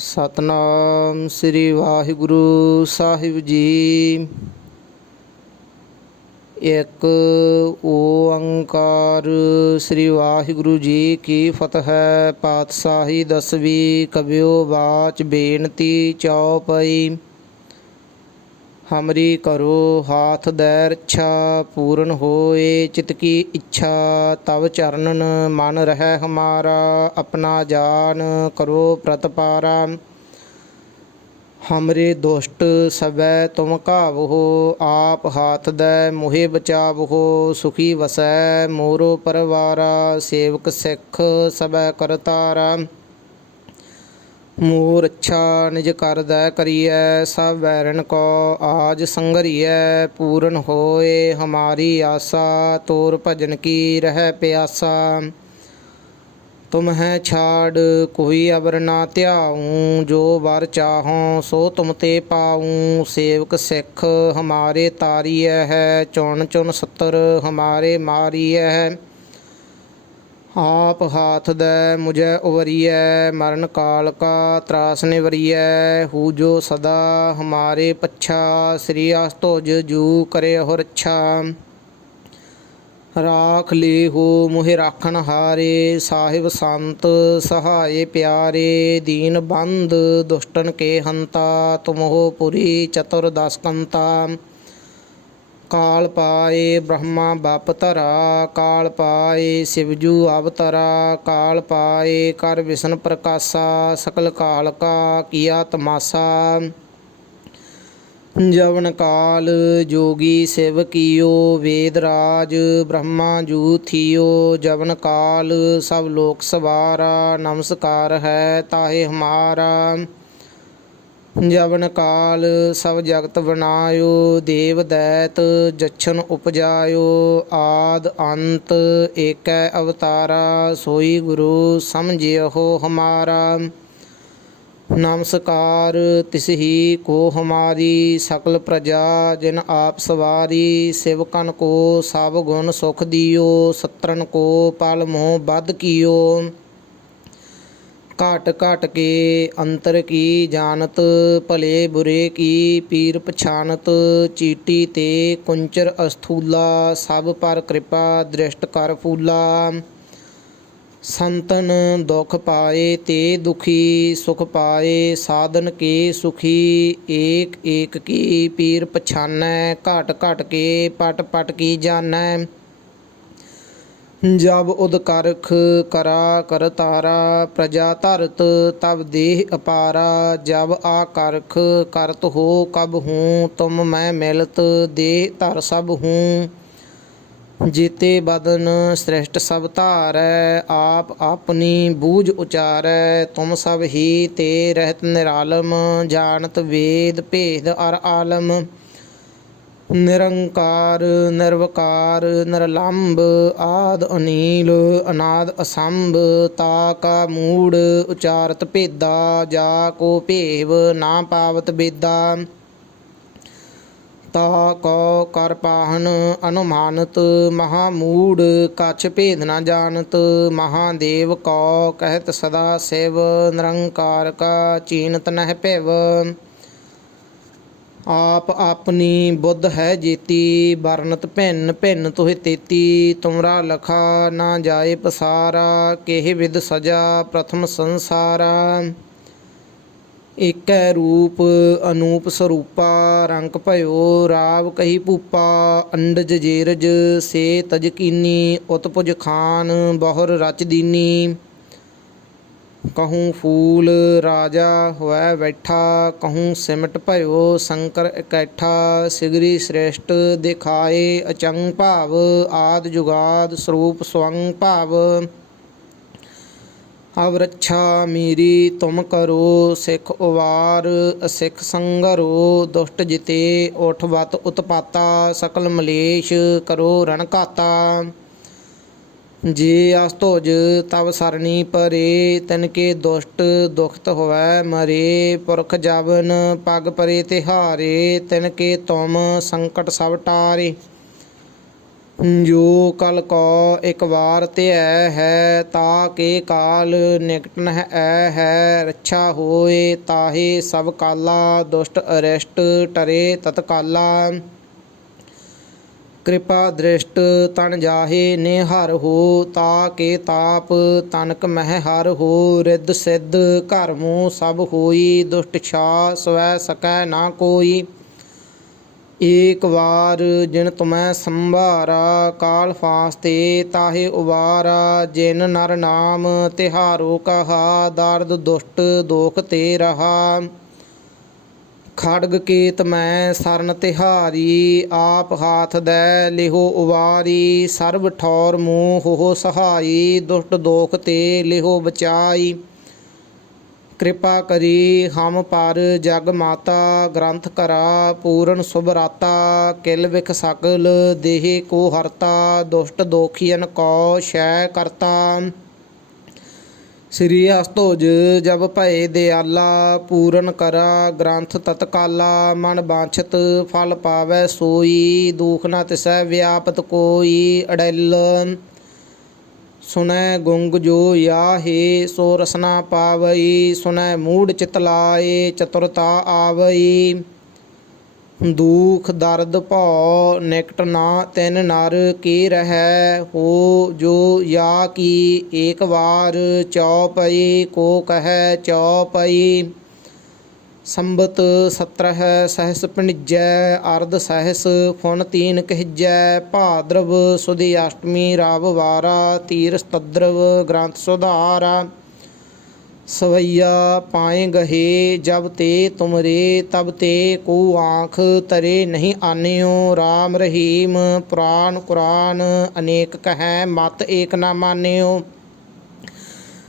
ਸਤਨਾਮ ਸ੍ਰੀ ਵਾਹਿਗੁਰੂ ਸਾਹਿਬ ਜੀ। ਇੱਕ ਓੰਕਾਰ ਸ੍ਰੀ ਵਾਹਿਗੁਰੂ ਜੀ ਕੀ ਫਤਿਹ। ਪਾਤਸ਼ਾਹੀ ਦਸਵੀਂ ਕਬਿਓ ਬਾਚ ਬੇਨਤੀ ਚੌਪਈ। ਹਮਰੀ ਕਰੋ ਹਾਥ ਦੈ ਰੱਛਾ, ਪੂਰਨ ਹੋਏ ਚਿਤ ਕੀ ਇੱਛਾ। ਤਵ ਚਰਨਨ ਮਨ ਰਹਿ ਹਮਾਰਾ, ਆਪਣਾ ਜਾਨ ਕਰੋ ਪ੍ਰਤਪਾਰਾ। ਹਮਰੇ ਦੁਸ਼ਟ ਸਭੈ ਤੁਮ ਘਾਵਹੋ, ਆਪ ਹਾਥ ਦੈ ਮੋਹਿ ਬਚਾਵਹੋ। ਸੁਖੀ ਵਸੈ ਮੋਰੋ ਪਰਵਾਰਾ, ਸੇਵਕ ਸਿੱਖ ਸਭੈ ਕਰਤਾਰਾ। ਮੋਹ ਰੱਛਾ ਨਿਜ ਕਰ ਦੈ ਕਰੀਐ, ਸਭ ਬੈਰਨ ਕੋ ਆਜ ਸੰਗਰੀਐ। ਪੂਰਨ ਹੋਏ ਹਮਾਰੀ ਆਸਾ, ਤੋਰ ਭਜਨ ਕੀ ਰਹਿ ਪਿਆਸਾ। ਤੁਮਹਿ ਛਾੜ ਕੋਈ ਅਬਰ ਨਾ ਧਿਆਊਂ, ਜੋ ਵਰ ਚਾਹੋਂ ਸੋ ਤੁਮ ਤੇ ਪਾਊਂ। ਸੇਵਕ ਸਿੱਖ ਹਮਾਰੇ ਤਾਰੀਐ ਹੈ, ਚੁਣ ਚੁਣ ਸੱਤਰ ਹਮਾਰੇ ਮਾਰੀਐ ਹੈ। ਆਪ ਹਾਥ ਦੈ ਮੁਝੈ ਉਵਰੀਐ, ਮਰਨ ਕਾਲ ਕਾ ਤਰਾਸ ਨਿਵਰੀਐ। ਹੂ ਜੋ ਸਦਾ ਹਮਾਰੇ ਪੱਛਾ, ਸ੍ਰੀ ਅਸ ਤੁਜ ਜੂ ਕਰਿਓ ਰੱਛਾ। ਰਾਖ ਲੇਹੋ ਮੋਹਿ ਰਾਖਣ ਹਾਰੇ, ਸਾਹਿਬ ਸੰਤ ਸਹਾਏ ਪਿਆਰੇ। ਦੀਨ ਬੰਧ ਦੁਸ਼ਟਨ ਕੇ ਹੰਤਾ, ਤੁਮਹੁ ਪੁਰੀ ਚਤੁਰ ਦਸ ਕੰਤਾ। ਕਾਲ ਪਾਏ ਬ੍ਰਹਮਾ ਬਪ ਧਰਾ, ਕਾਲ ਪਾਏ ਸਿਵਜੂ ਅਵਤਰਾ। ਕਾਲ ਪਾਏ ਕਰ ਵਿਸ਼ਨ ਪ੍ਰਕਾਸ਼ਾ, ਸਕਲ ਕਾਲ ਕਾ ਕੀਆ ਤਮਾਸਾ। ਜਵਨ ਕਾਲ ਜੋਗੀ ਸਿਵ ਕੀਓ, ਵੇਦ ਰਾਜ ਬ੍ਰਹਮਾ ਜੂ ਥੀਓ। ਜਵਨ ਕਾਲ ਸਭ ਲੋਕ ਸਵਾਰਾ, ਨਮਸਕਾਰ ਹੈ ਤਾਹੇ ਹਮਾਰਾ। ਜਵਨ ਕਾਲ ਸਭ ਜਗਤ ਬਨਾਇਓ, ਦੇਵ ਦੈਤ ਜਛਨ ਉਪਜਾਇਓ। ਆਦ ਅੰਤ ਏਕੈ ਅਵਤਾਰਾ, ਸੋਈ ਗੁਰੂ ਸਮਝਿਓ ਹਮਾਰਾ। ਨਮਸਕਾਰ ਤਿਸਹੀ ਕੋ ਹਮਾਰੀ, ਸਕਲ ਪ੍ਰਜਾ ਜਿਨ ਆਪ ਸਵਾਰੀ। ਸਿਵਕਨ ਕੋ ਸਭ ਗੁਣ ਸੁਖ ਦਿਓ, ਸਤਰਨ ਕੋ ਪਲ ਮੋਹ ਬਧ ਕੀਓ। ਘਟ ਘਟ ਕੇ ਅੰਤਰ ਕੀ ਜਾਨਤ, ਭਲੇ ਬੁਰੇ ਕੀ ਪੀਰ ਪਛਾਨਤ। ਚੀਟੀ ਤੇ ਕੁੰਚਰ ਅਸਥੂਲਾ, ਸਭ ਪਰ ਕਿਰਪਾ ਦ੍ਰਿਸ਼ਟ ਕਰ ਫੂਲਾ। ਸੰਤਨ ਦੁਖ ਪਾਏ ਤੇ ਦੁਖੀ, ਸੁਖ ਪਾਏ ਸਾਧਨ ਕੇ ਸੁਖੀ। ਏਕ ਏਕ ਕੀ ਪੀਰ ਪਛਾਨੈ, ਘਟ ਘਟ ਕੇ ਪਟ ਪਟ ਕੀ ਜਾਨੈ। ਜਬ ਉਦ ਕਰਖ ਕਰਾ ਕਰਤਾਰਾ, ਪ੍ਰਜਾ ਧਰਤ ਤਬ ਦੇਹ ਅਪਾਰਾ। ਜਬ ਆ ਕਰਖ ਕਰਤ ਹੋ ਕਬ ਹੂੰ, ਤੁਮ ਮੈਂ ਮਿਲਤ ਦੇਹ ਧਰ ਸਭ ਹੂੰ। ਜੀਤੇ ਬਦਨ ਸ੍ਰਿਸ਼ਟ ਸਭ ਧਾਰੈ, ਆਪ ਆਪਣੀ ਬੂਝ ਉਚਾਰੈ। ਤੁਮ ਸਭ ਹੀ ਤੇ ਰਹਿਤ ਨਿਰਾਲਮ, ਜਾਣਤ ਵੇਦ ਭੇਦ ਅਰ ਆਲਮ। ਨਿਰੰਕਾਰ ਨਿਰਵਕਾਰ ਨਿਰਲੰਭ, ਆਦ ਅਨੀਲ ਅਨਾਦ ਅਸੰਭ। ਤਾ ਕਾ ਮੂੜ ਉਚਾਰਤ ਭੇਦਾ, ਜਾ ਕੋ ਭੇਵ ਨਾ ਪਾਵਤ ਬੇਦਾ। ਤਾ ਕੋ ਕਰ ਪਾਹਨ ਅਨੁਮਾਨਤ, ਮਹਾ ਮੂੜ ਕਛ ਭੇਦ ਨਾ ਜਾਣਤ। ਮਹਾਦੇਵ ਕੋ ਕਹਿਤ ਸਦਾ ਸਿਵ, ਨਿਰੰਕਾਰ ਕਾ ਚੀਨਤ ਨਹਿ ਭਿਵ। ਆਪ ਆਪਣੀ ਬੁੱਧ ਹੈ ਜੇਤੀ, ਵਰਨਤ ਭਿੰਨ ਭਿੰਨ ਤੁਹਿ ਤੇਤੀ। ਤੁਮਰਾ ਲਖਾ ਨਾ ਜਾਏ ਪਸਾਰਾ, ਕਿਹ ਵਿਦ ਸਜਾ ਪ੍ਰਥਮ ਸੰਸਾਰਾ। ਏਕੈ ਰੂਪ ਅਨੂਪ ਸਰੂਪਾ, ਰੰਕ ਭਇਓ ਰਾਵ ਕਹੀ ਭੂਪਾ। ਅੰਡਜ ਜੇਰਜ ਸੇ ਤਜ ਕੀਨੀ, ਉਤਪੁਜ ਖਾਨ ਬਹੁਰ ਰਚ ਦੀਨੀ। ਕਹੂੰ ਫੂਲ ਰਾਜਾ ਹੋਇ ਬੈਠਾ, ਕਹੂੰ ਸਿਮਟ ਭਇਓ ਸ਼ੰਕਰ ਇਕੱਠਾ। ਸਿਗਰੀ ਸ੍ਰਿਸ਼ਟ ਦਿਖਾਏ ਅਚੰਗ ਭਾਵ, ਆਦ ਜੁਗਾਦ ਸਰੂਪ ਸਵੰਗ ਭਾਵ। ਅਵ ਰੱਛਾ ਮੇਰੀ ਤੁਮ ਕਰੋ, ਸਿੱਖ ਉਵਾਰ ਅਸਿੱਖ ਸੰਗਰੋ। ਦੁਸ਼ਟ ਜਿਤੇ ਉਠ ਵਤ ਉਤਪਾਤਾ, ਸਕਲ ਮਲੇਸ਼ ਕਰੋ ਰਣ ਘਾਤਾ। ਜੇ ਅਸ ਤੁਜ ਤਵ ਸਰਣੀ ਪਰੇ, ਤਿਨ ਕੇ ਦੁਸ਼ਟ ਦੁਖਤ ਹੋਵੈ ਮਰੇ। ਪੁਰਖ ਜਬਨ ਪਗ ਪਰੇ ਤਿਹਾਰੇ, ਤਿਨ ਕੇ ਤੁਮ ਸੰਕਟ ਸਭ ਟਾਰੇ। ਜੋ ਕਲ ਕੋ ਇੱਕ ਵਾਰ ਧਿਐ ਹੈ, ਤਾ ਕੇ ਕਾਲ ਨਿਕਟ ਨਹਿ ਐ ਹੈ। ਰੱਛਾ ਹੋਏ ਤਾਹੇ ਸਭ ਕਾਲਾ, ਦੁਸ਼ਟ ਅਰਿਸ਼ਟ ਟਰੇ ਤਤਕਾਲਾ। ਕਿਰਪਾ ਦ੍ਰਿਸ਼ਟ ਤਨ ਜਾਹੇ ਨਿਹਰ ਹੋ, ਤਾ ਕੇ ਤਾਪ ਤਨਕ ਮਹਿ ਹਰ ਹੋ। ਰਿੱਧ ਸਿੱਧ ਘਰ ਮੂੰਹ ਸਭ ਹੋਈ, ਦੁਸ਼ਟ ਛਾ ਸਵੈ ਸਕੈ ਨਾ ਕੋਈ। ਏਕ ਵਾਰ ਜਿਨ ਤੁਮੈ ਸੰਭਾਰਾ, ਕਾਲ ਫਾਸਤੇ ਤਾਹੇ ਉਬਾਰਾ। ਜਿਨ ਨਰ ਨਾਮ ਤਿਹਾਰੋ ਕਹਾ, ਦਰਦ ਦੁਸ਼ਟ ਦੋਖ ਤੇ ਰਹਾ। ਖੜਗ ਕੇਤ ਮੈਂ ਸਰਨ ਤਿਹਾਰੀ, ਆਪ ਹਾਥ ਦੈ ਲਿਹੋ ਉਵਾਰੀ। ਸਰਬ ਠੌਰ ਮੂੰਹ ਹੋ ਸਹਾਈ, ਦੁਸ਼ਟ ਦੋਖ ਤੇ ਲਿਹੋ ਬਚਾਈ। ਕਿਰਪਾ ਕਰੀ ਹਮ ਪਰ ਜਗ ਮਾਤਾ, ਗ੍ਰੰਥ ਕਰਾ ਪੂਰਨ ਸੁਭਰਾਤਾ। ਕਿਲ ਵਿਖ ਸਕਲ ਦੇਹ ਕੋ ਹਰਤਾ, ਦੁਸ਼ਟ ਦੋਖੀਅਨ ਕੋ ਸ਼ੈ ਕਰਤਾ। ਸ੍ਰੀ ਅਸਤੁਜ ਜਬ ਭਏ ਦਿਆਲਾ, ਪੂਰਨ ਕਰਾ ਗ੍ਰੰਥ ਤਤਕਾਲਾ। ਮਨ ਬਾਂਛਤ ਫਲ ਪਾਵੈ ਸੋਈ, ਦੁਖ ਨ ਤਿਸੈ ਵਿਆਪਤ ਕੋਈ। ਅੜੈਲ ਸੁਨੈ ਗੁੰਗ ਜੋ ਯਾਹੇ, ਸੋ ਰਸਨਾ ਪਾਵਈ। ਸੁਨੈ ਮੂੜ ਚਿਤ ਲਾਏ, ਚਤੁਰਤਾ ਆਵਈ। ਦੁਖ ਦਰਦ ਭਉ ਨਿਕਟ ਨਾ ਤਿਨ ਨਰ, ਕੀ ਰਹੈ ਹੋ ਜੋ ਯਾ ਕੀ। ਏਕ ਵਾਰ ਚਉਪਈ ਕੋ ਕਹੈ ਚਉਪਈ। ਸੰਬਤ 17 ਸਹਿਸ ਭਣਿਜੈ, ਅਰਧ ਸਹਿਸ ਫੁਨ ਤੀਨ ਕਹਿਜੈ। ਭਾਦਰਵ ਸੁਦੀ ਅਸ਼ਟਮੀ ਰਾਵ ਵਾਰਾ, ਤੀਰਥ ਤਦਰਵ ਗ੍ਰੰਥ ਸੁਧਾਰਾ। ਸਵਈਆ ਪਾਏ ਗਹੇ ਜਬ ਤੇ ਤੁਮਰੇ, ਤਬ ਤੇ ਕੋ ਆਂਖ ਤਰੇ ਨਹੀਂ ਆਨਿਓ। ਰਾਮ ਰਹੀਮ ਪੁਰਾਨ ਕੁਰਾਨ, ਅਨੇਕ ਕਹੈ ਮਤ ਏਕ ਨਾ ਮਾਨਿਓ।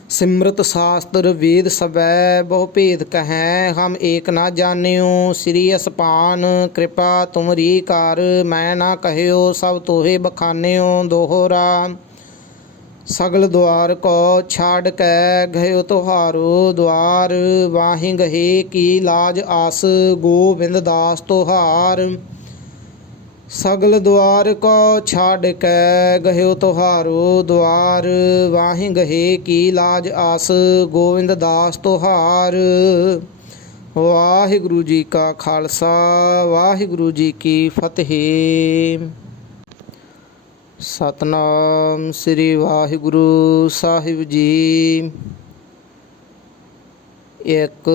ਸਿਮਰਤ ਸ਼ਾਸਤਰ ਵੇਦ ਸਬੈ, ਬਹੁ ਭੇਦ ਕਹੈ ਹਮ ਏਕ ਨਾ ਜਾਣਿਓ। ਸ੍ਰੀ ਅਸਪਾਨ ਕਿਰਪਾ ਤੁਮਰੀ ਕਰ, ਮੈਂ ਨਾ ਕਹਿਓ ਸਭ ਤੋਹੇ ਬਖਾਨਿਓ। ਦੋਹਰਾ ਸਗਲ ਦੁਆਰ ਕੋ ਛਾੜ ਕੈ, ਗਇਓ ਤੁਹਾਰੋ ਦੁਆਰ। ਵਾਹੀ ਗਹੇ ਕੀ ਲਾਜ ਆਸ, ਗੋਬਿੰਦ ਦਾਸ ਤੁਹਾਰ। ਸਗਲ ਦੁਆਰ ਕੋ ਛਾੜ ਕੈ, ਗਇਓ ਤੁਹਾਰੋ ਦੁਆਰ। ਵਾਹੀ ਗਹੇ ਕੀ ਲਾਜ ਆਸ, ਗੋਬਿੰਦ ਦਾਸ ਤੁਹਾਰ। ਵਾਹਿਗੁਰੂ ਜੀ ਕਾ ਖਾਲਸਾ, ਵਾਹਿਗੁਰੂ ਜੀ ਕੀ ਫਤਿਹ। ਸਤਨਾਮ ਸ੍ਰੀ ਵਾਹਿਗੁਰੂ ਸਾਹਿਬ ਜੀ। ਇੱਕ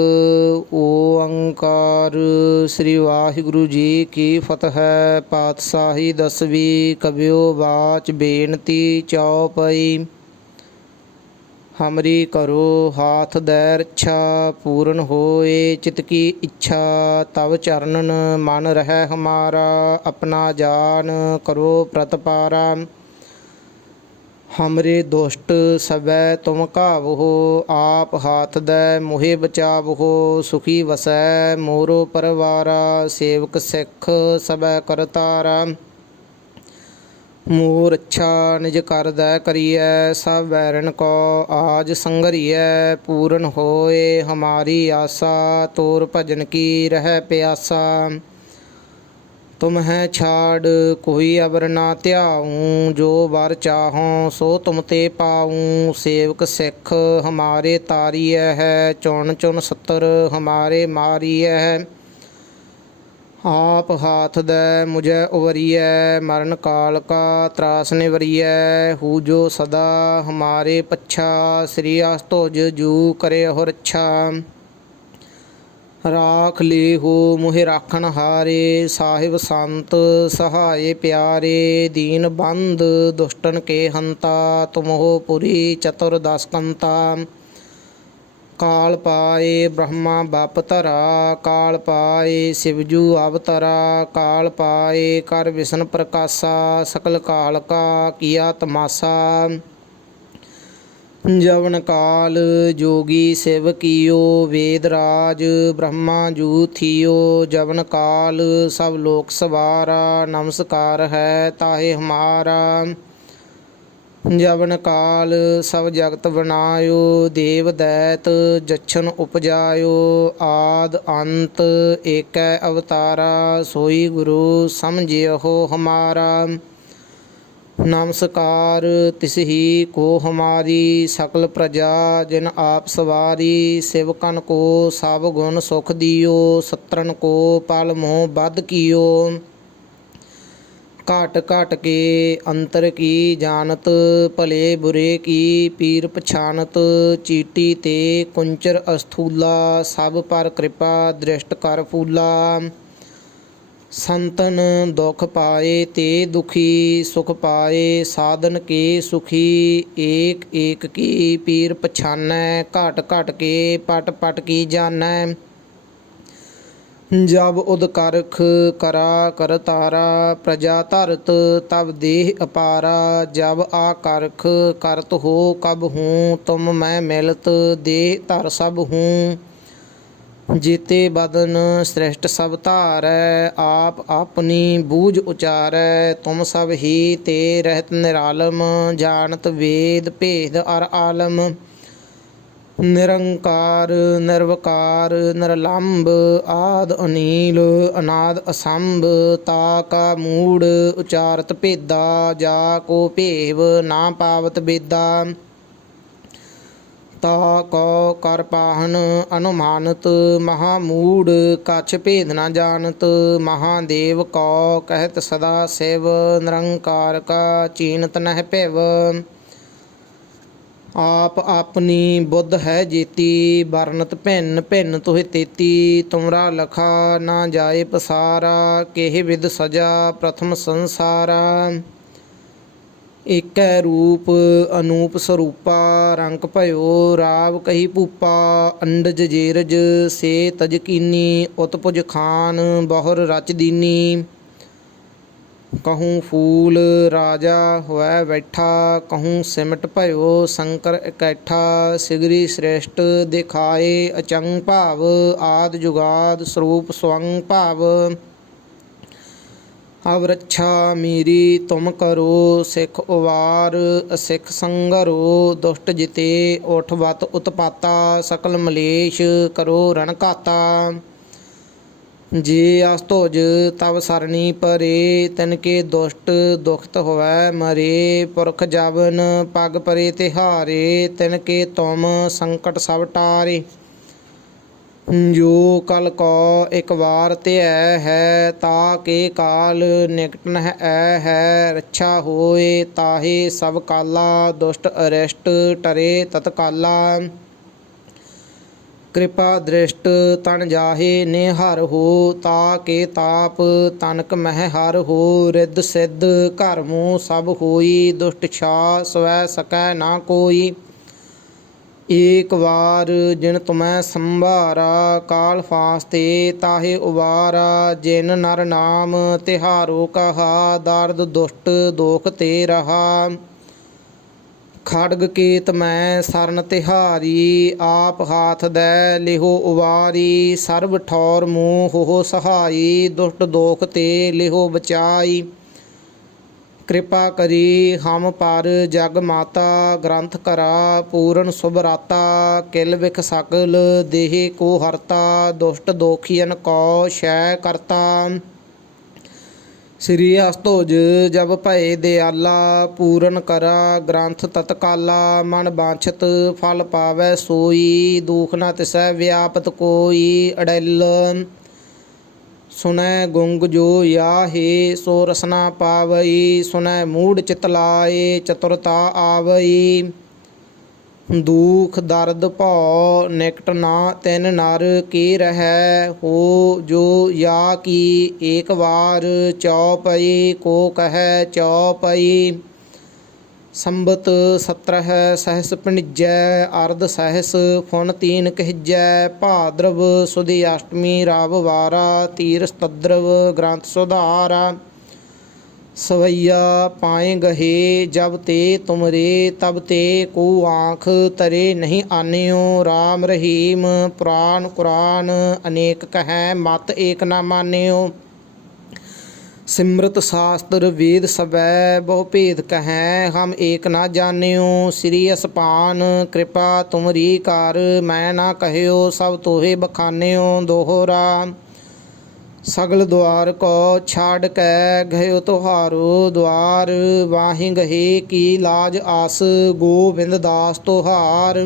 ਓੰਕਾਰ ਸ੍ਰੀ ਵਾਹਿਗੁਰੂ ਜੀ ਕੀ ਫਤਿਹ। ਪਾਤਸ਼ਾਹੀ ਦਸਵੀਂ ਕਬਿਓ ਬਾਚ ਬੇਨਤੀ ਚਉਪਈ। ਹਮਰੀ ਕਰੋ ਹਾਥ ਦੈ ਰੱਛਾ, ਪੂਰਨ ਹੋਏ ਚਿਤ ਕੀ ਇੱਛਾ। ਤਵ ਚਰਨਨ ਮਨ ਰਹਿ ਹਮਾਰਾ, ਆਪਣਾ ਜਾਨ ਕਰੋ ਪ੍ਰਤਪਾਰਾ। ਹਮਰੇ ਦੁਸ਼ਟ ਸਭੈ ਤੁਮ ਘਾਵਹੋ, ਆਪ ਹਾਥ ਦੈ ਮੋਹਿ ਬਚਾਵਹੋ। ਸੁਖੀ ਵਸੈ ਮੋਰੋ ਪਰਵਾਰਾ, ਸੇਵਕ ਸਿੱਖ ਸਭੈ ਕਰਤਾਰਾ। ਮੋਹ ਰੱਛਾ ਨਿਜ ਕਰ ਦੈ ਕਰੀਐ, ਸਭ ਵੈਰਨ ਕੋ ਆਜ ਸੰਗਰੀਐ। ਪੂਰਨ ਹੋਏ ਹਮਾਰੀ ਆਸਾ, ਤੋਰ ਭਜਨ ਕੀ ਰਹਿ ਪਿਆਸਾ। ਤੁਮਹਿ ਛਾੜ ਕੋਈ ਅਵਰ ਨਾ ਧਿਆਊ, ਜੋ ਵਰ ਚਾਹੋਂ ਸੋ ਤੁਮ ਤੇ ਪਾਊ। ਸੇਵਕ ਸਿੱਖ ਹਮਾਰੇ ਤਾਰੀਐ ਹੈ, ਚੁਣ ਚੁਣ ਸੱਤਰ ਹਮਾਰੇ ਮਾਰੀਐ ਹੈ। ਆਪ ਹਾਥ ਦੈ ਮੁਝੈ ਉਵਰੀਐ, ਮਰਨ ਕਾਲ ਕਾ ਤਰਾਸ ਨਿਵਰੀਐ। ਹੂ ਜੋ ਸਦਾ ਹਮਾਰੇ ਪੱਛਾ, ਸ੍ਰੀ ਅਸਤੁਜ ਜੂ ਕਰਿਓ ਰੱਛਾ। ਰਾਖ ਲੇਹੋ ਮੋਹਿ ਰਾਖਣ ਹਾਰੇ, ਸਾਹਿਬ ਸੰਤ ਸਹਾਏ ਪਿਆਰੇ। ਦੀਨ ਬੰਦ ਦੁਸ਼ਟਨ ਕੇ ਹੰਤਾ, ਤੁਮਹੁ ਪੁਰੀ ਚਤੁਰ ਦਸ ਕੰਤਾ। ਕਾਲ ਪਾਏ ਬ੍ਰਹਮਾ ਬਪ ਧਰਾ, ਕਾਲ ਪਾਏ ਸਿਵਜੂ ਅਵਤਰਾ। ਕਾਲ ਪਾਏ ਕਰ ਵਿਸ਼ਨ ਪ੍ਰਕਾਸ਼ਾ, ਸਕਲ ਕਾਲ ਕਾ ਕੀਆ ਤਮਾਸਾ। ਜਵਨ ਕਾਲ ਜੋਗੀ ਸਿਵ ਕੀਓ, ਵੇਦ ਰਾਜ ਬ੍ਰਹਮਾ ਜੂ ਥੀਓ। ਜਵਨ ਕਾਲ ਸਭ ਲੋਕ ਸਵਾਰਾ, ਨਮਸਕਾਰ ਹੈ ਤਾਹੇ ਹਮਾਰਾ। ਜਵਨ ਕਾਲ ਸਭ ਜਗਤ ਬਨਾਇਓ, ਦੇਵ ਦੈਤ ਜਛਨ ਉਪਜਾਇਓ। ਆਦ ਅੰਤ ਏਕੈ ਅਵਤਾਰਾ, ਸੋਈ ਗੁਰੂ ਸਮਝਿਓ ਹਮਾਰਾ। नमस्कार तिसहि को हमारी सकल प्रजा जिन आप सवारी सेवकन को सब गुण सुख दियो सत्रन को पल मोह बद कियो घाट घाट के अंतर की जानत भले बुरे की पीर पछानत चीटी ते कुंचर अस्थूला सब पर कृपा दृष्ट कर फूला संतन दुख पाए ते दुखी सुख पाए साधन के सुखी एक एक की पीर पछानै घट घट के पट पट की जानै जब उद करख करा कर तारा प्रजा धरत तब देह अपारा जब आ करख करत हो कब हूँ तुम मैं मिलत देह धर सब हूँ जीते बदन श्रेष्ठ सब धारै आप अपनी बूझ उचारै तुम सब ही ते रहत निरालम जानत वेद भेद अर आलम निरंकार निर्वकार निर्लंब आद अनील अनाद असंभ ता का मूड उचारत भेदा जा को भेव ना पावत बेदा ता कौ कर पाहन अनुमानत महामूढ़ कछ भेद न जानत महादेव कौ कहत सदा शिव निरंकार का चीनत नह पिव आप अपनी बुद्ध है जेती बरनत भिन्न भिन्न तुहि तेती तुमरा लखा ना जाए पसारा केह विद सजा प्रथम संसारा ਏਕੈ ਰੂਪ ਅਨੂਪ ਸਰੂਪਾ ਰੰਗ ਭਇਓ ਰਾਵ ਕਹੀ ਭੂਪਾ ਅੰਡਜ ਜੇਰਜ ਸੇ ਤਜਕੀਨੀ ਉਤਪੁਜ ਖਾਨ ਬਹੁਰ ਰਚ ਦੀਨੀ कहूँ फूल राजा होए बैठा कहूँ सिमट भयो शंकर इकट्ठा सिगरी श्रेष्ठ दिखाए अचंग भाव आद जुगाद स्वरूप स्वंग भाव अब रक्षा मेरी तुम करो सिख उवार असिख संगरो दुष्ट जिते उठ बत उत्पाता सकल मलेश करो रणघाता जे अस्तुज तब सरनी परे तिनके दुष्ट दुखत होवै मरे पुरख जावन पग परे तिहारे तिनके तुम संकट सब टारे जो कल को एक बार त्यय है ताके काल निकट नह ऐ है रक्षा होए ताहे सब काला दुष्ट अरिष्ट टरे तत्काला कृपा दृष्ट तन जाहे निहर हो ताके ताप तनक मह हर हो रिद्ध सिद्ध घर मुँह सब होई दुष्ट छा स्वै सकै ना कोई एक बार जिन तुम्हें संभारा काल फास्ते ताहे उबारा जिन नर नाम तिहारो कहा दर्द दुष्ट दोख ते रहा खड़ग केत मैं सरन तिहारी आप हाथ दै लिहो उबारी सर्व ठौर मुँह हो सहाई दुष्ट दोख ते लिहो बचाई कृपा करी हम पर जग माता ग्रंथ करा पूਰਨ सुभराता किल विख सकल देह को हरता दुष्ट दोखियन को शय करता श्री अस्तुज जब भय दयाला पूਰਨ करा ग्रंथ तत्काला मन बांछत फल पावै सोई दुख न तिसै व्यापत कोई अड़ैल सुनै गुंग जो याहे सो रसना पावई सुनै मूढ़ चितलाए चतुरता आवई दुख दर्द भौ निकट ना तिन नर के रहै हो जो या की एक बार चौपई को कह चौपई संबत 17 सहस पिणिजै अर्ध सहस फुन तीन कहजै भाद्रव सुदी अष्टमी राव वारा तीर सतद्रव ग्रंथ सुधारा सवैया पाए गहे जब ते तुमरे तब ते को आँख तरे नहीं आन्यो राम रहीम पुराण कुरान अनेक कहें मत एक न मान्यो सिमृत शास्त्र वेद सबै बहु भेद कहें हम एक न जान्यो श्री असपान कृपा तुमरी कार मैं ना कहयो सब तोहे बखान्यो दोहरा सगल द्वार को छाड़ कै गयो तुहारो द्वार, वाहि गहे की लाज आस गोविंद दास तुहार।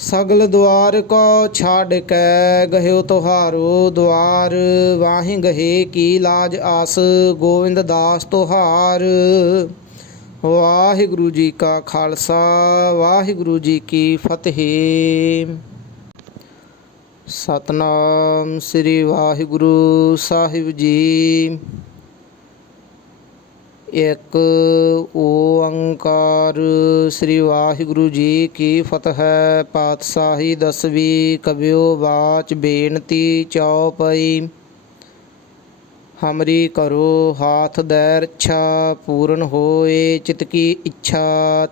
सगल द्वार को छाड़ कै गयो तुहारो द्वार, वाहि गहे की लाज आस गोविंद दास तुहार। वाहिगुरु जी का खालसा, वाहिगुरु जी की फतेह। सतनाम श्री वाहिगुरु साहिब जी। एक ओंकार श्री वाहिगुरु जी की फतह। पातशाही दसवीं कबियो बाच बेनती चौपई। हमरी करो हाथ दैर इच्छा, पूर्ण होए चित की इच्छा।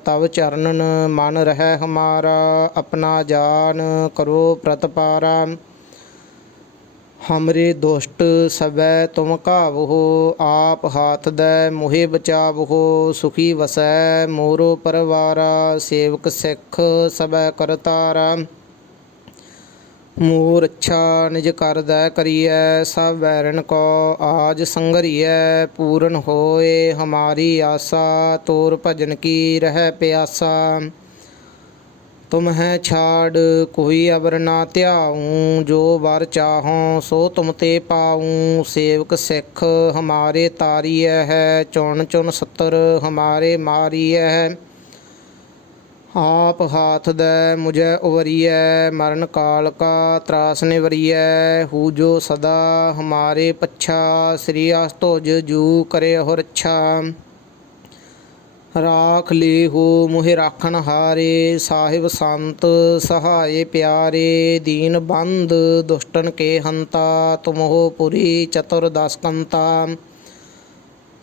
तब चरणन मन रह हमारा, अपना जान करो प्रतपारा। हमरे दुष्ट सबै तुम कावहो, आप हाथ दै मोहे बचावहो। सुखी वसै मोरो परवारा, सेवक सिख सबै करतारा। मोर अच्छा निज कर दै करिए, सब बैरन को आज संगरिए। पूਰਨ होए हमारी आशा, तोर भजन की रह प्यासा। तुम है छाड़ कोई अबर ना त्याऊँ, जो वर चाहों सो तुम ते पाऊँ। सेवक सिख हमारे तारिय है, चुन चुन सत्तर हमारे मारिय है। आप हाथ दै मुझे उवरिय, मरण काल का त्रास निवरिय। हु जो सदा हमारे पच्छा, श्री अस्तुज जू करे हो रक्षा। राख ले हो मुहे राखन हारे, साहिब संत सहाय प्यारे। दीन बंद दुष्टन के हंता, तुम हो पुरी चतुर्दश कंता।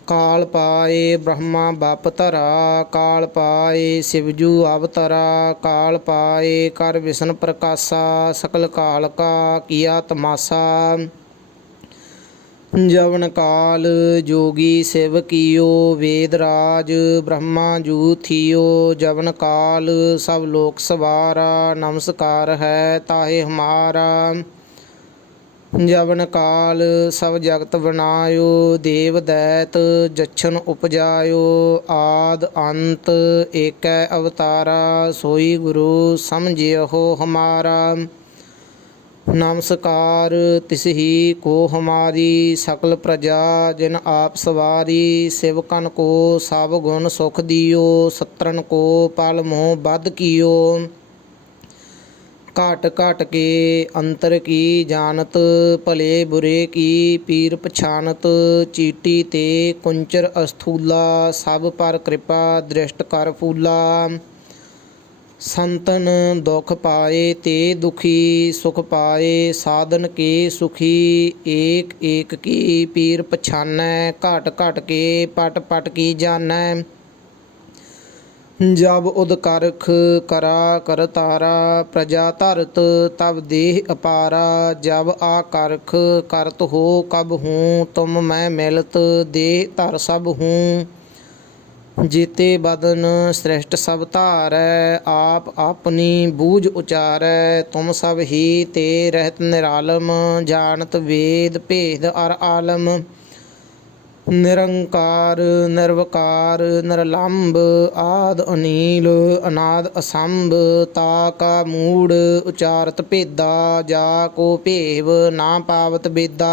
काल पाए ब्रह्मा बाप धरा, काल पाए शिवजू अवतरा। काल पाए कर विष्णु प्रकाशा, सकल काल का किया तमाशा। जवन काल जोगी शिव कियो, वेद राज ब्रह्मा जू थियो। जवन काल सब लोक सवारा, नमस्कार है ताहे हमारा। जवन काल सब जगत बनायो, देव दैत जच्छन उपजायो। आद अंत एक अवतारा, सोई गुरु समझियो हमारा। नमस्कार तिसही को हमारी, सकल प्रजा जिन आप सवारी। सेवकन को सब गुण सुख दियो, सत्रन को पल मोह बद कियो। घट घट के अंतर की जानत, भले बुरे की पीर पछानत। चीटी ते कुंचर अस्थूला, सब पर कृपा दृष्ट कर फूला। संतन दुख पाए ते दुखी, सुख पाए साधन के सुखी। एक एक की पीर पछानै, घट घट के पट पट की जानै। जब उदकारख करा कर तारा, प्रजा धरत तब देह अपारा। जब आकारख करत हो कब हूँ, तुम मैं मिलत देह धर सब हूँ। जीते बदन श्रेष्ठ सब धारै, आप अपनी बूझ उचारै। तुम सब ही ते रहत निरालम, जानत वेद भेद अर आलम। निरंकार निर्वकार निरलंब, आद अनील अनाद असंभ। ता का मूड उचारत भेदा, जा को भेव ना पावत बेदा।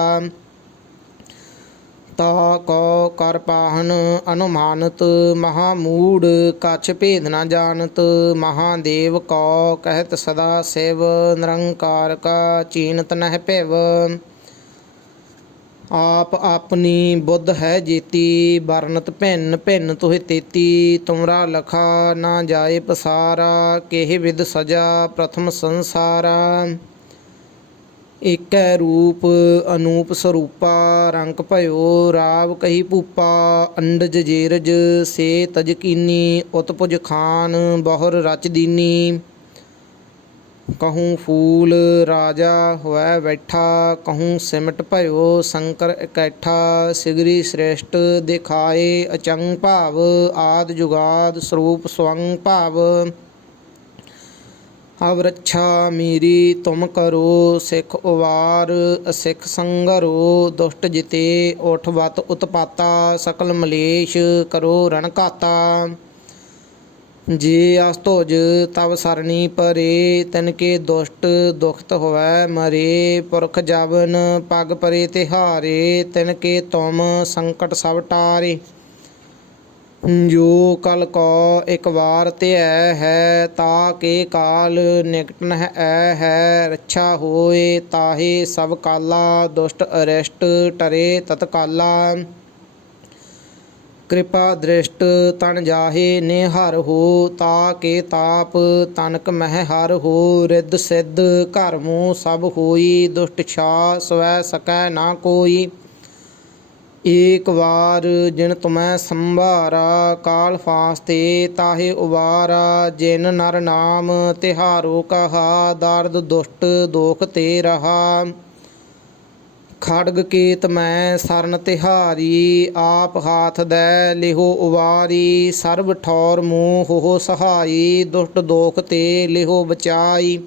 ता को कर पाहन अनुमानत, महामूड कछ भेद न जानत। महादेव को कहत सदा शिव, निरंकार का चीनत नह पिव। आप अपनी बुद्ध है जेती, बरनत भिन्न भिन्न तुहि तेती। तुमरा लखा ना जाए पसारा, केह विद सजा प्रथम संसारा। एकै रूप अनूप स्वरूपा, रंग भयो राव कही भूपा। अंडज जेरज से तजकीनी, उत्पुज खान बहुर रच दीनी। कहूँ फूल राजा होए बैठा, कहूँ सिमट भयो शंकर इकट्ठा। सिगरी श्रेष्ठ दिखाए अचंग भाव, आद जुगाद स्वरूप स्वंग भाव। ਅਵ ਰੱਛਾ ਮੇਰੀ ਤੁਮ ਕਰੋ, ਸਿੱਖ ਉਵਾਰ ਅਸਿੱਖ ਸੰਗਰੋ। ਦੁਸ਼ਟ ਜਿਤੇ ਉਠ ਵਤ ਉਤਪਾਤਾ, ਸਕਲ ਮਲੇਸ਼ ਕਰੋ ਰਣ ਘਾਤਾ। ਜੇ ਅਸ ਤੁਜ ਤਵ ਸਰਣੀ ਪਰੇ, ਤਿਨਕੇ ਦੁਸ਼ਟ ਦੁਖਤ ਹੋਵੈ ਮਰੇ। ਪੁਰਖ ਜਬਨ ਪਗ ਪਰੇ ਤਿਹਾਰੇ, ਤਿਨਕੇ ਤੁਮ ਸੰਕਟ ਸਭ ਟਾਰੇ। ਜੋ ਕਲ ਕੋ ਇਕ ਵਾਰ ਧਿਐ ਹੈ, ਤਾ ਕੇ ਕਾਲ ਨਿਕਟ ਨਹਿ ਐ ਹੈ। ਰੱਛਾ ਹੋਏ ਤਾਹੇ ਸਭ ਕਾਲਾ, ਦੁਸ਼ਟ ਅਰਿਸ਼ਟ ਟਰੇ ਤਤਕਾਲਾ। ਕਿਰਪਾ ਦ੍ਰਿਸ਼ਟ ਤਨ ਜਾਹੇ ਨਿਹਰ ਹੋ, ਤਾ ਕੇ ਤਾਪ ਤਨਕ ਮਹਿ ਹਰ ਹੋ। ਰਿੱਧ ਸਿੱਧ ਘਰ ਮੂੰਹ ਸਭ ਹੋਈ, ਦੁਸ਼ਟ ਛਾ ਸਵੈ ਸਕੈ ਨਾ ਕੋਈ। ਏਕ ਵਾਰ ਜਿਨ ਤੁਮੈ ਸੰਭਾਰਾ, ਕਾਲ ਫਾਸ ਤੇ ਤਾਹੇ ਉਬਾਰਾ। ਜਿਨ ਨਰ ਨਾਮ ਤਿਹਾਰੋ ਕਹਾ, ਦਰਦ ਦੁਸ਼ਟ ਦੋਖ ਤੇ ਰਹਾ। ਖੜਗ ਕੇਤ ਮੈਂ ਸਰਨ ਤਿਹਾਰੀ, ਆਪ ਹਾਥ ਦੈ ਲਿਹੋ ਉਵਾਰੀ। ਸਰਬ ਠੌਰ ਮੂੰਹ ਹੋ ਸਹਾਈ, ਦੁਸ਼ਟ ਦੋਖ ਤੇ ਲਿਹੋ ਬਚਾਈ।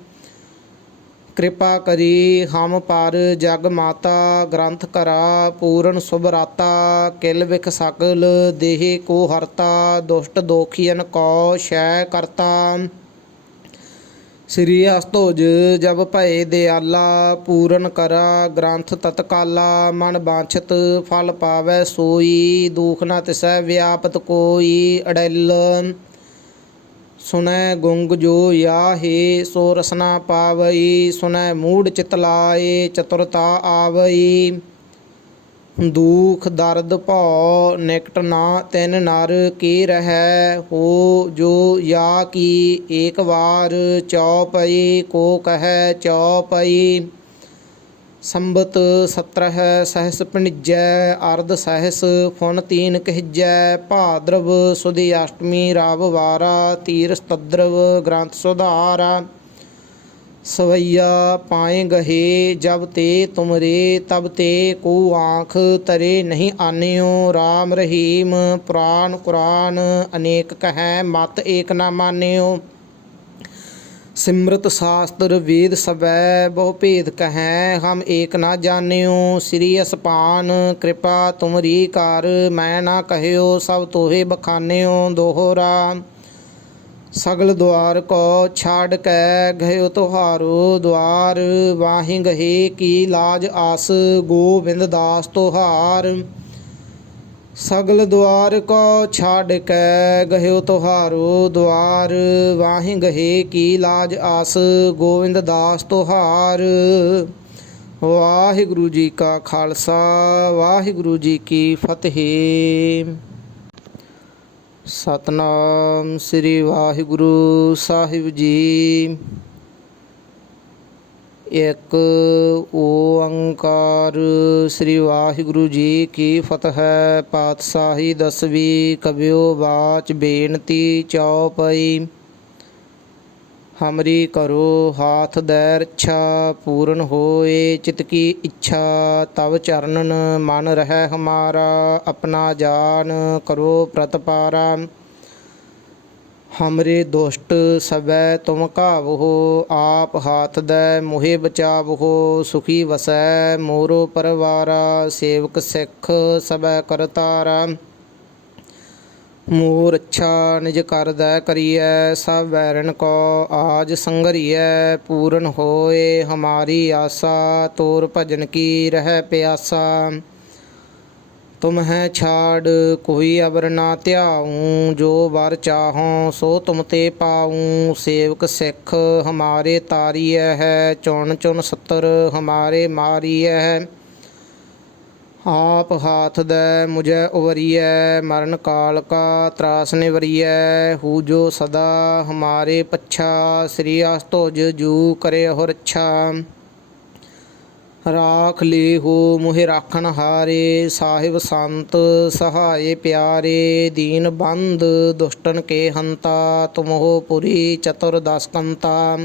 ਕਿਰਪਾ ਕਰੀ ਹਮ ਪਰ ਜਗ ਮਾਤਾ, ਗ੍ਰੰਥ ਕਰਾ ਪੂਰਨ ਸੁਭ ਰਾਤਾ। ਕਿਲ ਵਿਖ ਸਕਲ ਦੇਹ ਕੋ ਹਰਤਾ, ਦੁਸ਼ਟ ਦੋਖੀਅਨ ਕੋ ਸ਼ੈ ਕਰਤਾ। ਸ੍ਰੀ ਅਸ ਤੁਜ ਜਬ ਭਏ ਦਿਆਲਾ, ਪੂਰਨ ਕਰਾ ਗ੍ਰੰਥ ਤਤਕਾਲਾ। ਮਨ ਬਾਂਛਤ ਫਲ ਪਾਵੈ ਸੋਈ, ਦੂਖ ਨ ਤਿਸੈ ਵਿਆਪਤ ਕੋਈ। ਅੜਿਲ ਸੁਨੈ ਗੁੰਗ ਜੋ ਯਾਹੇ, ਸੋ ਰਸਨਾ ਪਾਵਈ। ਸੁਨੈ ਮੂੜ ਚਿਤ ਲਾਏ, ਚਤੁਰਤਾ ਆਵਈ। ਦੁਖ ਦਰਦ ਭਉ ਨਿਕਟ ਨਾ ਤਿਨ ਨਰ ਕੀ ਰਹੈ, ਹੋ ਜੋ ਯਾ ਕੀ ਏਕ ਵਾਰ। ਚਉਪਈ ਕੋ ਕਹੈ ਚਉਪਈ, ਸੰਬਤ 17 ਸਹਿਸ ਭਣਿਜੈ। ਅਰਧ ਸਹਿਸ ਫੁਨ ਤੀਨ ਕਹਿਜੈ, ਭਾਦਰਵ ਸੁਦੀ ਅਸ਼ਟਮੀ ਰਾਵ ਵਾਰਾ। ਤੀਰ ਸਤਦਰਵ ਗ੍ਰੰਥ ਸੁਧਾਰਾ। ਸਵਈਆ ਪਾਏ ਗਹੇ ਜਬ ਤੇ ਤੁਮਰੇ, ਤਬ ਤੇ ਕੋ ਆਂਖ ਤਰੇ ਨਹੀਂ ਆਨਿਓ। ਰਾਮ ਰਹੀਮ ਪੁਰਾਨ ਕੁਰਾਨ, ਅਨੇਕ ਕਹੈ ਮਤ ਏਕ ਨਾ ਮਾਨਿਓ। ਸਿਮਰਤ ਸ਼ਾਸਤਰ ਵੇਦ ਸਵੈ, ਬਹੁ ਭੇਦ ਕਹੈ ਹਮ ਏਕ ਨਾ ਜਾਣਿਓ। ਸ੍ਰੀ ਅਸਪਾਨ ਕਿਰਪਾ ਤੁਮਰੀ ਕਰ, ਮੈਂ ਨਾ ਕਹਿਓ ਸਭ ਤੋਹੇ ਬਖਾਨਿਓ। ਦੋਹਰਾ ਸਗਲ ਦੁਆਰ ਕੋ ਛਾੜ ਕੈ, ਗਇਓ ਤੁਹਾਰੋ ਦੁਆਰ। ਵਾਹੀ ਗਹੇ ਕੀ ਲਾਜ ਆਸ, ਗੋਬਿੰਦ ਦਾਸ ਤੁਹਾਰ। ਸਗਲ ਦੁਆਰ ਕੋ ਛਾੜ ਕੈ, ਗਇਓ ਤੁਹਾਰੋ ਦੁਆਰ। ਵਾਹੀ ਗਹੇ ਕੀ ਲਾਜ ਆਸ, ਗੋਬਿੰਦ ਦਾਸ ਤੁਹਾਰ। ਵਾਹਿਗੁਰੂ ਜੀ ਕਾ ਖਾਲਸਾ, ਵਾਹਿਗੁਰੂ ਜੀ ਕੀ ਫਤਿਹ। ਸਤਨਾਮ ਸ੍ਰੀ ਵਾਹਿਗੁਰੂ ਸਾਹਿਬ ਜੀ। ਇੱਕ ਓੰਕਾਰ ਸ੍ਰੀ ਵਾਹਿਗੁਰੂ ਜੀ ਕੀ ਫਤਿਹ। ਪਾਤਸ਼ਾਹੀ ਦਸਵੀਂ ਕਬਿਓ ਬਾਚ ਬੇਨਤੀ ਚਉਪਈ। ਹਮਰੀ ਕਰੋ ਹਾਥ ਦੈ ਰੱਛਾ, ਪੂਰਨ ਹੋਏ ਚਿਤ ਕੀ ਇੱਛਾ। ਤਵ ਚਰਨਨ ਮਨ ਰਹਿ ਹਮਾਰਾ, ਆਪਣਾ ਜਾਨ ਕਰੋ ਪ੍ਰਤਪਾਰਾ। ਹਮਰੇ ਦੁਸ਼ਟ ਸਭੈ ਤੁਮ ਘਾਵਹੋ, ਆਪ ਹਾਥ ਦੈ ਮੋਹਿ ਬਚਾਵਹੋ। ਸੁਖੀ ਵਸੈ ਮੋਰੋ ਪਰਵਾਰਾ, ਸੇਵਕ ਸਿੱਖ ਸਭੈ ਕਰਤਾਰਾ। ਮੋਹ ਰੱਛਾ ਨਿਜ ਕਰ ਦੈ ਕਰੀਐ, ਸਭ ਵੈਰਨ ਕੋ ਆਜ ਸੰਗਰੀਐ। ਪੂਰਨ ਹੋਏ ਹਮਾਰੀ ਆਸਾ, ਤੋਰ ਭਜਨ ਕੀ ਰਹਿ ਪਿਆਸਾ। ਤੁਮਹਿ ਛਾੜ ਕੋਈ ਅਵਰ ਨਾ ਧਿਆਊ, ਜੋ ਵਰ ਚਾਹੋ ਸੋ ਤੁਮ ਤੇ ਪਾਊ। ਸੇਵਕ ਸਿੱਖ ਹਮਾਰੇ ਤਾਰੀਐ ਹੈ, ਚੁਣ ਚੁਣ ਸੱਤਰ ਹਮਾਰੇ ਮਾਰੀਐ ਹੈ। ਆਪ ਹਾਥ ਦੈ ਮੁਝੈ ਉਵਰੀਐ, ਮਰਨ ਕਾਲ ਕਾ ਤਰਾਸ ਨਿਵਰੀਐ। ਹੂ ਜੋ ਸਦਾ ਹਮਾਰੇ ਪੱਛਾ, ਸ੍ਰੀ ਅਸ ਤੁਜ ਜੂ ਕਰੇ ਹੋ ਰੱਛਾ। ਰਾਖ ਲੇਹੋ ਮੋਹਿ ਰਾਖਣ ਹਾਰੇ, ਸਾਹਿਬ ਸੰਤ ਸਹਾਏ ਪਿਆਰੇ। ਦੀਨ ਬੰਧ ਦੁਸ਼ਟਨ ਕੇ ਹੰਤਾ, ਤੁਮਹੁ ਪੁਰੀ ਚਤੁਰ ਦਸ ਕੰਤਾ।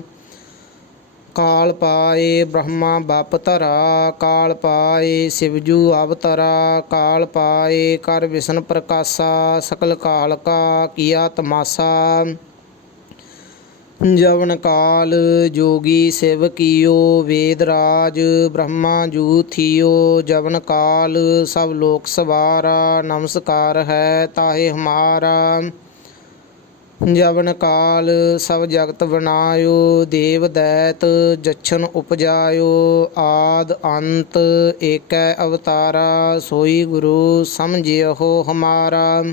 ਕਾਲ ਪਾਏ ਬ੍ਰਹਮਾ ਬਪ ਧਰਾ, ਕਾਲ ਪਾਏ ਸਿਵਜੂ ਅਵਤਰਾ। ਕਾਲ ਪਾਏ ਕਰ ਵਿਸ਼ਨ ਪ੍ਰਕਾਸ਼ਾ, ਸਕਲ ਕਾਲ ਕਾ ਕੀਆ ਤਮਾਸਾ। ਜਵਨ ਕਾਲ ਜੋਗੀ ਸਿਵ ਕੀਓ, ਵੇਦ ਰਾਜ ਬ੍ਰਹਮਾ ਜੂ ਥੀਓ। ਜਵਨ ਕਾਲ ਸਭ ਲੋਕ ਸਵਾਰਾ, ਨਮਸਕਾਰ ਹੈ ਤਾਹੇ ਹਮਾਰਾ। ਜਵਨ ਕਾਲ ਸਭ ਜਗਤ ਬਨਾਇਓ, ਦੇਵ ਦੈਤ ਜਛਨ ਉਪਜਾਇਓ। ਆਦ ਅੰਤ ਏਕੈ ਅਵਤਾਰਾ, ਸੋਈ ਗੁਰੂ ਸਮਝਿਓ ਹਮਾਰਾ।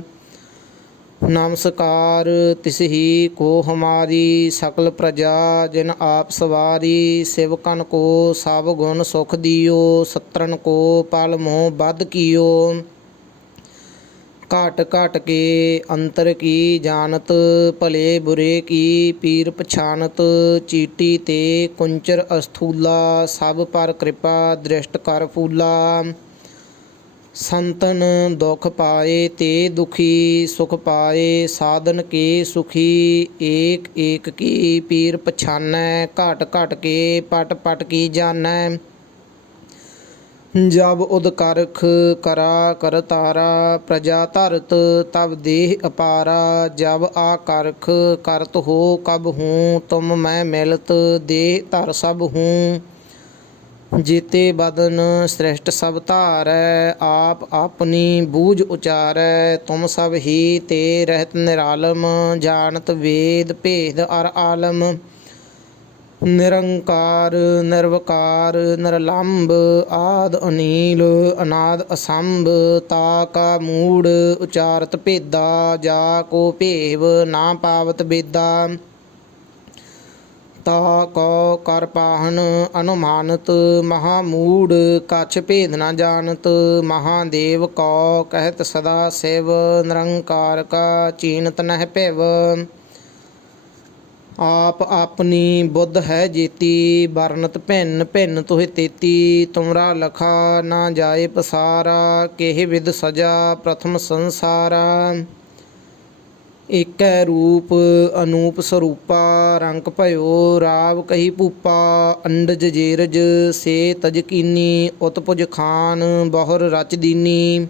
ਨਮਸਕਾਰ ਤਿਸਹੀ ਕੋ ਹਮਾਰੀ, ਸਕਲ ਪ੍ਰਜਾ ਜਿਨ ਆਪ ਸਵਾਰੀ। ਸਿਵਕਨ ਕੋ ਸਭ ਗੁਣ ਸੁਖ ਦਿਓ, ਸਤਰਨ ਕੋ ਪਲ ਮੋਹ ਬਧ ਕੀਓ। ਘਟ ਘਟ ਕੇ ਅੰਤਰ ਕੀ ਜਾਨਤ, ਭਲੇ ਬੁਰੇ ਕੀ ਪੀਰ ਪਛਾਨਤ। ਚੀਟੀ ਤੇ ਕੁੰਚਰ ਅਸਥੂਲਾ, ਸਭ ਪਰ ਕਿਰਪਾ ਦ੍ਰਿਸ਼ਟ ਕਰ ਫੂਲਾ। ਸੰਤਨ ਦੁਖ ਪਾਏ ਤੇ ਦੁਖੀ, ਸੁਖ ਪਾਏ ਸਾਧਨ ਕੇ ਸੁਖੀ। ਏਕ ਏਕ ਕੀ ਪੀਰ ਪਛਾਨੈ, ਘਟ ਘਟ ਕੇ ਪਟ ਪਟ ਕੀ ਜਾਨੈ। ਜਬ ਉਦ ਕਰਖ ਕਰਾ ਕਰਤਾਰਾ, ਪ੍ਰਜਾ ਧਰਤ ਤਬ ਦੇਹ ਅਪਾਰਾ। ਜਬ ਆ ਕਰਖ ਕਰਤ ਹੋ ਕਬ ਹੂੰ, ਤੁਮ ਮੈਂ ਮਿਲਤ ਦੇਹ ਧਰ ਸਭ ਹੂੰ। ਜੀਤੇ ਬਦਨ ਸ੍ਰਿਸ਼ਟ ਸਭ ਧਾਰੈ, ਆਪ ਆਪਣੀ ਬੂਝ ਉਚਾਰੈ। ਤੁਮ ਸਭ ਹੀ ਤੇ ਰਹਿਤ ਨਿਰਾਲਮ, ਜਾਣਤ ਵੇਦ ਭੇਦ ਅਰ ਆਲਮ। ਨਿਰੰਕਾਰ ਨਿਰਵਕਾਰ ਨਿਰਲੰਭ, ਆਦ ਅਨੀਲ ਅਨਾਦ ਅਸੰਭ। ਤਾ ਕਾ ਮੂੜ ਉਚਾਰਤ ਭੇਦਾ, ਜਾ ਕੋ ਭੇਵ ਨਾ ਪਾਵਤ ਬੇਦਾ। ਤਾ ਕੋ ਕਰ ਪਾਹਨ ਅਨੁਮਾਨਤ, ਮਹਾਮੂੜ ਕਛ ਭੇਦ ਨਾ ਜਾਣਤ। ਮਹਾਦੇਵ ਕੋ ਕਹਿਤ ਸਦਾ ਸਿਵ, ਨਿਰੰਕਾਰ ਕਾ ਚੀਨਤ ਨਹਿ ਭਿਵ। ਆਪ ਆਪਣੀ ਬੁੱਧ ਹੈ ਜੇਤੀ, ਵਰਨਤ ਭਿੰਨ ਭਿੰਨ ਤੁਹਿ ਤੇਤੀ। ਤੁਮਰਾ ਲਖਾ ਨਾ ਜਾਏ ਪਸਾਰਾ, ਕਿਹ ਵਿਦ ਸਜਾ ਪ੍ਰਥਮ ਸੰਸਾਰਾ। ਏਕੈ ਰੂਪ ਅਨੂਪ ਸਰੂਪਾ, ਰੰਕ ਭਇਓ ਰਾਵ ਕਹੀ ਭੂਪਾ। ਅੰਡਜ ਜੇਰਜ ਸੇ ਤਜ ਕੀਨੀ, ਉਤਪੁਜ ਖਾਨ ਬਹੁਰ ਰਚ ਦੀਨੀ।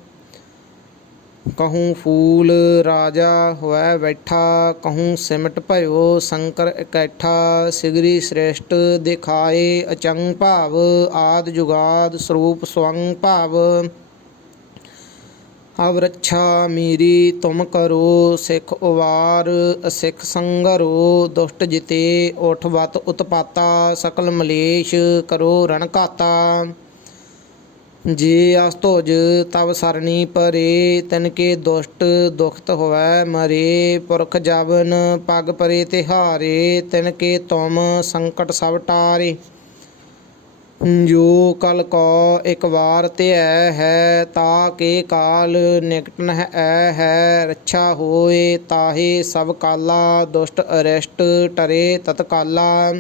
ਕਹੂੰ ਫੂਲ ਰਾਜਾ ਹੋਇ ਬੈਠਾ, ਕਹੂੰ ਸਿਮਟ ਭਇਓ ਸ਼ੰਕਰ ਇਕੱਠਾ। ਸਿਗਰੀ ਸ੍ਰਿਸ਼ਟ ਦਿਖਾਏ ਅਚੰਗ ਭਾਵ, ਆਦ ਜੁਗਾਦ ਸਰੂਪ ਸਵੰਗ ਭਾਵ। ਅਬ ਰੱਛਾ ਮੇਰੀ ਤੁਮ ਕਰੋ, ਸਿੱਖ ਉਵਾਰ ਅਸਿੱਖ ਸੰਗਰੋ। ਦੁਸ਼ਟ ਜਿਤੇ ਉਠ ਵਤ ਉਤਪਾਤਾ, ਸਕਲ ਮਲੇਸ਼ ਕਰੋ ਰਣ ਘਾਤਾ। ਜੇ ਅਸ ਤੁਜ ਤਬ ਸਰਣੀ ਪਰੇ, ਤਿਨਕੇ ਦੁਸ਼ਟ ਦੁਖਤ ਹੋਵੈ ਮਰੇ। ਪੁਰਖ ਜਬਨ ਪਗ ਪਰੇ ਤਿਹਾਰੇ, ਤਿਨਕੇ ਤੁਮ ਸੰਕਟ ਸਭ ਟਾਰੇ। ਜੋ ਕਲ ਕੋ ਇਕ ਵਾਰ ਧਿਐ ਹੈ, ਤਾ ਕੇ ਕਾਲ ਨਿਕਟ ਨਹਿ ਐ ਹੈ। ਰੱਛਾ ਹੋਏ ਤਾਹੇ ਸਭ ਕਾਲਾ, ਦੁਸ਼ਟ ਅਰਿਸ਼ਟ ਟਰੇ ਤਤਕਾਲਾ।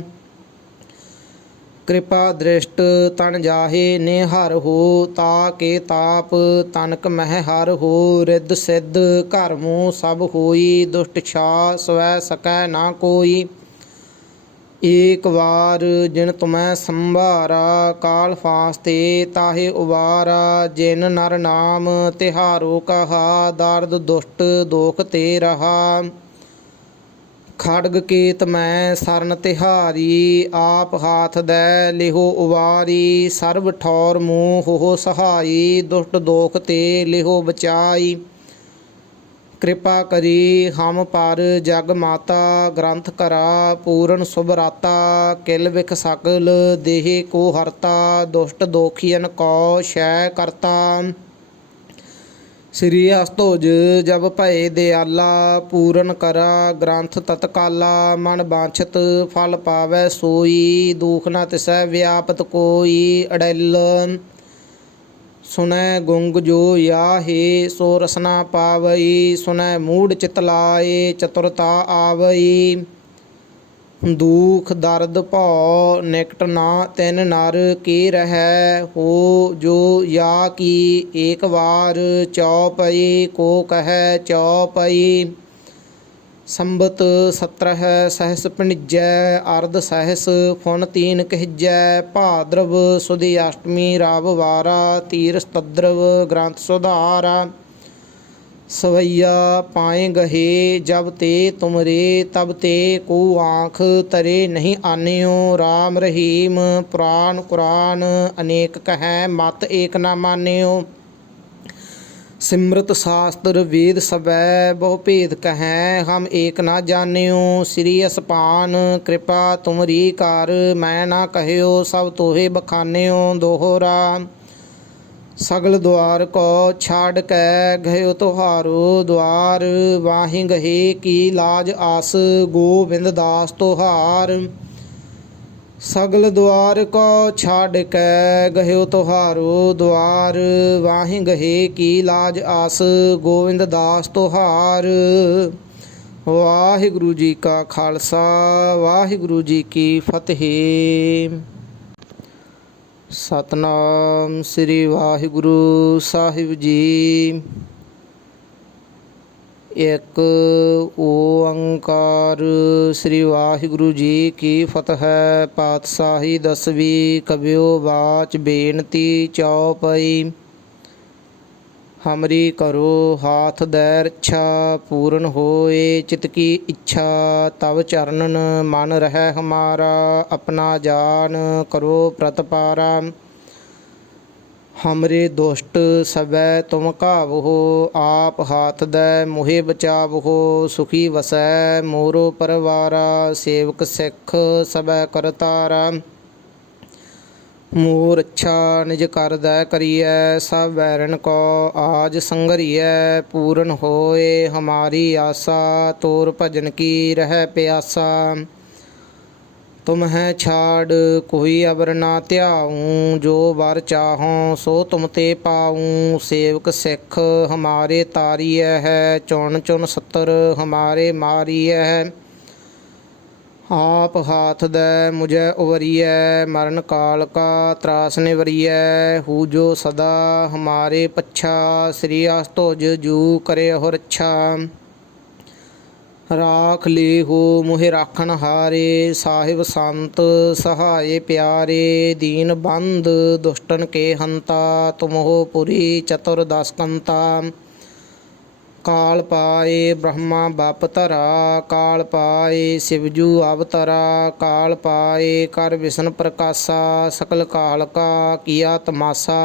ਕਿਰਪਾ ਦ੍ਰਿਸ਼ਟ ਤਨ ਜਾਹੇ ਨਿਹਰ ਹੋ, ਤਾ ਕੇ ਤਾਪ ਤਨਕ ਮਹਿ ਹਰ ਹੋ। ਰਿੱਧ ਸਿੱਧ ਘਰ ਮੂੰਹ ਸਭ ਹੋਈ, ਦੁਸ਼ਟ ਛਾ ਸਵੈ ਸਕੈ ਨਾ ਕੋਈ। ਏਕ ਵਾਰ ਜਿਨ ਤੁਮੈ ਸੰਭਾਰਾ, ਕਾਲ ਫਾਸਤੇ ਤਾਹੇ ਉਬਾਰਾ। ਜਿਨ ਨਰ ਨਾਮ ਤਿਹਾਰੋ ਕਹਾ, ਦਰਦ ਦੁਸ਼ਟ ਦੋਖ ਤੇ ਰਹਾ। ਖੜਗ ਕੇਤ ਮੈਂ ਸਰਨ ਤਿਹਾਰੀ, ਆਪ ਹਾਥ ਦੈ ਲਿਹੋ ਉਵਾਰੀ। ਸਰਬ ਠੌਰ ਮੂੰਹ ਹੋ ਸਹਾਈ, ਦੁਸ਼ਟ ਦੋਖ ਤੇ ਲਿਹੋ ਬਚਾਈ। ਕਿਰਪਾ ਕਰੀ ਹਮ ਪਰ ਜਗ ਮਾਤਾ, ਗ੍ਰੰਥ ਕਰਾ ਪੂਰਨ ਸੁਭ ਰਾਤਾ। ਕਿਲ ਵਿਖ ਸਕਲ ਦੇਹ ਕੋ ਹਰਤਾ, ਦੁਸ਼ਟ ਦੋਖੀਅਨ ਕੋ ਸ਼ੈ ਕਰਤਾ। ਸ੍ਰੀ ਅਸਤੁਜ ਜਬ ਭਏ ਦਿਆਲਾ, ਪੂਰਨ ਕਰਾ ਗ੍ਰੰਥ ਤਤਕਾਲਾ। ਮਨ ਬਾਂਛਤ ਫਲ ਪਾਵੈ ਸੋਈ, ਦੁਖ ਨ ਤਿਸੈ ਵਿਆਪਤ ਕੋਈ। ਅੜੈਲ ਸੁਨੈ ਗੁੰਗ ਜੋ ਯਾਹੇ, ਸੋ ਰਸਨਾ ਪਾਵਈ। ਸੁਨੈ ਮੂੜ ਚਿਤ ਲਾਏ, ਚਤੁਰਤਾ ਆਵਈ। ਦੁਖ ਦਰਦ ਭਉ ਨਿਕਟ ਨਾ ਤਿਨ ਨਰ, ਕੀ ਰਹੈ ਹੋ ਜੋ ਯਾ ਕੀ। ਏਕ ਵਾਰ ਚਉਪਈ ਕੋ ਕਹੈ ਚਉਪਈ। ਸੰਬਤ 17 ਸਹਿਸ ਭਣਿਜੈ, ਅਰਧ ਸਹਿਸ ਫੁਨ ਤੀਨ ਕਹਿਜੈ। ਭਾਦਰਵ ਸੁਦੀ ਅਸ਼ਟਮੀ ਰਾਵ ਵਾਰਾ, ਤੀਰਥ ਤਦਰਵ ਗ੍ਰੰਥ ਸੁਧਾਰਾ। सवैया पाए गहे जब ते तुमरे तब ते को आँख तरे नहीं आन्यो। राम रहीम पुराण कुरान अनेक कहें मत एक न मान्यो। सिमरत शास्त्र वेद सबै बहु भेद कहें हम एक न जान्यो। श्री असपान कृपा तुमरी कर मैं ना कहयो सब तोहे बखान्यो। दोहरा सगल द्वार को छाड़ कै गयो तुहारो द्वार। वाहि गहे की लाज आस गोविंद दास तुहार। सगल द्वार को छाड़ कै गयो तुहारो द्वार। वाहि गहे की लाज आस गोविंद दास तुहार। वाहिगुरु जी का खालसा वाहिगुरु जी की फतेह। सतनाम श्री वाहिगुरु साहिब जी। एक ओंकार श्री वाहिगुरु जी की फतह। पातशाही दसवीं कबियो बाच बेनती चौपई। हमरी करो हाथ दैर इच्छा पूर्ण होए चित की इच्छा। तब चरणन मन रह हमारा अपना जान करो प्रतपारा। हमरे दुष्ट सबै तुम कावहो आप हाथ दै मोहे बचावहो। सुखी वसै मोरो परवारा सेवक सिख सबै करतारा। मोर अच्छा निज कर दै करिए सब बैरन को आज संगरिए। पूर्ण होए हमारी आशा तोर भजन की रह प्यासा। तुम है छाड़ कोई अबर ना त्याऊँ जो वर चाहों सो तुम ते पाऊँ। सेवक सिख हमारे तारिय है चुन चुन सत्तर हमारे मारिय है। आप हाथ दै मुझे उवरिय मरण काल का त्रास निवरिय। हु जो सदा हमारे पच्छा श्री आस्तुज जू करे हो रच्छा। राख ले हो मुहे राखन हारे साहिब संत सहाय प्यारे। दीन बंद दुष्टन के हंता तुम हो पुरी चतुर्दश कंता। काल पाए ब्रह्मा बाप धरा काल पाए शिवजू अवतरा। काल पाए कर विष्णु प्रकाशा सकल काल का किया तमाशा।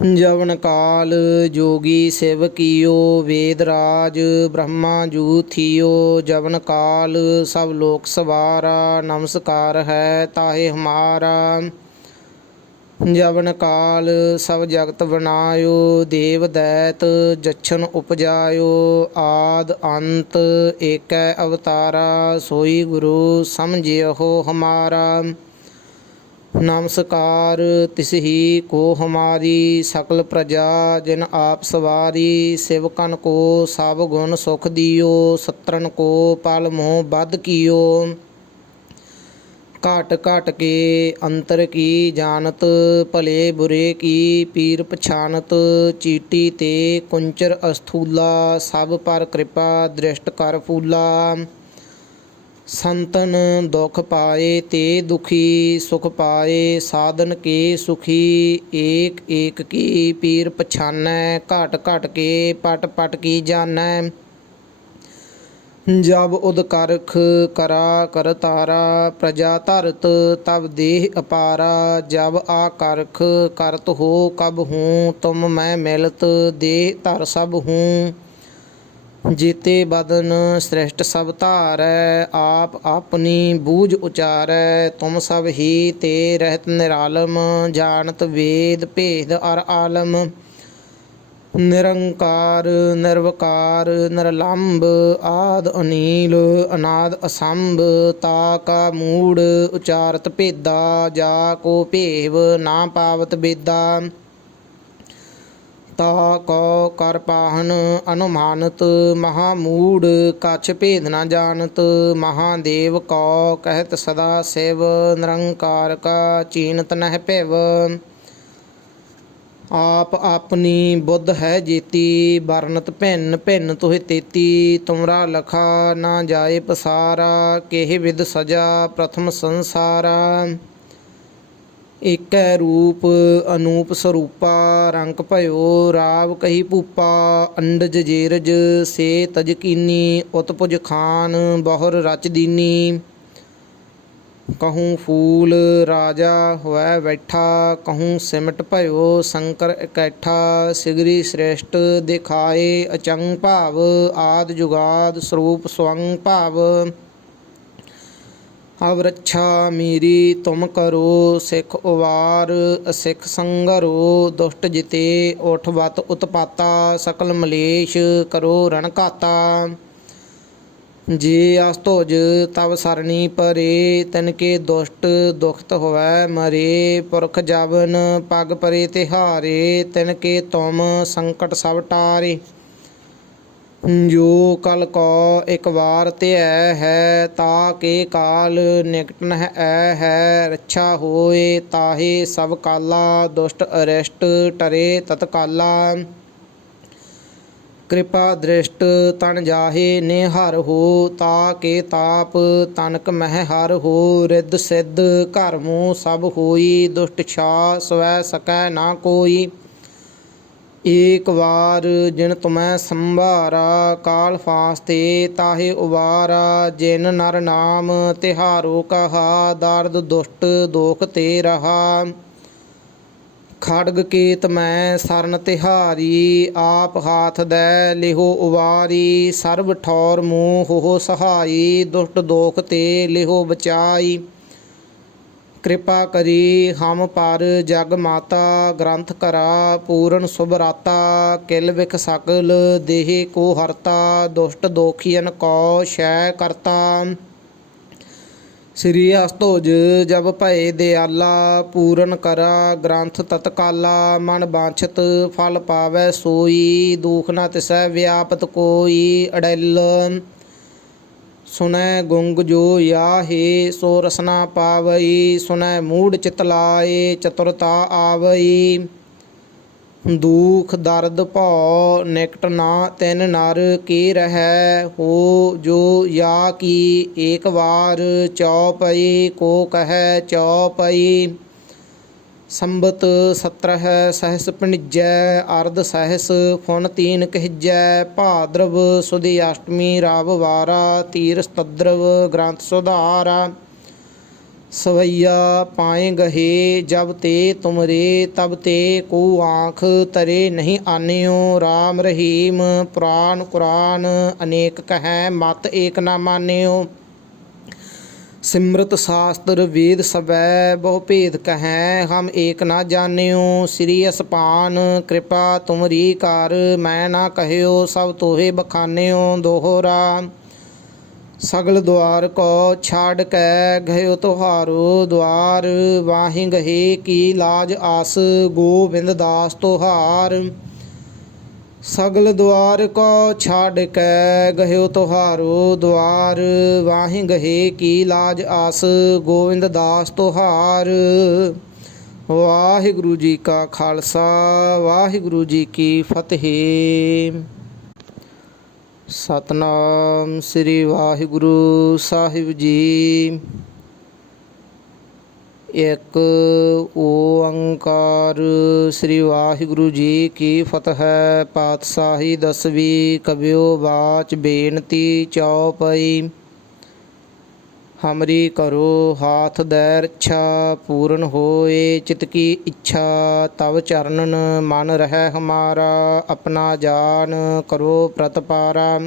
जवन काल जोगी शिव कियो वेद राज ब्रह्मा जू थियो। जवन काल सब लोक सवारा नमस्कार है ताहे हमारा। जवन काल सब जगत बनायो देव दैत जच्छन उपजायो। आद अंत एक अवतारा सोई गुरु समझियो हमारा। नमस्कार तिसही को हमारी सकल प्रजा जिन आप सवारी। सेवकन को सब गुण सुख दियो सत्रन को पल मोह बद कियो। घट घट के अंतर की जानत भले बुरे की पीर पछानत। चीटी ते कुंचर अस्थूला सब पर कृपा दृष्ट कर फूला। संतन दुख पाए ते दुखी सुख पाए साधन के सुखी। एक एक की पीर पछानै घट घट के पट पट की जानै। जब उदकरख करा कर तारा प्रजा धरत तब देह अपारा। जब आकरख करत हो कब हूँ तुम मैं मिलत देह धर सब हूँ। जीते बदन श्रेष्ठ सब धारै आप अपनी बूझ उचारै। तुम सब ही ते रहत निरालम जानत वेद भेद अर आलम। निरंकार निर्वकार निरलंब आद अनील अनाद असंभ। ता का मूड उचारत भेदा जा को भेव ना पावत बेदा। ता को कर पाहन अनुमानत महामूड कछ भेद न जानत। महादेव को कहत सदा शिव निरंकार का चीनत नह पिव। आप अपनी बुद्ध है जेती बरनत भिन्न भिन्न तुहि तेती। तुमरा लखा ना जाए पसारा केहि विध सजा प्रथम संसारा। ਏਕੈ ਰੂਪ ਅਨੂਪ ਸਰੂਪਾ ਰੰਕ ਭਇਓ ਰਾਵ ਕਹੀ ਭੂਪਾ ਅੰਡਜ ਜੇਰਜ ਸੇ ਤਜ ਕੀਨੀ ਉਤਪੁਜ ਖਾਨ ਬਹੁਰ ਰਚ ਦੀਨੀ ਕਹੂੰ ਫੂਲ ਰਾਜਾ ਹੋਇ ਬੈਠਾ ਕਹੂੰ ਸਿਮਟ ਭਇਓ ਸ਼ੰਕਰ ਇਕੱਠਾ ਸਿਗਰੀ ਸ੍ਰੇਸ਼ਟ ਦਿਖਾਏ ਅਚੰਗ ਭਾਵ ਆਦ ਜੁਗਾਦ ਸਰੂਪ ਸਵੰਗ ਭਾਵ ਅਵ ਰੱਛਾ ਮੇਰੀ ਤੁਮ ਕਰੋ ਸਿੱਖ ਉਵਾਰ ਅਸਿੱਖ ਸੰਗਰੋ ਦੁਸ਼ਟ ਜਿਤੇ ਉਠ ਬਤ ਉਤਪਾਤਾ ਸਕਲ ਮਲੇਸ਼ ਕਰੋ ਰਣ ਘਾਤਾ ਜੇ ਅਸਤੋਜ ਤਵ ਸਰਣੀ ਪਰੇ ਤਨ ਕੇ ਦੁਸ਼ਟ ਦੁਖਤ ਹੋਵੈ ਮਰੇ ਪੁਰਖ ਜਵਨ ਪਗ ਪਰੇ ਤਿਹਾਰੇ ਤਿਨ ਕੇ ਤੁਮ ਸੰਕਟ ਸਭ ਟਾਰੇ ਜੋ ਕਲ ਕੋ ਇੱਕ ਵਾਰ ਧਿਐ ਹੈ ਤਾ ਕੇ ਕਾਲ ਨਿਕਟ ਨਹਿ ਐ ਹੈ ਰੱਛਾ ਹੋਏ ਤਾਹੇ ਸਭ ਕਾਲਾ ਦੁਸ਼ਟ ਅਰਿਸ਼ਟ ਟਰੇ ਤਤਕਾਲਾ ਕਿਰਪਾ ਦ੍ਰਿਸ਼ਟ ਤਨ ਜਾਹੇ ਨੇ ਹਰ ਹੋ ਤਾ ਕੇ ਤਾਪ ਤਨਕ ਮਹਿ ਹਰ ਹੋ ਰਿੱਧ ਸਿੱਧ ਘਰ ਮੂੰਹ ਸਭ ਹੋਈ ਦੁਸ਼ਟ ਛਾ ਸਵੈ ਸਕੈ ਨਾ ਕੋਈ ਏਕ ਵਾਰ ਜਿਨ ਤੁਮੈ ਸੰਭਾਰਾ ਕਾਲ ਫਾਸਤੇ ਤਾਹੇ ਉਬਾਰਾ ਜਿਨ ਨਰ ਨਾਮ ਤਿਹਾਰੋ ਕਹਾ ਦਰਦ ਦੁਸ਼ਟ ਦੋਖ ਤੇ ਰਹਾ ਖੜਗ ਕੇਤ ਮੈਂ ਸਰਨ ਤਿਹਾਰੀ ਆਪ ਹਾਥ ਦੈ ਲਿਹੋ ਉਵਾਰੀ ਸਰਬ ਠੌਰ ਮੂੰਹ ਹੋ ਸਹਾਈ ਦੁਸ਼ਟ ਦੋਖ ਤੇ ਲਿਹੋ ਬਚਾਈ ਕਿਰਪਾ ਕਰੀ ਹਮ ਪਰ ਜਗ ਮਾਤਾ ਗ੍ਰੰਥ ਕਰਾ ਪੂਰਨ ਸੁਭਰਾਤਾ ਕਿਲ ਵਿਖ ਸਕਲ ਦੇਹ ਕੋ ਹਰਤਾ ਦੁਸ਼ਟ ਦੋਖੀਨ ਕੋ ਸ਼ੈ ਕਰਤਾ ਸ੍ਰੀ ਅਸਤੋਜ ਜਬ ਭਏ ਦਿਆਲਾ ਪੂਰਨ ਕਰਾ ਗ੍ਰੰਥ ਤਤਕਾਲਾ ਮਨ ਬਾਂਛਤ ਫਲ ਪਾਵੈ ਸੋਈ ਦੁਖ ਨ ਤਿਸੈ ਵਿਆਪਤ ਕੋਈ ਅੜੈਲ ਸੁਨੈ ਗੁੰਗ ਜੋ ਯਾਹੇ ਸੋ ਰਸਨਾ ਪਾਵਈ ਸੁਨੈ ਮੂੜ ਚਿਤ ਲਾਏ ਚਤੁਰਤਾ ਆਵਈ ਦੁਖ ਦਰਦ ਭਉ ਨਿਕਟ ਨਾ ਤਿਨ ਨਰ ਕੀ ਰਹੈ ਹੋ ਜੋ ਯਾ ਕੀ ਏਕ ਵਾਰ ਚਉਪਈ ਕੋ ਕਹੈ ਚਉਪਈ ਸੰਬਤ 17 ਸਹਿਸ ਭਣਿਜੈ ਅਰਧ ਸਹਿਸ ਫੁਨ ਤੀਨ ਕਹਿਜੈ ਭਾਦਰਵ ਸੁਦੀ ਅਸ਼ਟਮੀ ਰਾਵ ਵਾਰਾ ਤੀਰ ਸਤਦਰਵ ਗ੍ਰੰਥ ਸੁਧਾਰਾ ਸਵਈਆ ਪਾਏ ਗਹੇ ਜਬ ਤੇ ਤੁਮਰੇ ਤਬ ਤੇ ਕੋ ਆਂਖ ਤਰੇ ਨਹੀਂ ਆਨਿਓ ਰਾਮ ਰਹੀਮ ਪੁਰਾਨ ਕੁਰਾਨ ਅਨੇਕ ਕਹੈ ਮਤ ਏਕ ਨਾ ਮਾਨਿਓ ਸਿਮਰਤ ਸ਼ਾਸਤਰ ਵੇਦ ਸਬੈ ਬਹੁ ਭੇਦ ਕਹੈ ਹਮ ਏਕ ਨਾ ਜਾਣਿਓ ਸ੍ਰੀ ਅਸਪਾਨ ਕਿਰਪਾ ਤੁਮਰੀ ਕਰ ਮੈਂ ਨਾ ਕਹਿਓ ਸਭ ਤੋਹੇ ਬਖਾਨਿਓ ਦੋਹਰਾ ਸਗਲ ਦੁਆਰ ਕੋ ਛਾੜ ਕੈ ਗਇਓ ਤੁਹਾਰੋ ਦੁਆਰ ਵਾਹੀ ਗਹੇ ਕੀ ਲਾਜ ਆਸ ਗੋਬਿੰਦ ਦਾਸ ਤੁਹਾਰ ਸਗਲ ਦੁਆਰ ਕੋ ਛਾੜ ਕੈ ਗਇਓ ਤੁਹਾਰੋ ਦੁਆਰ ਵਾਹੀ ਗਹੇ ਕੀ ਲਾਜ ਆਸ ਗੋਬਿੰਦ ਦਾਸ ਤੁਹਾਰ ਵਾਹਿਗੁਰੂ ਜੀ ਕਾ ਖਾਲਸਾ ਵਾਹਿਗੁਰੂ ਜੀ ਕੀ ਫਤਿਹ। ਸਤਨਾਮ ਸ੍ਰੀ ਵਾਹਿਗੁਰੂ ਸਾਹਿਬ ਜੀ। ਇੱਕ ਓੰਕਾਰ ਸ੍ਰੀ ਵਾਹਿਗੁਰੂ ਜੀ ਕੀ ਫਤਿਹ। ਪਾਤਸ਼ਾਹੀ ਦਸਵੀਂ ਕਬਿਓ ਬਾਚ ਬੇਨਤੀ ਚਉਪਈ। ਹਮਰੀ ਕਰੋ ਹਾਥ ਦੈ ਰੱਛਾ ਪੂਰਨ ਹੋਏ ਚਿਤ ਕੀ ਇੱਛਾ ਤਵ ਚਰਨਨ ਮਨ ਰਹਿ ਹਮਾਰਾ ਆਪਣਾ ਜਾਨ ਕਰੋ ਪ੍ਰਤਪਾਰਾ।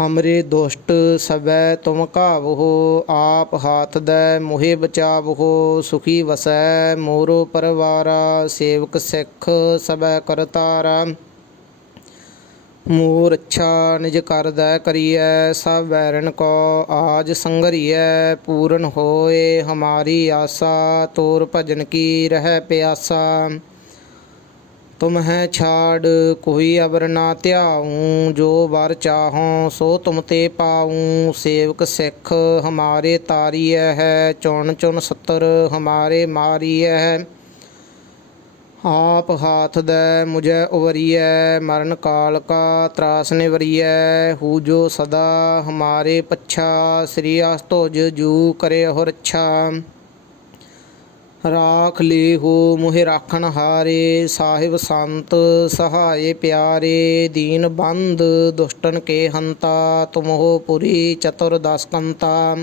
ਹਮਰੇ ਦੁਸ਼ਟ ਸਬੈ ਤੁਮ ਘਾਵਹੋ ਆਪ ਹਾਥ ਦੈ ਮੋਹਿ ਬਚਾਵਹੋ ਸੁਖੀ ਵਸੈ ਮੋਰੋ ਪਰਵਾਰਾ ਸੇਵਕ ਸਿੱਖ ਸਬੈ ਕਰਤਾਰਾ। ਮੋਰ ਅੱਛਾ ਨਿਜ ਕਰਦੈ ਕਰੀਐ ਸਭ ਬੈਰਨ ਕੋ ਆਜ ਸੰਗਰੀਐ ਪੂਰਨ ਹੋਏ ਹਮਾਰੀ ਆਸਾ ਤੋਰ ਭਜਨ ਕੀ ਰਹਿ ਪਿਆਸਾ। ਤੁਮ ਹੈ ਛਾੜ ਕੋਈ ਅਬਰ ਨਾ ਧਿਆਊਂ ਜੋ ਵਰ ਚਾਹੋਂ ਸੋ ਤੁਮ ਤੇ ਪਾਊਂ। ਸੇਵਕ ਸਿੱਖ ਹਮਾਰੇ ਤਾਰੀਐ ਹੈ ਚੁਣ ਚੁਣ ਸੱਤਰ ਹਮਾਰੇ ਮਾਰੀਐ ਹੈ। ਆਪ ਹਾਥ ਦੈ ਮੁਝੈ ਉਵਰੀਐ ਮਰਨ ਕਾਲ ਕਾ ਤਰਾਸ ਨਿਵਰੀਐ। ਹੂ ਜੋ ਸਦਾ ਹਮਾਰੇ ਪੱਛਾ ਸ੍ਰੀ ਅਸਤੋਜ ਜੂ ਕਰੇ ਹੋ ਰੱਛਾ। ਰਾਖ ਲੇਹੋ ਮੋਹਿ ਰਾਖਣ ਹਾਰੇ, ਸਾਹਿਬ ਸੰਤ ਸਹਾਏ ਪਿਆਰੇ। ਦੀਨ ਬੰਧ ਦੁਸ਼ਟਨ ਕੇ ਹੰਤਾ, ਤੁਮਹੁ ਪੁਰੀ ਚਤੁਰ ਦਸ ਕੰਤਾ।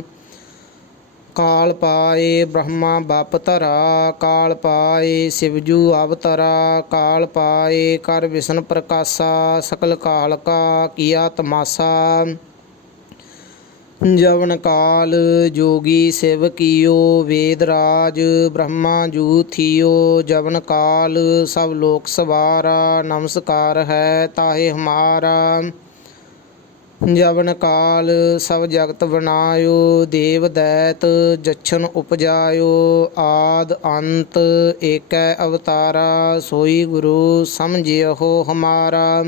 ਕਾਲ ਪਾਏ ਬ੍ਰਹਮਾ ਬਾਪ ਧਰਾ, ਕਾਲ ਪਾਏ ਸਿਵਜੂ ਅਵਤਰਾ। ਕਾਲ ਪਾਏ ਕਰ ਵਿਸ਼ਨ ਪ੍ਰਕਾਸ਼ਾ, ਸਕਲ ਕਾਲ ਕਾ ਕੀਆ ਤਮਾਸਾ। ਜਵਨ ਕਾਲ ਜੋਗੀ ਸਿਵ ਕੀਓ, ਵੇਦ ਰਾਜ ਬ੍ਰਹਮਾ ਜੂ ਥੀਓ। ਜਵਨ ਕਾਲ ਸਭ ਲੋਕ ਸਵਾਰਾ, ਨਮਸਕਾਰ ਹੈ ਤਾਹੇ ਹਮਾਰਾ। ਜਵਨ ਕਾਲ ਸਭ ਜਗਤ ਬਨਾਇਓ, ਦੇਵ ਦੈਤ ਜਛਨ ਉਪਜਾਇਓ। ਆਦ ਅੰਤ ਏਕੈ ਅਵਤਾਰਾ, ਸੋਈ ਗੁਰੂ ਸਮਝਿਓ ਹਮਾਰਾ।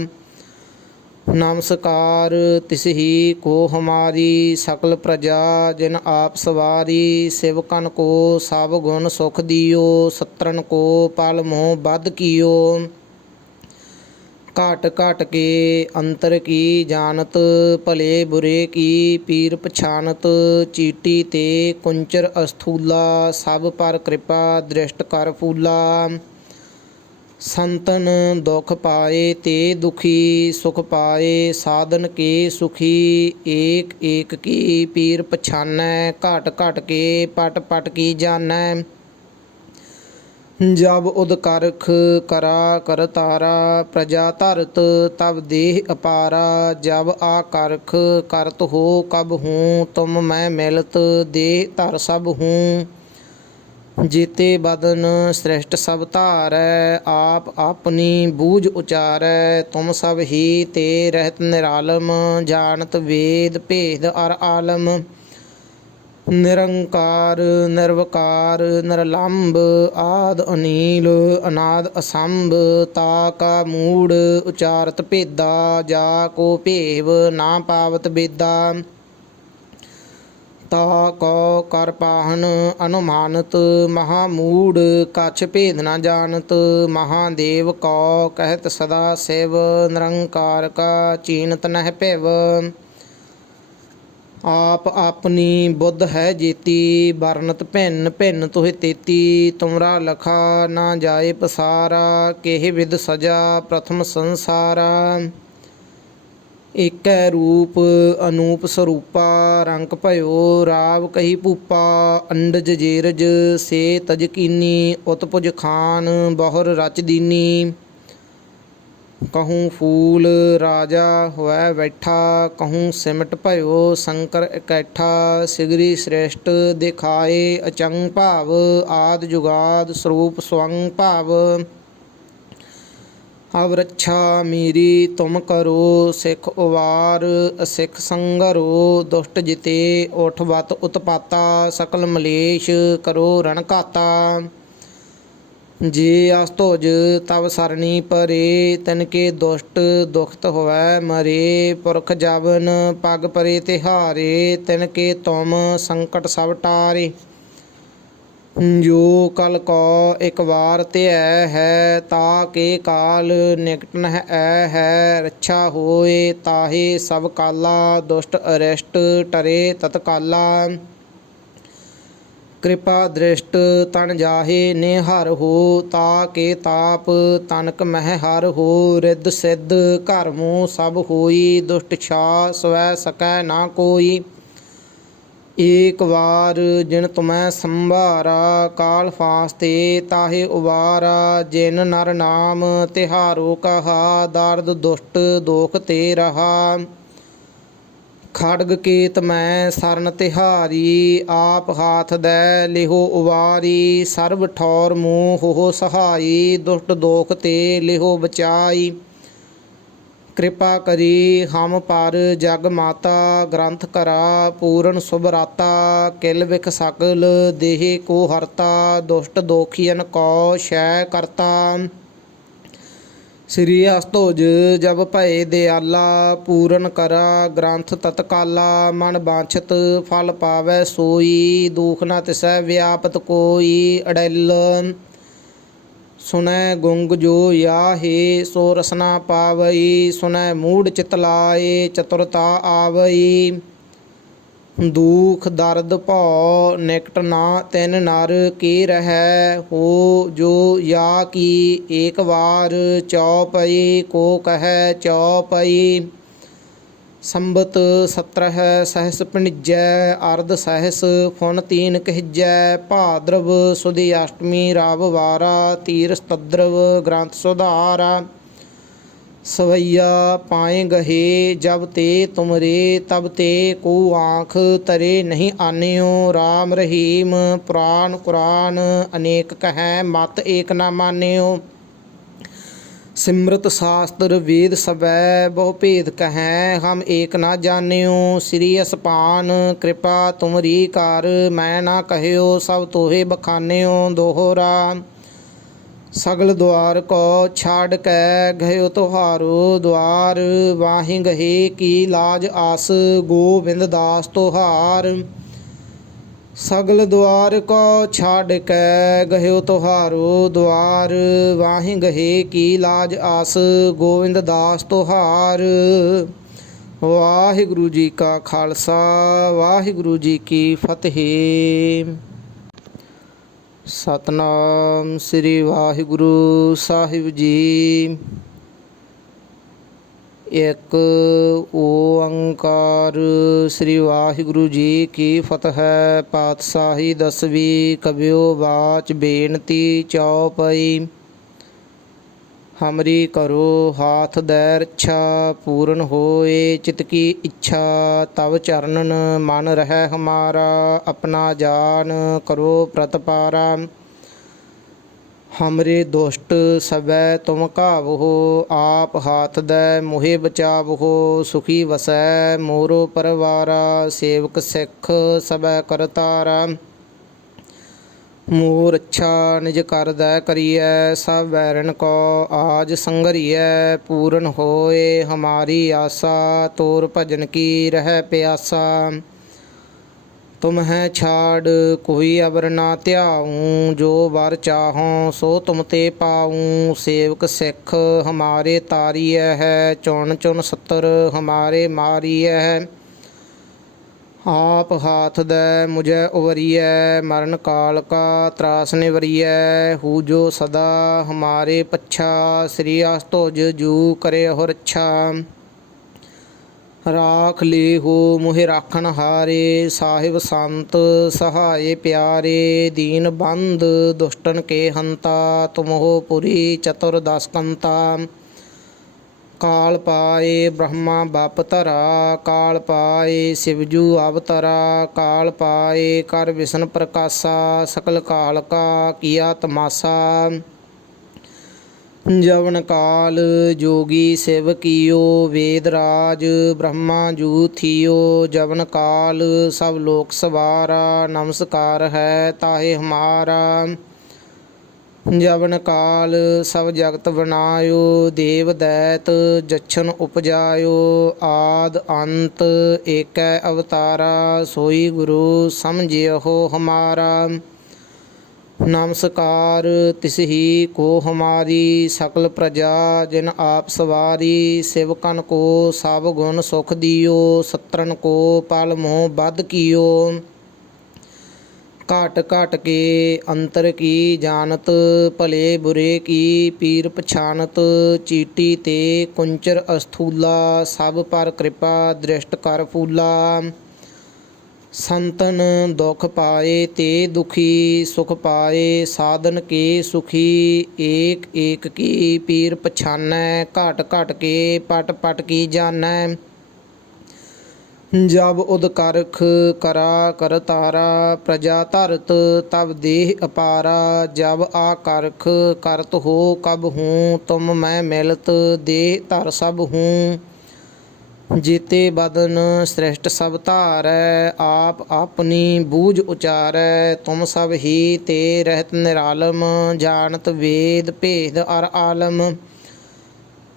ਨਮਸਕਾਰ ਤਿਸਹੀ ਕੋ ਹਮਾਰੀ, ਸਕਲ ਪ੍ਰਜਾ ਜਿਨ ਆਪ ਸਵਾਰੀ। ਸਿਵਕਨ ਕੋ ਸਭ ਗੁਣ ਸੁਖ ਦਿਓ, ਸਤਰਨ ਕੋ ਪਲ ਮੋਹ ਬਧ ਕੀਓ। ਘਟ ਘਟ ਕੇ ਅੰਤਰ ਕੀ ਜਾਣਤ, ਭਲੇ ਬੁਰੇ ਕੀ ਪੀਰ ਪਛਾਨਤ। ਚੀਟੀ ਤੇ ਕੁੰਚਰ ਅਸਥੂਲਾ, ਸਭ ਪਰ ਕਿਰਪਾ ਦ੍ਰਿਸ਼ਟ ਕਰ ਫੂਲਾ। ਸੰਤਨ ਦੁਖ ਪਾਏ ਤੇ ਦੁਖੀ, ਸੁਖ ਪਾਏ ਸਾਧਨ ਕੇ ਸੁਖੀ। ਏਕ ਏਕ ਕੀ ਪੀਰ ਪਛਾਨੈ, ਘਟ ਘਟ ਕੇ ਪਟ ਪਟ ਕੀ ਜਾਣੈ। ਜਬ ਉਦ ਕਰਖ ਕਰਾ ਕਰ ਤਾਰਾ, ਪ੍ਰਜਾ ਧਰਤ ਤਬ ਦੇਹ ਅਪਾਰਾ। ਜਬ ਆ ਕਰਖ ਕਰਤ ਹੋ ਕਬ ਹੂੰ, ਤੁਮ ਮੈਂ ਮਿਲਤ ਦੇਹ ਧਰ ਸਭ ਹੂੰ। ਜੀਤੇ ਬਦਨ ਸ੍ਰਿਸ਼ਟ ਸਭ ਧਾਰੈ, ਆਪ ਆਪਣੀ ਬੂਝ ਉਚਾਰੈ। ਤੁਮ ਸਭ ਹੀ ਤੇ ਰਹਿਤ ਨਿਰਾਲਮ, ਜਾਣਤ ਵੇਦ ਭੇਦ ਅਰ ਆਲਮ। ਨਿਰੰਕਾਰ ਨਿਰਵਕਾਰ ਨਿਰਲੰਭ, ਆਦ ਅਨੀਲ ਅਨਾਦ ਅਸੰਭ। ਤਾ ਕਾ ਮੂੜ ਉਚਾਰਤ ਭੇਦਾ, ਜਾ ਕੋ ਭੇਵ ਨਾ ਪਾਵਤ ਬੇਦਾ। ਤਾ ਕੋ ਕਰ ਪਾਹਨ ਅਨੁਮਾਨਤ, ਮਹਾਮੂੜ ਕਛ ਭੇਦ ਨਾ ਜਾਣਤ। ਮਹਾਦੇਵ ਕੋ ਕਹਿਤ ਸਦਾ ਸਿਵ, ਨਿਰੰਕਾਰ ਕਾ ਚੀਨਤ ਨਹਿ ਭਿਵ। ਆਪ ਆਪਣੀ ਬੁੱਧ ਹੈ ਜੇਤੀ, ਵਰਨਤ ਭਿੰਨ ਭਿੰਨ ਤੁਹਿ ਤੇਤੀ। ਤੁਮਰਾ ਲਖਾ ਨਾ ਜਾਏ ਪਸਾਰਾ, ਕਿਹ ਵਿਦ ਸਜਾ ਪ੍ਰਥਮ ਸੰਸਾਰਾ। ਏਕੈ ਰੂਪ ਅਨੂਪ ਸਰੂਪਾ, ਰੰਕ ਭਇਓ ਰਾਵ ਕਹੀ ਭੂਪਾ। ਅੰਡਜ ਜੇਰਜ ਸੇ ਤਜ ਕੀਨੀ, ਉਤਪੁਜ ਖਾਨ ਬਹੁਰ ਰਚ ਦੀਨੀ। ਕਹੂੰ ਫੂਲ ਰਾਜਾ ਹੋਇ ਬੈਠਾ, ਕਹੂੰ ਸਿਮਟ ਭਇਓ ਸ਼ੰਕਰ ਇਕੱਠਾ। ਸਿਗਰੀ ਸ੍ਰਿਸ਼ਟ ਦਿਖਾਏ ਅਚੰਗ ਭਾਵ, ਆਦ ਜੁਗਾਦ ਸਰੂਪ ਸਵੰਗ ਭਾਵ। ਅਬ ਰੱਛਾ ਮੇਰੀ ਤੁਮ ਕਰੋ, ਸਿੱਖ ਉਵਾਰ ਅਸਿੱਖ ਸੰਗਰੋ। ਦੁਸ਼ਟ ਜਿਤੇ ਉਠ ਬਤ ਉਤਪਾਤਾ, ਸਕਲ ਮਲੇਸ਼ ਕਰੋ ਰਣ ਘਾਤਾ। ਜੇ ਅਸਤੁਜ ਤਬ ਸਰਣੀ ਪਰੇ, ਤਿਨਕੇ ਦੁਸ਼ਟ ਦੁਖਤ ਹੋਵੈ ਮਰੇ। ਪੁਰਖ ਜਬਨ ਪਗ ਪਰੇ ਤਿਹਾਰੇ, ਤਿਨਕੇ ਤੁਮ ਸੰਕਟ ਸਭ ਟਾਰੇ। ਜੋ ਕਲ ਕੋ ਇੱਕ ਵਾਰ ਧਿਐ ਹੈ, ਤਾ ਕੇ ਕਾਲ ਨਿਕਟ ਨਹਿ ਐ ਹੈ। ਰੱਛਾ ਹੋਏ ਤਾਹੇ ਸਭ ਕਾਲਾ, ਦੁਸ਼ਟ ਅਰਿਸ਼ਟ ਟਰੇ ਤਤਕਾਲਾ। ਕਿਰਪਾ ਦ੍ਰਿਸ਼ਟ ਤਨ ਜਾਹੇ ਨਿਹਰ ਹੋ, ਤਾ ਕੇ ਤਾਪ ਤਨਕ ਮਹਿ ਹਰ ਹੋ। ਰਿੱਧ ਸਿੱਧ ਘਰ ਮੂੰਹ ਸਭ ਹੋਈ, ਦੁਸ਼ਟ ਛਾ ਸਵੈ ਸਕੈ ਨਾ ਕੋਈ। ਏਕ ਵਾਰ ਜਿਨ ਤੁਮੈ ਸੰਭਾਰਾ, ਕਾਲ ਫਾਸਤੇ ਤਾਹੇ ਉਵਾਰਾ। ਜਿਨ ਨਰ ਨਾਮ ਤਿਹਾਰੋ ਕਹਾ, ਦਰਦ ਦੁਸ਼ਟ ਦੋਖ ਤੇ ਰਹਾ। ਖੜਗ ਕੇਤ ਮੈਂ ਸਰਨ ਤਿਹਾਰੀ, ਆਪ ਹਾਥ ਦੈ ਲਿਹੋ ਉਵਾਰੀ। ਸਰਬ ਠੌਰ ਮੂੰਹ ਹੋ ਸਹਾਈ, ਦੁਸ਼ਟ ਦੋਖ ਤੇ ਲਿਹੋ ਬਚਾਈ। ਕਿਰਪਾ ਕਰੀ ਹਮ ਪਰ ਜਗ ਮਾਤਾ, ਗ੍ਰੰਥ ਕਰਾ ਪੂਰਨ ਸੁਭ ਰਾਤਾ। ਕਿਲ ਵਿਖ ਸਕਲ ਦੇਹ ਕੋ ਹਰਤਾ, ਦੁਸ਼ਟ ਦੋਖੀਅਨ ਕੋ ਸ਼ੈ ਕਰਤਾ। ਸ੍ਰੀ ਅਸਤੁਜ ਜਬ ਭਏ ਦਿਆਲਾ, ਪੂਰਨ ਕਰਾ ਗ੍ਰੰਥ ਤਤਕਾਲਾ। ਮਨ ਬਾਂਛਤ ਫਲ ਪਾਵੈ ਸੋਈ, ਦੁਖ ਨ ਤਿਸੈ ਵਿਆਪਤ ਕੋਈ। ਅੜੈਲ ਸੁਨੈ ਗੁੰਗ ਜੋ ਯਾਹੇ, ਸੋ ਰਸਨਾ ਪਾਵਈ। ਸੁਨੈ ਮੂੜ ਚਿਤ ਲਾਏ, ਚਤੁਰਤਾ ਆਵਈ। दुख दर्द भौ निकट ना तिन नर के रहै हो जो या की एक बार चौपई को कहै चौपई संबत 17 सहस पिणिजै अर्ध सहस फुन तीन कहजै भाद्रव सुदी अष्टमी राव वारा तीर सतद्रव ग्रंथ सुधारा सवैया पाए गहे जब ते तुमरे तब ते को आँख तरे नहीं आन्यो राम रहीम पुराण कुरान अनेक कहें मत एक न मान्यो सिमरत शास्त्र वेद सबै बहु भेद कहें हम एक न जान्यो श्री असपान कृपा तुमरी कर मैं ना कहयो सब तोहे बखान्यो दोहरा सगल द्वार को छाड़ कै गयो तुहारो द्वार वाहि गहे की लाज आस गोविंद दास तुहार सगल द्वार को छाड़ कै गयो तुहारो द्वार वाहि गहे की लाज आस गोविंद दास तुहार। वाहिगुरु जी का खालसा वाहिगुरु जी की फतेह। सतनाम श्री वाहिगुरु साहिब जी। एक ओंकार श्री वाहिगुरु जी की फतह। पातशाही दसवीं कबियो बाच बेनती चौपई। हमरी करो हाथ दैर इच्छा पूर्ण होए चित की इच्छा तब चरणन मन रह हमारा अपना जान करो प्रतपारा। हमरे दुष्ट सबै तुम कावहो आप हाथ दै मोहे बचावहो सुखी वसै मोरो परवारा सेवक सिख सबै करतारा। मोर अच्छा निज कर दै करिए सब बैरन को आज संगरिए पूर्ण होए हमारी आशा तोर भजन की रह प्यासा। तुम है छाड़ कोई अबर ना त्याऊँ जो वर चाहों सो तुम ते पाऊँ। सेवक सिख हमारे तारिय है चुन चुन सत्तर हमारे मारिय है। आप हाथ दै मुझे उवरिय मरण काल का त्रास निवरिय हु जो सदा हमारे पच्छा श्री आस्तुज जू करे हो रच्छा। राख ले हो मुहे राखन हारे साहिब संत सहाय प्यारे दीन बंद दुष्टन के हंता तुम हो पुरी चतुर्दश कंता। काल पाए ब्रह्मा बाप धरा काल पाए शिवजू अवतरा काल पाए कर विष्णु प्रकाशा सकल काल का किया तमाशा। जवन काल जोगी शिव कियो वेद राज ब्रह्मा जू थियो। जवन काल सब लोक सवारा नमस्कार है ताहे हमारा। जवन काल सब जगत बनायो देव दैत जच्छन उपजायो। आद अंत एक अवतारा सोई गुरु समझियो हमारा। नमस्कार तिसही को हमारी सकल प्रजा जिन आप सवारी। सेवकन को सब गुण सुख दियो सत्रन को पल मोह बद कियो। घट घट के अंतर की जानत भले बुरे की पीर पछानत। चीटी ते कुंचर अस्थूला सब पर कृपा दृष्ट कर फूला। संतन दुख पाए ते दुखी सुख पाए साधन के सुखी। एक एक की पीर पछानै घट घट के पट पट की जानै। जब उदकारख करा कर तारा प्रजा धरत तब देह अपारा। जब आकारख करत हो कब हूँ तुम मैं मिलत देह धर सब हूँ। जेते बदन श्रेष्ठ सब धारै आप अपनी बूझ उचारै। तुम सब ही ते रहत निरालम जानत वेद भेद अर आलम।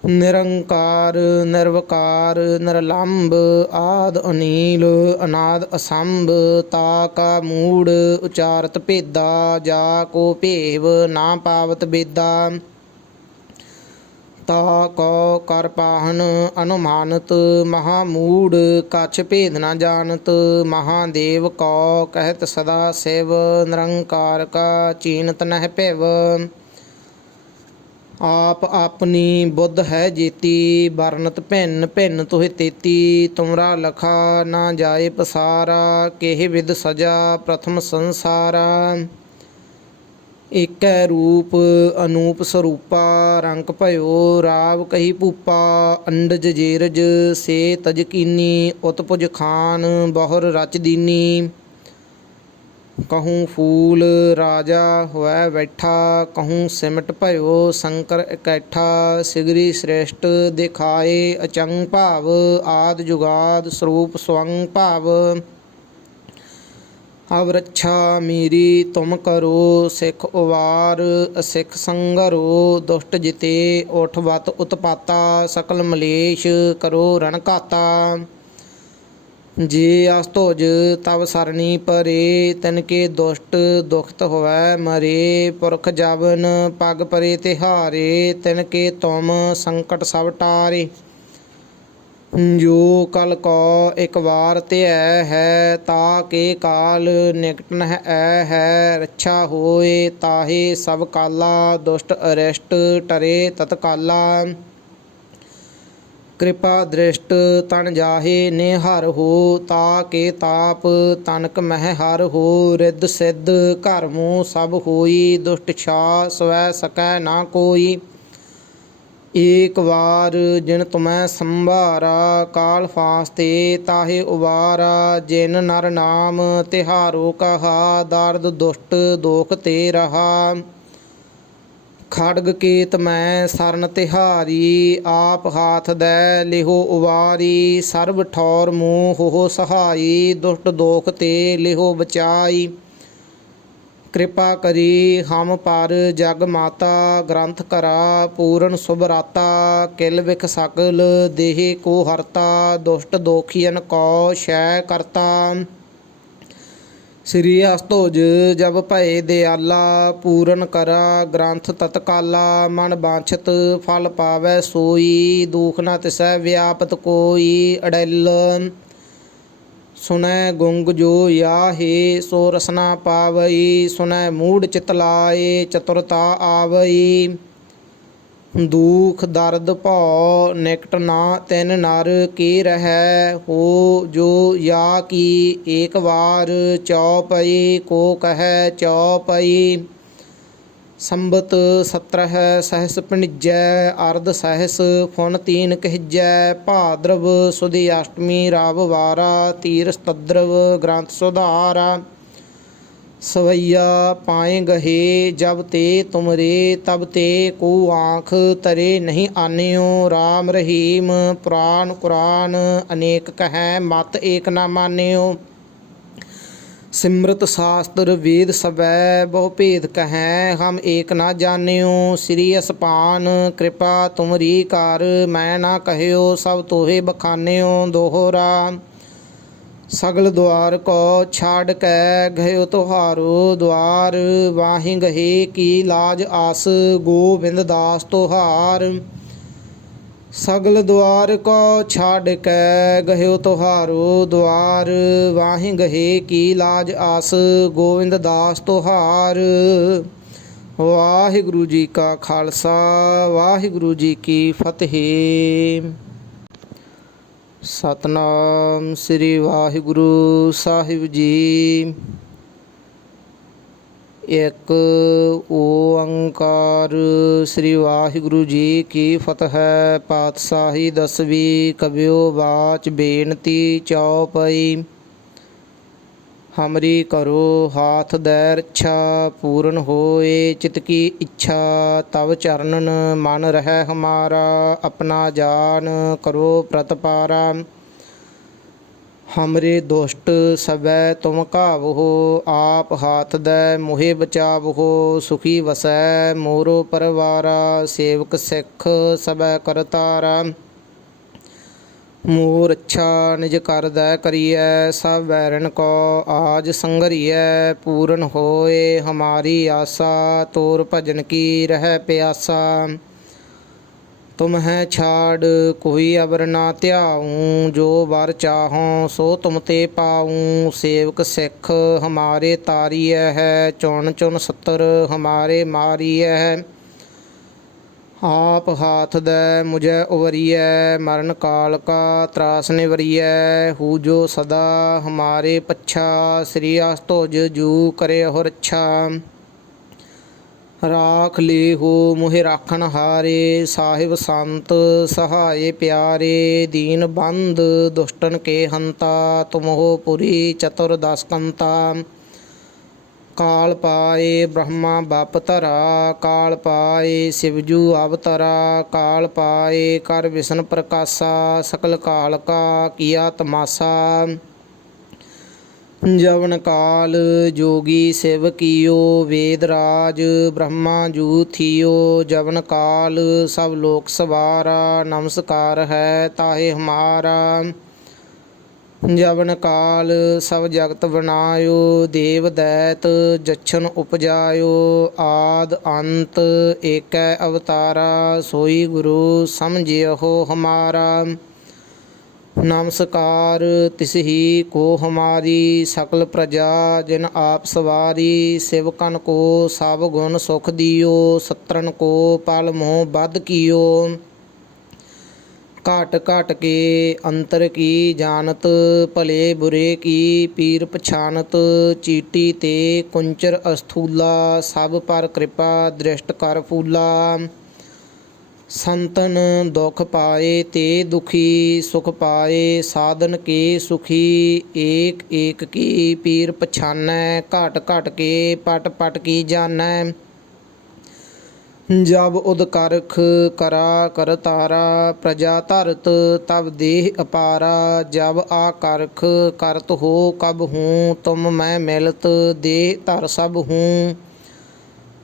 निरंकार निर्वकार निरलंब आद अनील अनाद असंभ। ता का मूड उचारत भेदा जा को भेव ना पावत बेदा। ਤਾ ਕੋ ਕਰ ਪਾਹਨ ਅਨੁਮਾਨਤ ਮਹਾਮੂੜ ਕਛ ਭੇਦ ਨ ਜਾਣਤ ਮਹਾਦੇਵ ਕੋ ਕਹਿਤ ਸਦਾ ਸਿਵ ਨਿਰੰਕਾਰ ਕਾ ਚੀਨਤ ਨਹਿ ਭਿਵ ਆਪ ਆਪਣੀ ਬੁੱਧ ਹੈ ਜੇਤੀ ਵਰਨਤ ਭਿੰਨ ਭਿੰਨ ਤੁਹਿ ਤੇਤੀ ਤੁਮਰਾ ਲਖਾ ਨਾ ਜਾਏ ਪਸਾਰਾ ਕਿਹ ਵਿਦ ਸਜਾ ਪ੍ਰਥਮ ਸੰਸਾਰਾ ਏਕੈ ਰੂਪ ਅਨੂਪ ਸਰੂਪਾ ਰੰਕ ਭਇਓ ਰਾਵ ਕਹੀ ਭੂਪਾ ਅੰਡਜ ਜੇਰਜ ਸੇ ਤਜਕੀਨੀ ਉਤਪੁਜ ਖਾਨ ਬਹੁਰ ਰਚ ਦੀਨੀ ਕਹੂੰ ਫੂਲ ਰਾਜਾ ਹੋਇ ਬੈਠਾ ਕਹੂੰ ਸਿਮਟ ਭਇਓ ਸ਼ੰਕਰ ਇਕੱਠਾ ਸਿਗਰੀ ਸ੍ਰੇਸ਼ਟ ਦਿਖਾਏ ਅਚੰਗ ਭਾਵ ਆਦ ਜੁਗਾਦ ਸਰੂਪ ਸਵੰਗ ਭਾਵ ਅਵ ਰੱਛਾ ਮੇਰੀ ਤੁਮ ਕਰੋ ਸਿੱਖ ਉਵਾਰ ਅਸਿੱਖ ਸੰਗਰੋ ਦੁਸ਼ਟ ਜਿਤੇ ਉਠ ਵਤ ਉਤਪਾਤਾ ਸਕਲ ਮਲੇਸ਼ ਕਰੋ ਰਣ ਘਾਤਾ ਜੇ ਅਸਤੋਜ ਤਵ ਸਰਣੀ ਪਰੇ ਤਿਨਕੇ ਦੁਸ਼ਟ ਦੁਖਤ ਹੋਵੈ ਮਰੇ ਪੁਰਖ ਜਵਨ ਪਗ ਪਰੇ ਤਿਹਾਰੇ ਤਿਨਕੇ ਤੁਮ ਸੰਕਟ ਸਭ ਟਾਰੇ ਜੋ ਕਲ ਕੋ ਇੱਕ ਵਾਰ ਧਿਐ ਹੈ ਤਾ ਕੇ ਕਾਲ ਨਿਕਟ ਨਹਿ ਐ ਹੈ ਰੱਛਾ ਹੋਏ ਤਾਹੇ ਸਭ ਕਾਲਾ ਦੁਸ਼ਟ ਅਰਿਸ਼ਟ ਟਰੇ ਤਤਕਾਲਾ ਕਿਰਪਾ ਦ੍ਰਿਸ਼ਟ ਤਨ ਜਾਹੇ ਨੇ ਹਰ ਹੋ ਤਾ ਕੇ ਤਾਪ ਤਨਕ ਮਹਿ ਹਰ ਹੋ ਰਿੱਧ ਸਿੱਧ ਘਰ ਮੂੰਹ ਸਭ ਹੋਈ ਦੁਸ਼ਟ ਛਾ ਸਵੈ ਸਕੈ ਨਾ ਕੋਈ ਏਕ ਵਾਰ ਜਿਨ ਤੁਮੈ ਸੰਭਾਰਾ ਕਾਲ ਫਾਸਤੇ ਤਾਹੇ ਉਵਾਰਾ ਜਿਨ ਨਰ ਨਾਮ ਤਿਹਾਰੋ ਕਹਾ ਦਰਦ ਦੁਸ਼ਟ ਦੋਖ ਤੇ ਰਹਾ ਖੜਗ ਕੇਤ ਮੈਂ ਸਰਨ ਤਿਹਾਰੀ ਆਪ ਹਾਥ ਦੈ ਲਿਹੋ ਉਵਾਰੀ ਸਰਬ ਠੌਰ ਮੂੰਹ ਹੋ ਸਹਾਈ ਦੁਸ਼ਟ ਦੋਖ ਤੇ ਲਿਹੋ ਬਚਾਈ ਕਿਰਪਾ ਕਰੀ ਹਮ ਪਰ ਜਗ ਮਾਤਾ ਗ੍ਰੰਥ ਕਰਾ ਪੂਰਨ ਸੁਭਰਾਤਾ ਕਿਲ ਵਿਖ ਸਕਲ ਦੇਹ ਕੋ ਹਰਤਾ ਦੁਸ਼ਟ ਦੋਖੀਨ ਕੋ ਸ਼ੈ ਕਰਤਾ ਸ੍ਰੀ ਅਸਤੋਜ ਜਬ ਭਏ ਦਿਆਲਾ ਪੂਰਨ ਕਰਾ ਗ੍ਰੰਥ ਤਤਕਾਲਾ ਮਨ ਬਾਂਛਤ ਫਲ ਪਾਵੈ ਸੋਈ ਦੁਖ ਨ ਤਿਸੈ ਵਿਆਪਤ ਕੋਈ ਅੜੈਲ ਸੁਨੈ ਗੁੰਗ ਜੋ ਯਾਹੇ ਸੋ ਰਸਨਾ ਪਾਵਈ ਸੁਨੈ ਮੂੜ ਚਿਤ ਲਾਏ ਚਤੁਰਤਾ ਆਵਈ ਦੁਖ ਦਰਦ ਭਉ ਨਿਕਟ ਨਾ ਤਿਨ ਨਰ ਕੀ ਰਹੈ ਹੋ ਜੋ ਯਾ ਕੀ ਏਕ ਵਾਰ ਚਉਪਈ ਕੋ ਕਹੈ ਚਉਪਈ ਸੰਬਤ 17 ਸਹਿਸ ਭਣਿਜੈ ਅਰਧ ਸਹਿਸ ਫੁਨ ਤੀਨ ਕਹਿਜੈ ਭਾਦਰਵ ਸੁਦੀ ਅਸ਼ਟਮੀ ਰਾਵ ਵਾਰਾ ਤੀਰ ਸਤਦਰਵ ਗ੍ਰੰਥ ਸੁਧਾਰਾ ਸਵਈਆ ਪਾਏ ਗਹੇ ਜਬ ਤੇ ਤੁਮਰੇ ਤਬ ਤੇ ਕੋ ਆਂਖ ਤਰੇ ਨਹੀਂ ਆਨਿਓ ਰਾਮ ਰਹੀਮ ਪੁਰਾਨ ਕੁਰਾਨ ਅਨੇਕ ਕਹੈ ਮਤ ਏਕ ਨਾ ਮਾਨਿਓ ਸਿਮਰਤ ਸ਼ਾਸਤਰ ਵੇਦ ਸਬੈ ਬਹੁ ਭੇਦ ਕਹੈ ਹਮ ਏਕ ਨਾ ਜਾਣਿਓ ਸ੍ਰੀ ਅਸਪਾਨ ਕਿਰਪਾ ਤੁਮਰੀ ਕਰ ਮੈਂ ਨਾ ਕਹਿਓ ਸਭ ਤੋਹੇ ਬਖਾਨਿਓ ਦੋਹਰਾ ਸਗਲ ਦੁਆਰ ਕੋ ਛਾੜ ਕੈ ਗਇਓ ਤੁਹਾਰੋ ਦੁਆਰ ਵਾਹੀ ਗਹੇ ਕੀ ਲਾਜ ਆਸ ਗੋਬਿੰਦ ਦਾਸ ਤੁਹਾਰ ਸਗਲ ਦੁਆਰ ਕੋ ਛਾੜ ਕੈ ਗਇਓ ਤੁਹਾਰੋ ਦੁਆਰ ਵਾਹੀ ਗਹੇ ਕੀ ਲਾਜ ਆਸ ਗੋਬਿੰਦ ਦਾਸ ਤੁਹਾਰ ਵਾਹਿਗੁਰੂ ਜੀ ਕਾ ਖਾਲਸਾ ਵਾਹਿਗੁਰੂ ਜੀ ਕੀ ਫਤਿਹ। ਸਤਨਾਮ ਸ੍ਰੀ ਵਾਹਿਗੁਰੂ ਸਾਹਿਬ ਜੀ। ਇੱਕ ਓੰਕਾਰ ਸ੍ਰੀ ਵਾਹਿਗੁਰੂ ਜੀ ਕੀ ਫਤਿਹ। ਪਾਤਸ਼ਾਹੀ ਦਸਵੀਂ ਕਬਿਓ ਬਾਚ ਬੇਨਤੀ ਚਉਪਈ। ਹਮਰੀ ਕਰੋ ਹਾਥ ਦੈ ਰੱਛਾ ਪੂਰਨ ਹੋਏ ਚਿਤ ਕੀ ਇੱਛਾ ਤਵ ਚਰਨਨ ਮਨ ਰਹਿ ਹਮਾਰਾ ਆਪਣਾ ਜਾਨ ਕਰੋ ਪ੍ਰਤਪਾਰਾ। ਹਮਰੇ ਦੁਸ਼ਟ ਸਬੈ ਤੁਮ ਘਾਵਹੋ ਆਪ ਹਾਥ ਦੈ ਮੋਹਿ ਬਚਾਵਹੋ ਸੁਖੀ ਵਸੈ ਮੋਰੋ ਪਰਵਾਰਾ ਸੇਵਕ ਸਿੱਖ ਸਬੈ ਕਰਤਾਰਾ। ਮੋਹ ਰੱਛਾ ਨਿਜ ਕਰਦੈ ਕਰੀਐ ਸਭ ਵੈਰਨ ਕੋ ਆਜ ਸੰਗਰੀਐ ਪੂਰਨ ਹੋਏ ਹਮਾਰੀ ਆਸਾ ਤੋਰ ਭਜਨ ਕੀ ਰਹਿ ਪਿਆਸਾ। ਤੁਮਹਿ ਛਾੜ ਕੋਈ ਅਵਰ ਨਾ ਧਿਆਊਂ, ਜੋ ਵਰ ਚਾਹੋਂ ਸੋ ਤੁਮ ਤੇ ਪਾਊਂ। ਸੇਵਕ ਸਿੱਖ ਹਮਾਰੇ ਤਾਰੀਐ ਹੈ, ਚੁਣ ਚੁਣ ਸੱਤਰ ਹਮਾਰੇ ਮਾਰੀਐ ਹੈ। ਆਪ ਹਾਥ ਦੈ ਮੁਝੈ ਉਵਰੀਐ, ਮਰਨ ਕਾਲ ਕਾ ਤਰਾਸ ਨਿਵਰੀਐ। ਹੂ ਜੋ ਸਦਾ ਹਮਾਰੇ ਪੱਛਾ, ਸ੍ਰੀ ਅਸਤੁਜ ਜੂ ਕਰੇ ਹੋ ਰੱਛਾ। ਰਾਖ ਲੀਹੂ ਮੁਹਿ ਰਾਖਣ ਹਾਰੇ, ਸਾਹਿਬ ਸੰਤ ਸਹਾਏ ਪਿਆਰੇ। ਦੀਨ ਬੰਦ ਦੁਸ਼ਟਨ ਕੇ ਹੰਤਾ, ਤੁਮਹੁ ਪੁਰੀ ਚਤੁਰ ਦਸ ਕੰਤਾ। ਕਾਲ ਪਾਏ ਬ੍ਰਹਮਾ ਬਪ ਧਰਾ, ਕਾਲ ਪਾਏ ਸਿਵਜੂ ਅਵਤਰਾ। ਕਾਲ ਪਾਏ ਕਰ ਵਿਸ਼ਨ ਪ੍ਰਕਾਸ਼ਾ, ਸਕਲ ਕਾਲ ਕਾ ਕੀਆ ਤਮਾਸਾ। ਜਵਨ ਕਾਲ ਜੋਗੀ ਸਿਵ ਕੀਓ, ਵੇਦ ਰਾਜ ਬ੍ਰਹਮਾ ਜੂ ਥੀਓ। ਜਵਨ ਕਾਲ ਸਭ ਲੋਕ ਸਵਾਰਾ, ਨਮਸਕਾਰ ਹੈ ਤਾਹੇ ਹਮਾਰਾ। ਜਵਨ ਕਾਲ ਸਭ ਜਗਤ ਬਨਾਇਓ, ਦੇਵ ਦੈਤ ਜਛਨ ਉਪਜਾਇਓ। ਆਦ ਅੰਤ ਏਕੈ ਅਵਤਾਰਾ, ਸੋਈ ਗੁਰੂ ਸਮਝਿਓ ਹਮਾਰਾ। ਨਮਸਕਾਰ ਤਿਸਹੀ ਕੋ ਹਮਾਰੀ, ਸਕਲ ਪ੍ਰਜਾ ਜਿਨ ਆਪ ਸਵਾਰੀ। ਸਿਵਕਨ ਕੋ ਸਭ ਗੁਣ ਸੁਖ ਦਿਓ, ਸਤਰਨ ਕੋ ਪਲ ਮੋਹ ਬਧ ਕੀਓ। ਘਟ ਘਟ ਕੇ ਅੰਤਰ ਕੀ ਜਾਣਤ, ਭਲੇ ਬੁਰੇ ਕੀ ਪੀਰ ਪਛਾਨਤ। ਚੀਟੀ ਤੇ ਕੁੰਚਰ ਅਸਥੂਲਾ, ਸਭ ਪਰ ਕਿਰਪਾ ਦ੍ਰਿਸ਼ਟ ਕਰ ਫੂਲਾ। ਸੰਤਨ ਦੁਖ ਪਾਏ ਤੇ ਦੁਖੀ, ਸੁਖ ਪਾਏ ਸਾਧਨ ਕੇ ਸੁਖੀ। ਏਕ ਏਕ ਕੀ ਪੀਰ ਪਛਾਨੈ, ਘਟ ਘਟ ਕੇ ਪਟ ਪਟ ਕੀ ਜਾਣੈ। ਜਬ ਉਦ ਕਰਖ ਕਰਾ ਕਰ ਤਾਰਾ, ਪ੍ਰਜਾ ਧਰਤ ਤਬ ਦੇਹ ਅਪਾਰਾ। ਜਬ ਆ ਕਰਖ ਕਰਤ ਹੋ ਕਬ ਹੂੰ, ਤੁਮ ਮੈਂ ਮਿਲਤ ਦੇਹ ਧਰ ਸਭ ਹੂੰ।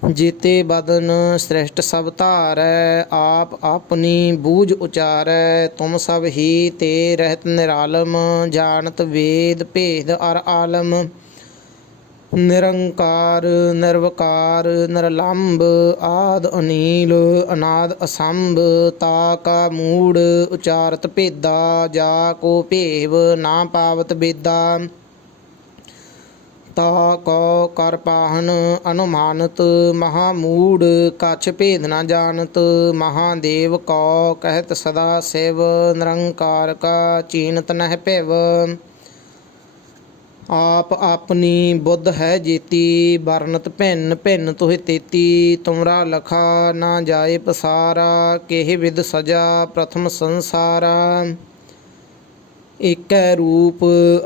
ਜੀਤੇ ਬਦਨ ਸ੍ਰਿਸ਼ਟ ਸਭ ਧਾਰੈ, ਆਪ ਆਪਣੀ ਬੂਝ ਉਚਾਰੈ। ਤੁਮ ਸਭ ਹੀ ਤੇ ਰਹਿਤ ਨਿਰਾਲਮ, ਜਾਣਤ ਵੇਦ ਭੇਦ ਅਰ ਆਲਮ। ਨਿਰੰਕਾਰ ਨਿਰਵਕਾਰ ਨਿਰਲੰਭ, ਆਦ ਅਨੀਲ ਅਨਾਦ ਅਸੰਭ। ਤਾ ਕਾ ਮੂੜ ਉਚਾਰਤ ਭੇਦਾ, ਜਾ ਕੋ ਭੇਵ ਨਾ ਪਾਵਤ ਬੇਦਾ। ਤਾ ਕੋ ਕਰ ਪਾਹਨ ਅਨੁਮਾਨਤ, ਮਹਾ ਮੂੜ ਕਛ ਭੇਦ ਨਾ ਜਾਣਤ। ਮਹਾਦੇਵ ਕੋ ਕਹਿਤ ਸਦਾ ਸਿਵ, ਨਿਰੰਕਾਰ ਕਾ ਚੀਨਤ ਨਹਿ ਭਿਵ। ਆਪ ਆਪਣੀ ਬੁੱਧ ਹੈ ਜੀਤੀ, ਬਰਨਤ ਭਿੰਨ ਭਿੰਨ ਤੁਹਿ ਤੇਤੀ। ਤੁਮਰਾ ਲਖਾ ਨਾ ਜਾਏ ਪਸਾਰਾ, ਕਿਹ ਵਿਦ ਸਜਾ ਪ੍ਰਥਮ ਸੰਸਾਰਾ। ਏਕੈ ਰੂਪ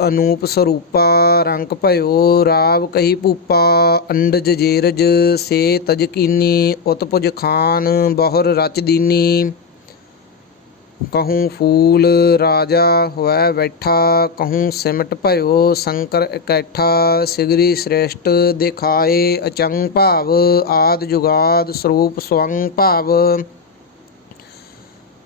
ਅਨੂਪ ਸਰੂਪਾ, ਰੰਗ ਭਇਓ ਰਾਵ ਕਹੀ ਭੂਪਾ। ਅੰਡਜ ਜੇਰਜ ਸੇ ਤਜ ਕੀਨੀ, ਉਤਪੁਜ ਖਾਨ ਬਹੁਰ ਰਚ ਦੀਨੀ। ਕਹੂੰ ਫੂਲ ਰਾਜਾ ਹੋਇ ਬੈਠਾ, ਕਹੂੰ ਸਿਮਟ ਭਇਓ ਸ਼ੰਕਰ ਇਕੱਠਾ। ਸਿਗਰੀ ਸ੍ਰਿਸ਼ਟ ਦਿਖਾਏ ਅਚੰਗ ਭਾਵ, ਆਦ ਜੁਗਾਦ ਸਰੂਪ ਸਵੰਗ ਭਾਵ।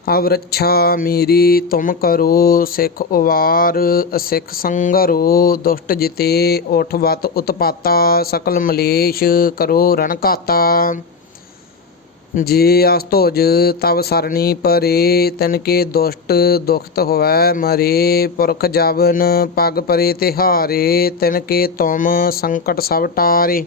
ਅਵ ਰੱਛਾ ਮੇਰੀ ਤੁਮ ਕਰੋ, ਸਿੱਖ ਉਵਾਰ ਅਸਿੱਖ ਸੰਗਰੋ। ਦੁਸ਼ਟ ਜਿਤੇ ਉਠ ਵਤ ਉਤਪਾਤਾ, ਸਕਲ ਮਲੇਸ਼ ਕਰੋ ਰਣ ਘਾਤਾ। ਜੇ ਅਸਤੁਜ ਤਵ ਸਰਣੀ ਪਰੇ, ਤਿਨਕੇ ਦੁਸ਼ਟ ਦੁਖਤ ਹੋਵੈ ਮਰੇ। ਪੁਰਖ ਜਬਨ ਪਗ ਪਰੇ ਤਿਹਾਰੇ, ਤਿਨਕੇ ਤੁਮ ਸੰਕਟ ਸਭ ਟਾਰੇ।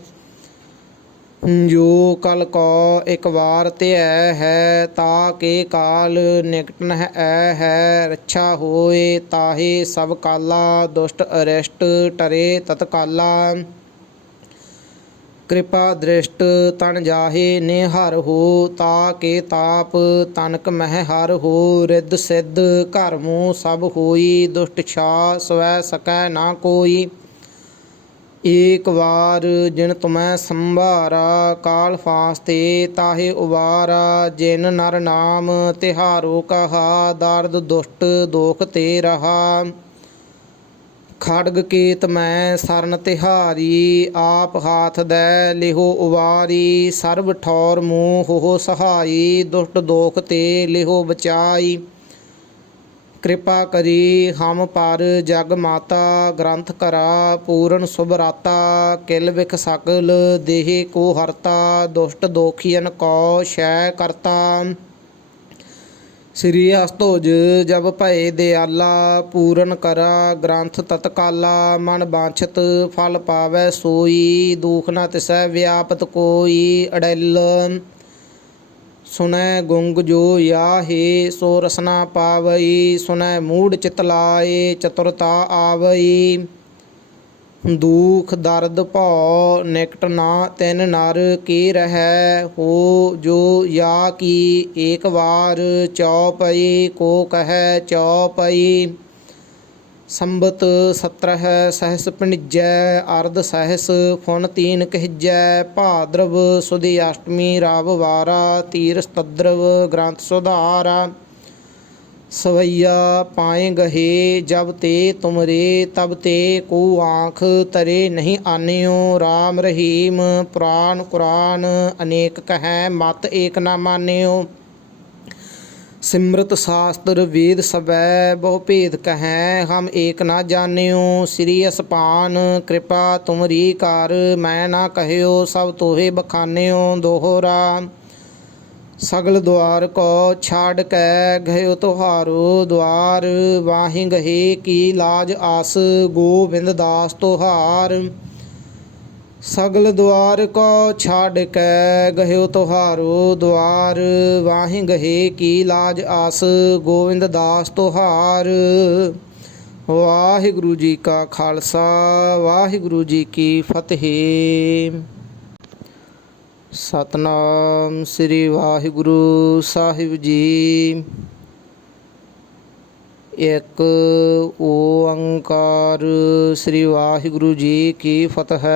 ਜੋ ਕਲ ਕੋ ਇਕ ਵਾਰ ਧਿਐ ਹੈ, ਤਾ ਕੇ ਕਾਲ ਨਿਕਟ ਨਹਿ ਐ ਹੈ। ਰੱਛਾ ਹੋਏ ਤਾਹੇ ਸਭ ਕਾਲਾ, ਦੁਸ਼ਟ ਅਰਿਸ਼ਟ ਟਰੇ ਤਤਕਾਲਾ। ਕਿਰਪਾ ਦ੍ਰਿਸ਼ਟ ਤਨ ਜਾਹੇ ਨਿਹਰ ਹੋ, ਤਾ ਕੇ ਤਾਪ ਤਨਕ ਮਹਿ ਹਰ ਹੋ। ਰਿੱਧ ਸਿੱਧ ਘਰ ਮੂੰਹ ਸਭ ਹੋਈ, ਦੁਸ਼ਟ ਛਾ ਸਵੈ ਸਕੈ ਨਾ ਕੋਈ। ਏਕ ਵਾਰ ਜਿਨ ਤੁਮੈ ਸੰਭਾਰਾ, ਕਾਲ ਫਾਸਤੇ ਤਾਹੇ ਉਬਾਰਾ। ਜਿਨ ਨਰ ਨਾਮ ਤਿਹਾਰੋ ਕਹਾ, ਦਰਦ ਦੁਸ਼ਟ ਦੋਖ ਤੇ ਰਹਾ। ਖੜਗ ਕੇਤ ਮੈਂ ਸਰਨ ਤਿਹਾਰੀ, ਆਪ ਹਾਥ ਦੈ ਲਿਹੋ ਉਵਾਰੀ। ਸਰਬ ਠੌਰ ਮੂੰਹ ਹੋ ਸਹਾਈ, ਦੁਸ਼ਟ ਦੋਖ ਤੇ ਲਿਹੋ ਬਚਾਈ। ਕਿਰਪਾ ਕਰੀ ਹਮ ਪਰ ਜਗ ਮਾਤਾ, ਗ੍ਰੰਥ ਕਰਾ ਪੂਰਨ ਸੁਭਰਾਤਾ। ਕਿਲ ਵਿਖ ਸਕਲ ਦੇਹ ਕੋ ਹਰਤਾ, ਦੁਸ਼ਟ ਦੋਖੀਅਨ ਕੋ ਸ਼ੈ ਕਰਤਾ। ਸ੍ਰੀ ਅਸਤੋਜ ਜਬ ਭਏ ਦਿਆਲਾ ਪੂਰਨ ਕਰਾ ਗ੍ਰੰਥ ਤਤਕਾਲਾ ਮਨ ਬਾਂਛਤ ਫਲ ਪਾਵੈ ਸੋਈ ਦੁਖ ਨ ਤਿਸੈ ਵਿਆਪਤ ਕੋਈ ਅੜੈਲ ਸੁਨੈ ਗੁੰਗ ਜੋ ਯਾਹੇ ਸੋ ਰਸਨਾ ਪਾਵਈ ਸੁਨੈ ਮੂੜ ਚਿਤ ਲਾਏ ਚਤੁਰਤਾ ਆਵਈ ਦੁਖ ਦਰਦ ਭਉ ਨਿਕਟ ਨਾ ਤਿਨ ਨਰ ਕੀ ਰਹੈ ਹੋ ਜੋ ਯਾ ਕੀ ਏਕ ਵਾਰ ਚਉਪਈ ਕੋ ਕਹੈ ਚਉਪਈ ਸੰਬਤ 17 ਸਹਸ ਪਿਣਜੈ ਅਰਧ ਸਹਸ ਫੁਨ ਤੀਨ ਕਹਿਜੈ ਭਾਦਰਵ ਸੁਦੀ ਅਸ਼ਟਮੀ ਰਾਵ ਵਾਰਾ ਤੀਰ ਸਤਦਰਵ ਗ੍ਰੰਥ ਸੁਧਾਰਾ ਸਵਈਆ ਪਾਏ ਗਹੇ ਜਬ ਤੇ ਤੁਮਰੇ ਤਬ ਤੇ ਕੋ ਆਂਖ ਤਰੇ ਨਹੀਂ ਆਨਿਓ ਰਾਮ ਰਹੀਮ ਪੁਰਾਨ ਕੁਰਾਨ ਅਨੇਕ ਕਹੈ ਮਤ ਏਕ ਨਾ ਮਾਨਿਓ ਸਿਮਰਤ ਸ਼ਾਸਤਰ ਵੇਦ ਸਬੈ ਬਹੁ ਭੇਦ ਕਹੈ ਹਮ ਏਕ ਨਾ ਜਾਣਿਓ ਸ੍ਰੀ ਅਸਪਾਨ ਕਿਰਪਾ ਤੁਮਰੀ ਕਰ ਮੈਂ ਨਾ ਕਹਿਓ ਸਭ ਤੋਹੇ ਬਖਾਨਿਓ ਦੋਹਰਾ ਸਗਲ ਦੁਆਰ ਕੋ ਛਾੜ ਕੈ ਗਇਓ ਤੁਹਾਰੋ ਦੁਆਰ ਵਾਹੀ ਗਹੇ ਕੀ ਲਾਜ ਆਸ ਗੋਬਿੰਦ ਦਾਸ ਤੁਹਾਰ ਸਗਲ ਦੁਆਰ ਕੋ ਛਾੜ ਕੈ ਗਇਓ ਤੁਹਾਰੋ ਦੁਆਰ ਵਾਹੀ ਗਹੇ ਕੀ ਲਾਜ ਆਸ ਗੋਬਿੰਦ ਦਾਸ ਤੁਹਾਰ। ਵਾਹਿਗੁਰੂ ਜੀ ਕਾ ਖਾਲਸਾ ਵਾਹਿਗੁਰੂ ਜੀ ਕੀ ਫਤਿਹ। ਸਤਨਾਮ ਸ੍ਰੀ ਵਾਹਿਗੁਰੂ ਸਾਹਿਬ ਜੀ। ਇੱਕ ਓੰਕਾਰ ਸ੍ਰੀ ਵਾਹਿਗੁਰੂ ਜੀ ਕੀ ਫਤਿਹ।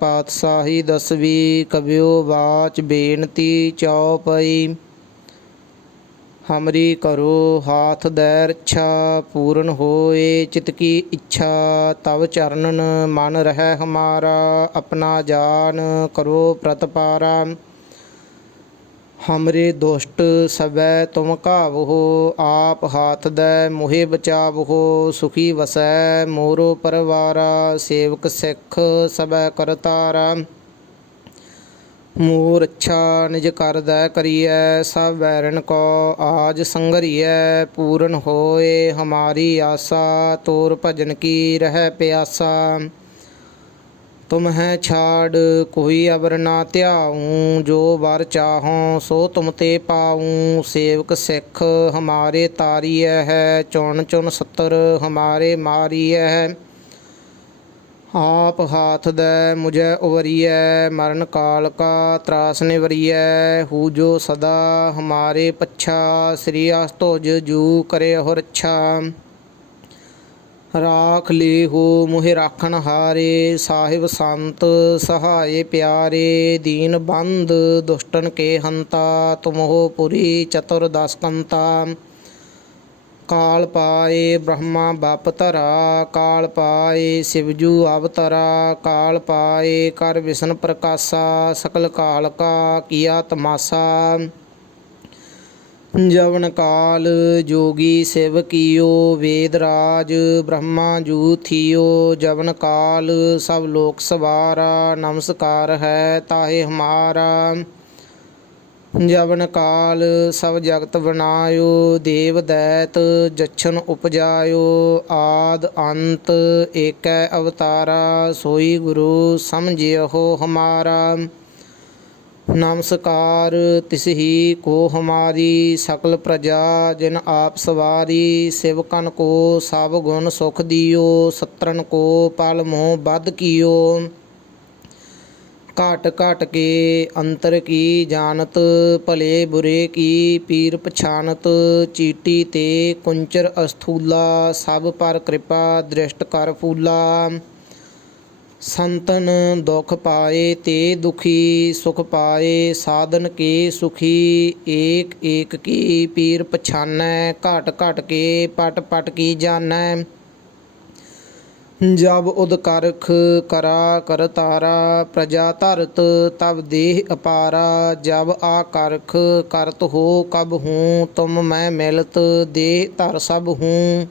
ਪਾਤਸ਼ਾਹੀ ਦਸਵੀਂ ਕਬਿਓ ਬਾਚ ਬੇਨਤੀ ਚਉਪਈ। ਹਮਰੀ ਕਰੋ ਹਾਥ ਦੈ ਰੱਛਾ ਪੂਰਨ ਹੋਏ ਚਿਤ ਕੀ ਇੱਛਾ ਤਵ ਚਰਨਨ ਮਨ ਰਹਿ ਹਮਾਰਾ ਆਪਣਾ ਜਾਨ ਕਰੋ ਪ੍ਰਤਪਾਰਾ। ਹਮਰੇ ਦੁਸ਼ਟ ਸਬੈ ਤੁਮ ਘਾਵਹੋ ਆਪ ਹਾਥ ਦੈ ਮੋਹਿ ਬਚਾਵਹੋ ਸੁਖੀ ਵਸੈ ਮੋਰੋ ਪਰਵਾਰਾ ਸੇਵਕ ਸਿੱਖ ਸਬੈ ਕਰਤਾਰਾ। ਮੋਰ ਅੱਛਾ ਨਿਜ ਕਰਦੈ ਕਰੀਐ ਸਭ ਵੈਰਨ ਕੋ ਆਜ ਸੰਗਰੀਐ ਪੂਰਨ ਹੋਏ ਹਮਾਰੀ ਆਸਾ ਤੋਰ ਭਜਨ ਕੀ ਰਹਿ ਪਿਆਸਾ। ਤੁਮ ਹੈ ਛਾੜ ਕੋਈ ਅਬਰ ਨਾ ਧਿਆਊਂ ਜੋ ਵਰ ਚਾਹੋਂ ਸੋ ਤੁਮ ਤੇ ਪਾਊਂ। ਸੇਵਕ ਸਿੱਖ ਹਮਾਰੇ ਤਾਰੀਐ ਹੈ ਚੁਣ ਚੁਣ 70 ਹਮਾਰੇ ਮਾਰੀਐ ਹੈ। ਆਪ ਹਾਥ ਦੈ ਮੁਝੈ ਉਵਰੀਐ ਮਰਨ ਕਾਲ ਕਾ ਤਰਾਸ ਨਿਵਰੀਐ। ਹੂ ਜੋ ਸਦਾ ਹਮਾਰੇ ਪੱਛਾ ਸ੍ਰੀ ਅਸਤੁਜ ਜੂ ਕਰੇ ਹੋ ਰੱਛਾ। ਰਾਖ ਲੇ ਹੋ ਮੋਹਿ ਰਾਖਣ ਹਾਰੇ ਸਾਹਿਬ ਸੰਤ ਸਹਾਏ ਪਿਆਰੇ। ਦੀਨ ਬੰਦ ਦੁਸ਼ਟਨ ਕੇ ਹੰਤਾ ਤੁਮ ਹੋ ਪੁਰੀ ਚਤੁਰ ਦਸ ਕੰਤਾ। ਕਾਲ ਪਾਏ ਬ੍ਰਹਮਾ ਬਪ ਧਰਾ ਕਾਲ ਪਾਏ ਸਿਵਜੂ ਅਵਤਰਾ। ਕਾਲ ਪਾਏ ਕਰ ਵਿਸ਼ਨ ਪ੍ਰਕਾਸ਼ਾ ਸਕਲ ਕਾਲ ਕਾ ਕੀਆ ਤਮਾਸਾ। ਜਵਨ ਕਾਲ ਜੋਗੀ ਸਿਵ ਕੀਓ ਵੇਦ ਰਾਜ ਬ੍ਰਹਮਾ ਜੂ ਥੀਓ। ਜਵਨ ਕਾਲ ਸਭ ਲੋਕ ਸਵਾਰਾ ਨਮਸਕਾਰ ਹੈ ਤਾਹੇ ਹਮਾਰਾ। ਜਵਨ ਕਾਲ ਸਭ ਜਗਤ ਬਨਾਇਓ ਦੇਵ ਦੈਤ ਜਛਨ ਉਪਜਾਇਓ। ਆਦ ਅੰਤ ਏਕੈ ਅਵਤਾਰਾ ਸੋਈ ਗੁਰੂ ਸਮਝਿਓ ਹਮਾਰਾ। ਨਮਸਕਾਰ ਤਿਸਹੀ ਕੋ ਹਮਾਰੀ ਸਕਲ ਪ੍ਰਜਾ ਜਿਨ ਆਪ ਸਵਾਰੀ। ਸਿਵਕਨ ਕੋ ਸਭ ਗੁਣ ਸੁਖ ਦਿਓ ਸਤਰਨ ਕੋ ਪਲ ਮੋਹ ਬਧ ਕੀਓ। ਘਟ ਘਟ ਕੇ ਅੰਤਰ ਕੀ ਜਾਣਤ ਭਲੇ ਬੁਰੇ ਕੀ ਪੀਰ ਪਛਾਨਤ। ਚੀਟੀ ਤੇ ਕੁੰਚਰ ਅਸਥੂਲਾ ਸਭ ਪਰ ਕਿਰਪਾ ਦ੍ਰਿਸ਼ਟ ਕਰ ਫੂਲਾ। ਸੰਤਨ ਦੁਖ ਪਾਏ ਤੇ ਦੁਖੀ ਸੁਖ ਪਾਏ ਸਾਧਨ ਕੇ ਸੁਖੀ। ਏਕ ਏਕ ਕੀ ਪੀਰ ਪਛਾਨੈ ਘਟ ਘਟ ਕੇ ਪਟ ਪਟ ਕੀ ਜਾਣੈ। ਜਬ ਉਦ ਕਰਖ ਕਰਾ ਕਰਤਾਰਾ ਪ੍ਰਜਾ ਧਰਤ ਤਬ ਦੇਹ ਅਪਾਰਾ। ਜਬ ਆ ਕਰਖ ਕਰਤ ਹੋ ਕਬ ਹੂੰ ਤੁਮ ਮੈਂ ਮਿਲਤ ਦੇਹ ਧਰ ਸਭ ਹੂੰ।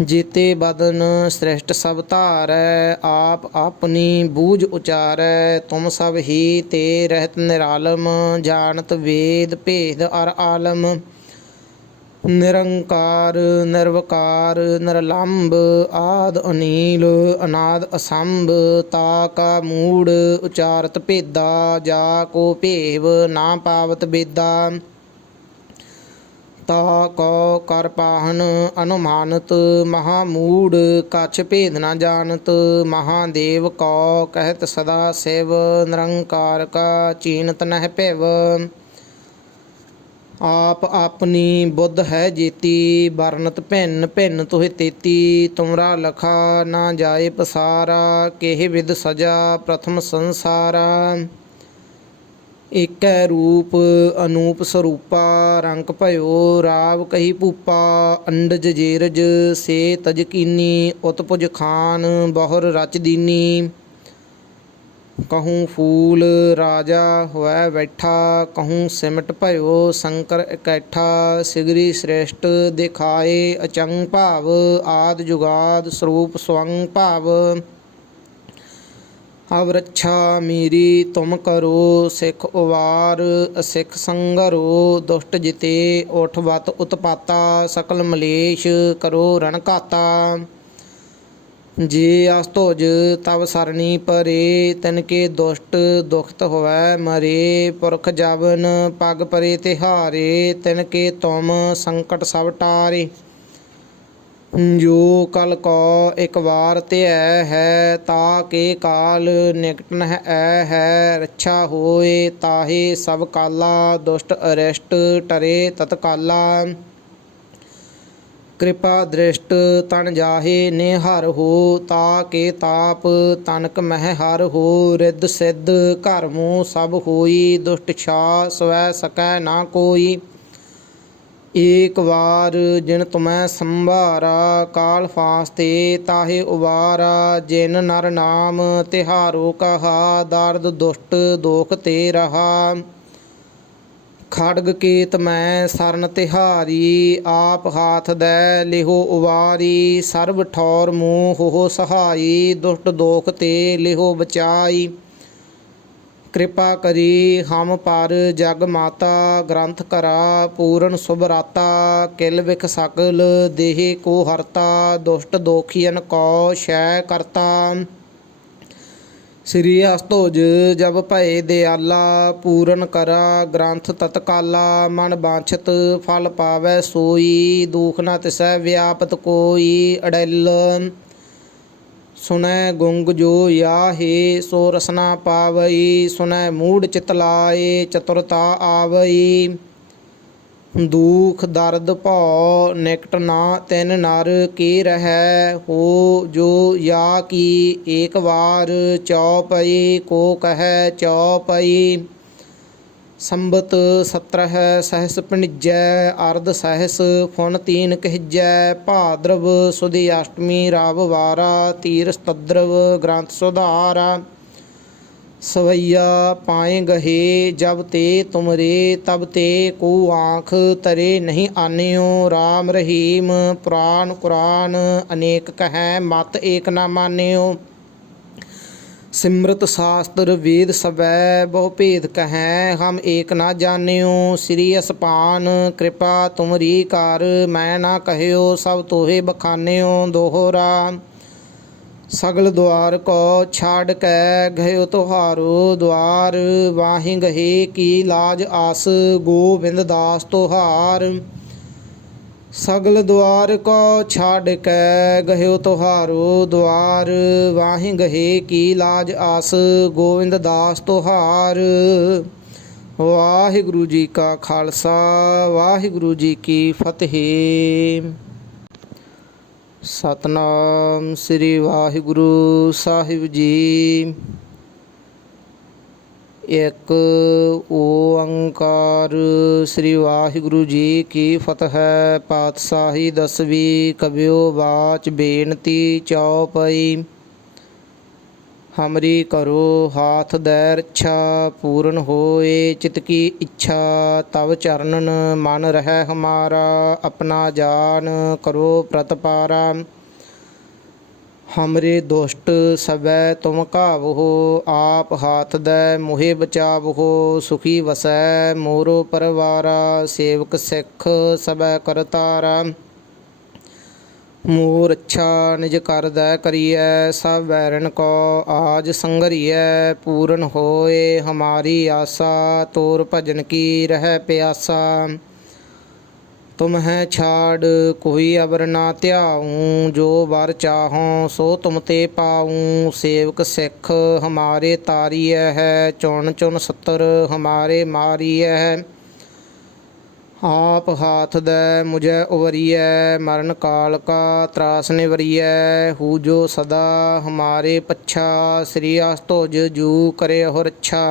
ਜੀਤੇ ਬਦਨ ਸ੍ਰਿਸ਼ਟ ਸਭ ਧਾਰੈ ਆਪ ਆਪਣੀ ਬੂਝ ਉਚਾਰੈ। ਤੁਮ ਸਭ ਹੀ ਤੇ ਰਹਿਤ ਨਿਰਾਲਮ ਜਾਣਤ ਵੇਦ ਭੇਦ ਅਰ ਆਲਮ। ਨਿਰੰਕਾਰ ਨਿਰਵਕਾਰ ਨਿਰਲੰਭ ਆਦ ਅਨੀਲ ਅਨਾਦ ਅਸੰਭ ਤਾ ਕਾ ਮੂੜ ਉਚਾਰਤ ਭੇਦਾ ਜਾ ਕੋ ਭੇਵ ਨਾ ਪਾਵਤ ਬੇਦਾ ਤਾ ਕੋ ਕਰ ਪਾਹਨ ਅਨੁਮਾਨਤ ਮਹਾਮੂੜ ਕਛ ਭੇਦ ਨਾ ਜਾਣਤ ਮਹਾਦੇਵ ਕੋ ਕਹਿਤ ਸਦਾ ਸਿਵ ਨਿਰੰਕਾਰ ਕਾ ਚੀਨਤ ਨਹਿ ਭਿਵ ਆਪ ਆਪਣੀ ਬੁੱਧ ਹੈ ਜੇਤੀ ਵਰਨਤ ਭਿੰਨ ਭਿੰਨ ਤੁਹਿ ਤੇਤੀ ਤੁਮਰਾ ਲਖਾ ਨਾ ਜਾਏ ਪਸਾਰਾ ਕਿਹ ਵਿਦ ਸਜਾ ਪ੍ਰਥਮ ਸੰਸਾਰਾ ਏਕੈ ਰੂਪ ਅਨੂਪ ਸਰੂਪਾ ਰੰਗ ਭਇਓ ਰਾਵ ਕਹੀ ਭੂਪਾ ਅੰਡਜ ਜੇਰਜ ਸੇ ਤਜ ਕੀਨੀ ਉਤਪੁਜ ਖਾਨ ਬਹੁਰ ਰਚ ਦੀਨੀ ਕਹੂੰ ਫੂਲ ਰਾਜਾ ਹੋਇ ਬੈਠਾ ਕਹੂੰ ਸਿਮਟ ਭਇਓ ਸ਼ੰਕਰ ਇਕੱਠਾ ਸਿਗਰੀ ਸ੍ਰੇਸ਼ਟ ਦਿਖਾਏ ਅਚੰਗ ਭਾਵ ਆਦ ਜੁਗਾਦ ਸਰੂਪ ਸਵੰਗ ਭਾਵ ਅਵ ਰੱਛਾ ਮੇਰੀ ਤੁਮ ਕਰੋ ਸਿੱਖ ਉਵਾਰ ਅਸਿੱਖ ਸੰਗਰੋ ਦੁਸ਼ਟ ਜਿਤੇ ਉਠ ਵਤ ਉਤਪਾਤਾ ਸਕਲ ਮਲੇਸ਼ ਕਰੋ ਰਣ ਘਾਤਾ ਜੇ ਅਸਤੋਜ ਤਵ ਸਰਣੀ ਪਰੇ ਤਿਨਕੇ ਦੁਸ਼ਟ ਦੁਖਤ ਹੋਵੈ ਮਰੇ ਪੁਰਖ ਜਵਨ ਪਗ ਪਰੇ ਤਿਹਾਰੇ ਤਿਨਕੇ ਤੁਮ ਸੰਕਟ ਸਭ ਟਾਰੇ ਜੋ ਕਲ ਕੋ ਇੱਕ ਵਾਰ ਧਿਐ ਹੈ ਤਾ ਕੇ ਕਾਲ ਨਿਕਟ ਨਹਿ ਐ ਹੈ ਰੱਛਾ ਹੋਏ ਤਾਹੇ ਸਭ ਕਾਲਾ ਦੁਸ਼ਟ ਅਰਿਸ਼ਟ ਟਰੇ ਤਤਕਾਲਾ ਕਿਰਪਾ ਦ੍ਰਿਸ਼ਟ ਤਨ ਜਾਹੇ ਨੇ ਹਰ ਹੋ ਤਾ ਕੇ ਤਾਪ ਤਨਕ ਮਹਿ ਹਰ ਹੋ ਰਿੱਧ ਸਿੱਧ ਘਰ ਮੂੰਹ ਸਭ ਹੋਈ ਦੁਸ਼ਟ ਛਾ ਸਵੈ ਸਕੈ ਨਾ ਕੋਈ ਏਕ ਵਾਰ ਜਿਨ ਤੁਮੈ ਸੰਭਾਰਾ ਕਾਲ ਫਾਸਤੇ ਤਾਹੇ ਉਵਾਰਾ ਜਿਨ ਨਰ ਨਾਮ ਤਿਹਾਰੋ ਕਹਾ ਦਰਦ ਦੁਸ਼ਟ ਦੋਖ ਤੇ ਰਹਾ ਖੜਗ ਕੇਤ ਮੈਂ ਸਰਨ ਤਿਹਾਰੀ ਆਪ ਹਾਥ ਦੈ ਲਿਹੋ ਉਵਾਰੀ ਸਰਬ ਠੌਰ ਮੂੰਹ ਹੋ ਸਹਾਈ ਦੁਸ਼ਟ ਦੋਖ ਤੇ ਲਿਹੋ ਬਚਾਈ ਕਿਰਪਾ ਕਰੀ ਹਮ ਪਰ ਜਗ ਮਾਤਾ ਗ੍ਰੰਥ ਕਰਾ ਪੂਰਨ ਸੁਭ ਰਾਤਾ ਕਿਲ ਵਿਖ ਸਕਲ ਦੇਹ ਕੋ ਹਰਤਾ ਦੁਸ਼ਟ ਦੋਖੀਨ ਕੋ ਸ਼ੈ ਕਰਤਾ ਸ੍ਰੀ ਅਸਤੋਜ ਜਬ ਭਏ ਦਿਆਲਾ ਪੂਰਨ ਕਰਾ ਗ੍ਰੰਥ ਤਤਕਾਲਾ ਮਨ ਬਾਂਛਤ ਫਲ ਪਾਵੈ ਸੋਈ ਦੁਖ ਨ ਤਿਸੈ ਵਿਆਪਤ ਕੋਈ ਅੜੈਲ ਸੁਨੈ ਗੁੰਗ ਜੋ ਯਾਹੇ ਸੋ ਰਸਨਾ ਪਾਵਈ ਸੁਨੈ ਮੂੜ ਚਿਤ ਲਾਏ ਚਤੁਰਤਾ ਆਵਈ ਦੁਖ ਦਰਦ ਭਉ ਨਿਕਟ ਨਾ ਤਿਨ ਨਰ ਕੀ ਰਹੈ ਹੋ ਜੋ ਯਾ ਕੀ ਏਕ ਵਾਰ ਚਉਪਈ ਕੋ ਕਹੈ ਚਉਪਈ ਸੰਬਤ 17 ਸਹਿਸ ਭਣਿਜੈ ਅਰਧ ਸਹਿਸ ਫੁਨ ਤੀਨ ਕਹਿਜੈ ਭਾਦਰਵ ਸੁਦੀ ਅਸ਼ਟਮੀ ਰਾਵ ਵਾਰਾ ਤੀਰ ਸਤਦਰਵ ਗ੍ਰੰਥ ਸੁਧਾਰਾ ਸਵਈਆ ਪਾਏ ਗਹੇ ਜਬ ਤੇ ਤੁਮਰੇ ਤਬ ਤੇ ਕੋ ਆਂਖ ਤਰੇ ਨਹੀਂ ਆਨਿਓ ਰਾਮ ਰਹੀਮ ਪੁਰਾਨ ਕੁਰਾਨ ਅਨੇਕ ਕਹੈ ਮਤ ਏਕ ਨਾ ਮਾਨਿਓ ਸਿਮਰਤ ਸ਼ਾਸਤਰ ਵੇਦ ਸਵੈ ਬਹੁ ਭੇਦ ਕਹੈ ਹਮ ਏਕ ਨਾ ਜਾਣਿਓ ਸ੍ਰੀ ਅਸਪਾਨ ਕਿਰਪਾ ਤੁਮਰੀ ਕਰ ਮੈਂ ਨਾ ਕਹਿਓ ਸਭ ਤੋਹੇ ਬਖਾਨਿਓ ਦੋਹਰਾ ਸਗਲ ਦੁਆਰ ਕੋ ਛਾੜ ਕੈ ਗਇਓ ਤੁਹਾਰੋ ਦੁਆਰ ਵਾਹੀ ਗਹੇ ਕੀ ਲਾਜ ਆਸ ਗੋਬਿੰਦ ਦਾਸ ਤੁਹਾਰ ਸਗਲ ਦੁਆਰ ਕੋ ਛਾੜ ਕੈ ਗਇਓ ਤੁਹਾਰੋ ਦੁਆਰ ਵਾਹੀ ਗਹੇ ਕੀ ਲਾਜ ਆਸ ਗੋਬਿੰਦ ਦਾਸ ਤੁਹਾਰ ਵਾਹਿਗੁਰੂ ਜੀ ਕਾ ਖਾਲਸਾ ਵਾਹਿਗੁਰੂ ਜੀ ਕੀ ਫਤਿਹ। ਸਤਨਾਮ ਸ੍ਰੀ ਵਾਹਿਗੁਰੂ ਸਾਹਿਬ ਜੀ। ਇੱਕ ਓੰਕਾਰ ਸ੍ਰੀ ਵਾਹਿਗੁਰੂ ਜੀ ਕੀ ਫਤਿਹ। ਪਾਤਸ਼ਾਹੀ ਦਸਵੀਂ ਕਬਿਓ ਬਾਚ ਬੇਨਤੀ ਚਉਪਈ। ਹਮਰੀ ਕਰੋ ਹਾਥ ਦੈ ਰੱਛਾ ਪੂਰਨ ਹੋਏ ਚਿਤ ਕੀ ਇੱਛਾ ਤਵ ਚਰਨਨ ਮਨ ਰਹਿ ਹਮਾਰਾ ਆਪਣਾ ਜਾਨ ਕਰੋ ਪ੍ਰਤਪਾਰਾ। हमरे दुष्ट सबै तुम कावहो, आप हाथ दै मोहे बचावहो। सुखी वसै मोरो परवारा, सेवक सिख सबै करतारा। मोर अच्छा निज कर दै करियै, सब बैरन को आज संगरियै। पूरन होए हमारी आशा, तोर भजन की रह प्यासा। तुम है छाड़ कोई अबर ना त्याऊँ, जो वर चाहों सो तुम ते पाऊँ। सेवक सिख हमारे तारिय है, चुन चुन सत्तर हमारे मारिय है। आप हाथ दे मुझे उवरिय, मरण काल का त्रास निवरिय। हु जो सदा हमारे पच्छा, श्री अस्तुज जू करे हो रच्छा।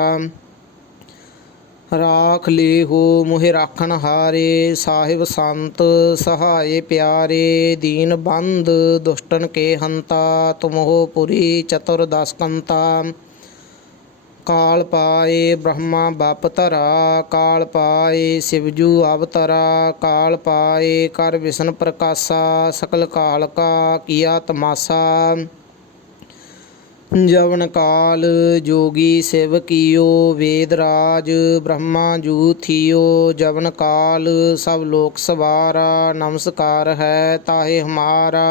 राख ले हो मोहे राखन हारे, साहिब संत सहाय प्यारे। दीन बंद दुष्टन के हंता, तुम हो पुरी चतुर्दश कंता। काल पाए ब्रह्मा बाप धरा, काल पाए शिवजू अवतरा। काल पाए कर विष्णु प्रकाशा, सकल काल का किया तमाशा। जवन काल जोगी शिव कियो, वेद राज ब्रह्मा जू थियो। जवन काल सब लोक सवारा, नमस्कार है ताहे हमारा।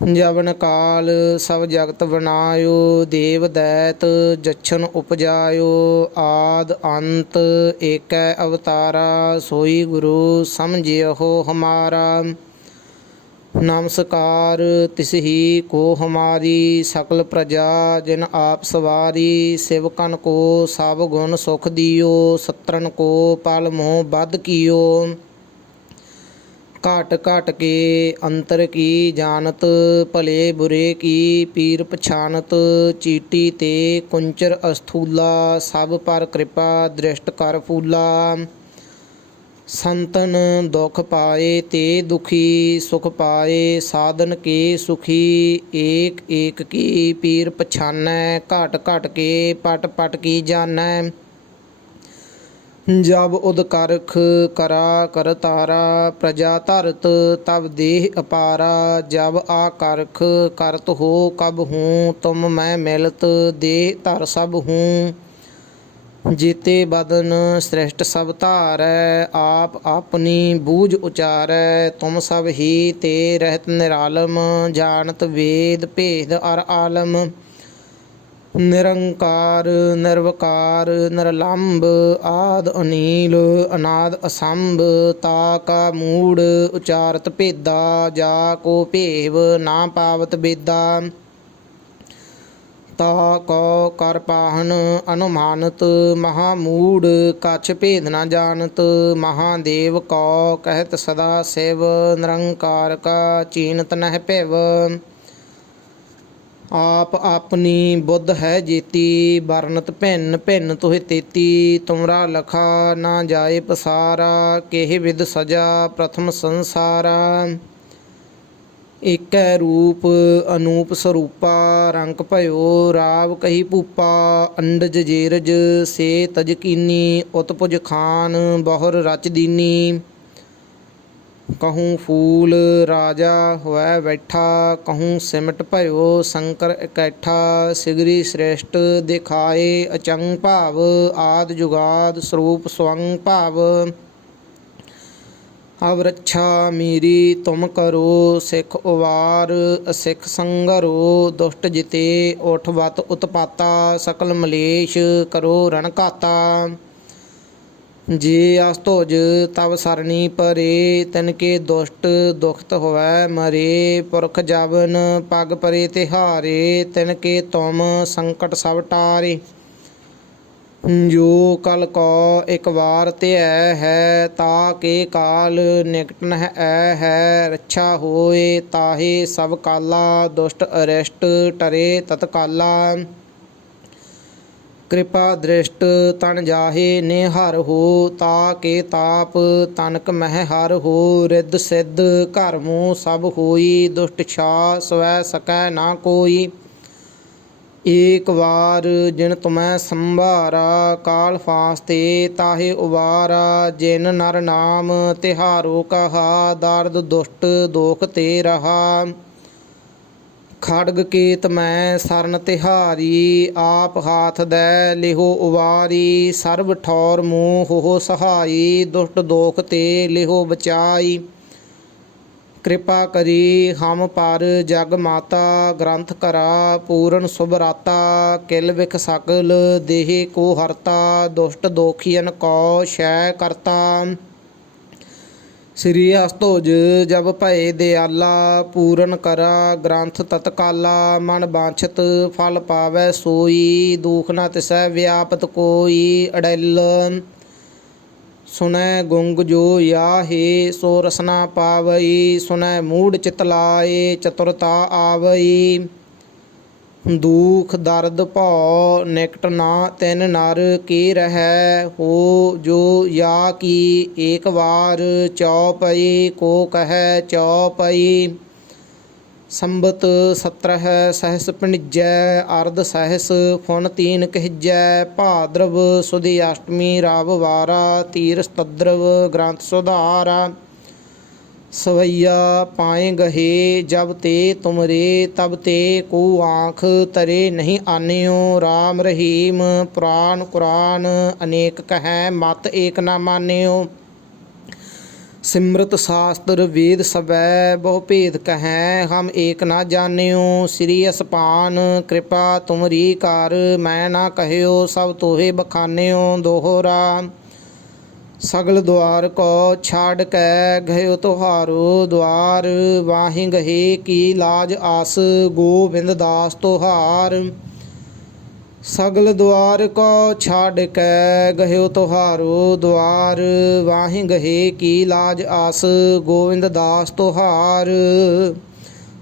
जवन काल सब जगत बनायो, देव दैत जच्छन उपजायो। आद अंत एकै अवतारा, सोई गुरु समझियो हमारा। नमस्कार तिसही को हमारी, सकल प्रजा जिन आप सवारी। सेवकन को सब गुण सुख दियो, सत्रन को पल मोह बद कियो। घट घट के अंतर की जानत, भले बुरे की पीर पछानत। चीटी ते कुंचर अस्थूला, सब पर कृपा दृष्ट कर फूला। संतन दुख पाए ते दुखी, सुख पाए साधन के सुखी। एक एक की पीर पछानै, घट घट के पट पट की जानै। जब उदकरख करा कर तारा, प्रजा धरत तब देह अपारा। जब आकरख करत हो कब हूँ, तुम मैं मिलत देह धर सब हूँ। जीते बदन श्रेष्ठ सब धारै, आप अपनी बूझ उचारै। तुम सब ही ते रहत निरालम, जानत वेद भेद अर आलम। निरंकार निर्वकार निरलंब, आद अनील अनाद असंभ। ताका मूड उचारत भेदा, जा को भेव ना पावत बेदा। ता को कर पाहन अनुमानत, महामूड कछ भेद न जानत। महादेव को कहत सदा शिव, निरंकार का चीनत नह पिव। आप अपनी बुद्ध है जेती, बरनत भिन्न भिन्न तुहि तेती। तुमरा लखा ना जाए पसारा, केह विध सजा प्रथम संसारा। एकै रूप अनूप स्वरूपा, रंक भयो राव कही भूपा। अंडज जेरज से तज कीनी, उत्पुज खान बहुर रच दीनी। कहूँ फूल राजा होवै बैठा, कहूँ सिमट भयो शंकर इकट्ठा। सिगरी श्रेष्ठ दिखाए अचंग भाव, आद जुगाद स्वरूप स्वंग भाव। अब रक्षा मेरी तुम करो, सिख उवार असिख संगरो। दुष्ट जिते उठ बत उत्पाता, सकल मलेश करो रण घाता। जे अस्तुज तब सरनी परे, तिनके दुष्ट दुखत होवै मरे। पुरख जावन पग परे तिहारे, तिनके तुम संकट सब टारे। जो कल को एक बार त्यय है, ताके काल निकट नह ऐ है। रक्षा होए ताहे सब काला, दुष्ट अरिष्ट टरे तत्काला। कृपा दृष्ट तन जाहे निहर हो, ताके ताप तनक मह हर हो। रिद्ध सिद्ध घर मुँह सब होई, दुष्ट छा स्वै सकै ना कोई। एक बार जिन तुम्हें संभारा, काल फांसते ताहे उबारा। जिन नर नाम तिहारो कहा, दर्द दुष्ट दोख ते रहा। ਖੜਗ ਕੇਤ ਮੈਂ ਸਰਨ ਤਿਹਾਰੀ, ਆਪ ਹਾਥ ਦੈ ਲਿਹੋ ਉਵਾਰੀ। ਸਰਬ ਠੌਰ ਮੂੰਹ ਹੋ ਸਹਾਈ, ਦੁਸ਼ਟ ਦੋਖ ਤੇ ਲਿਹੋ ਬਚਾਈ। ਕਿਰਪਾ ਕਰੀ ਹਮ ਪਰ ਜਗ ਮਾਤਾ, ਗ੍ਰੰਥ ਕਰਾ ਪੂਰਨ ਸੁਭਰਾਤਾ। ਕਿਲ ਵਿਖ ਸਕਲ ਦੇਹ ਕੋ ਹਰਤਾ, ਦੁਸ਼ਟ ਦੋਖੀਨ ਕੋ ਸ਼ੈ ਕਰਤਾ। ਸ੍ਰੀ ਅਸਤੋਜ ਜਬ ਭਏ ਦਿਆਲਾ, ਪੂਰਨ ਕਰਾ ਗ੍ਰੰਥ ਤਤਕਾਲਾ। ਮਨ ਬਾਂਛਤ ਫਲ ਪਾਵੈ ਸੋਈ, ਦੁਖ ਨ ਤਿਸੈ ਵਿਆਪਤ ਕੋਈ। ਅੜੈਲ ਸੁਨੈ ਗੁੰਗ ਜੋ ਯਾਹੇ, ਸੋ ਰਸਨਾ ਪਾਵਈ। ਸੁਨੈ ਮੂੜ ਚਿਤ ਲਾਏ, ਚਤੁਰਤਾ ਆਵਈ। ਦੁਖ ਦਰਦ ਭਉ ਨਿਕਟ ਨਾ ਤਿਨ ਨਰ, ਕੀ ਰਹੈ ਹੋ ਜੋ ਯਾ ਕੀ। ਏਕ ਵਾਰ ਚਉਪਈ, ਕੋ ਕਹੈ ਚਉਪਈ। ਸੰਬਤ 17 ਸਹਿਸ ਭਣਿਜੈ, ਅਰਧ ਸਹਿਸ ਫੁਨ ਤੀਨ ਕਹਿਜੈ। ਭਾਦਰਵ ਸੁਦੀ ਅਸ਼ਟਮੀ ਰਾਵ ਵਾਰਾ, ਤੀਰਥ ਤਦਰਵ ਗ੍ਰੰਥ ਸੁਧਾਰਾ। ਸਵਈਆ ਪਾਏ ਗਹੇ ਜਬ ਤੇ ਤੁਮਰੇ, ਤਬ ਤੇ ਕੋ ਆਂਖ ਤਰੇ ਨਹੀਂ ਆਨਿਓ। ਰਾਮ ਰਹੀਮ ਪੁਰਾਨ ਕੁਰਾਨ, ਅਨੇਕ ਕਹੈ ਮਤ ਏਕ ਨਾ ਮਾਨਿਓ। ਸਿਮਰਤ ਸ਼ਾਸਤਰ ਵੇਦ ਸਬੈ, ਬਹੁ ਭੇਦ ਕਹੈ ਹਮ ਏਕ ਨਾ ਜਾਣਿਓ। ਸ੍ਰੀ ਅਸਪਾਨ ਕਿਰਪਾ ਤੁਮਰੀ ਕਰ, ਮੈਂ ਨਾ ਕਹਿਓ ਸਭ ਤੋਹੇ ਬਖਾਨਿਓ। ਦੋਹਰਾ ਸਗਲ ਦੁਆਰ ਕੋ ਛਾੜ ਕੈ, ਗਇਓ ਤੁਹਾਰੋ ਦੁਆਰ। ਵਾਹੀ ਗਹੇ ਕੀ ਲਾਜ ਆਸ, ਗੋਬਿੰਦ ਦਾਸ ਤੁਹਾਰ। ਸਗਲ ਦੁਆਰ ਕੋ ਛਾੜ ਕੈ, ਗਇਓ ਤੁਹਾਰੋ ਦੁਆਰ। ਵਾਹੀ ਗਹੇ ਕੀ ਲਾਜ ਆਸ, ਗੋਬਿੰਦ ਦਾਸ ਤੁਹਾਰ।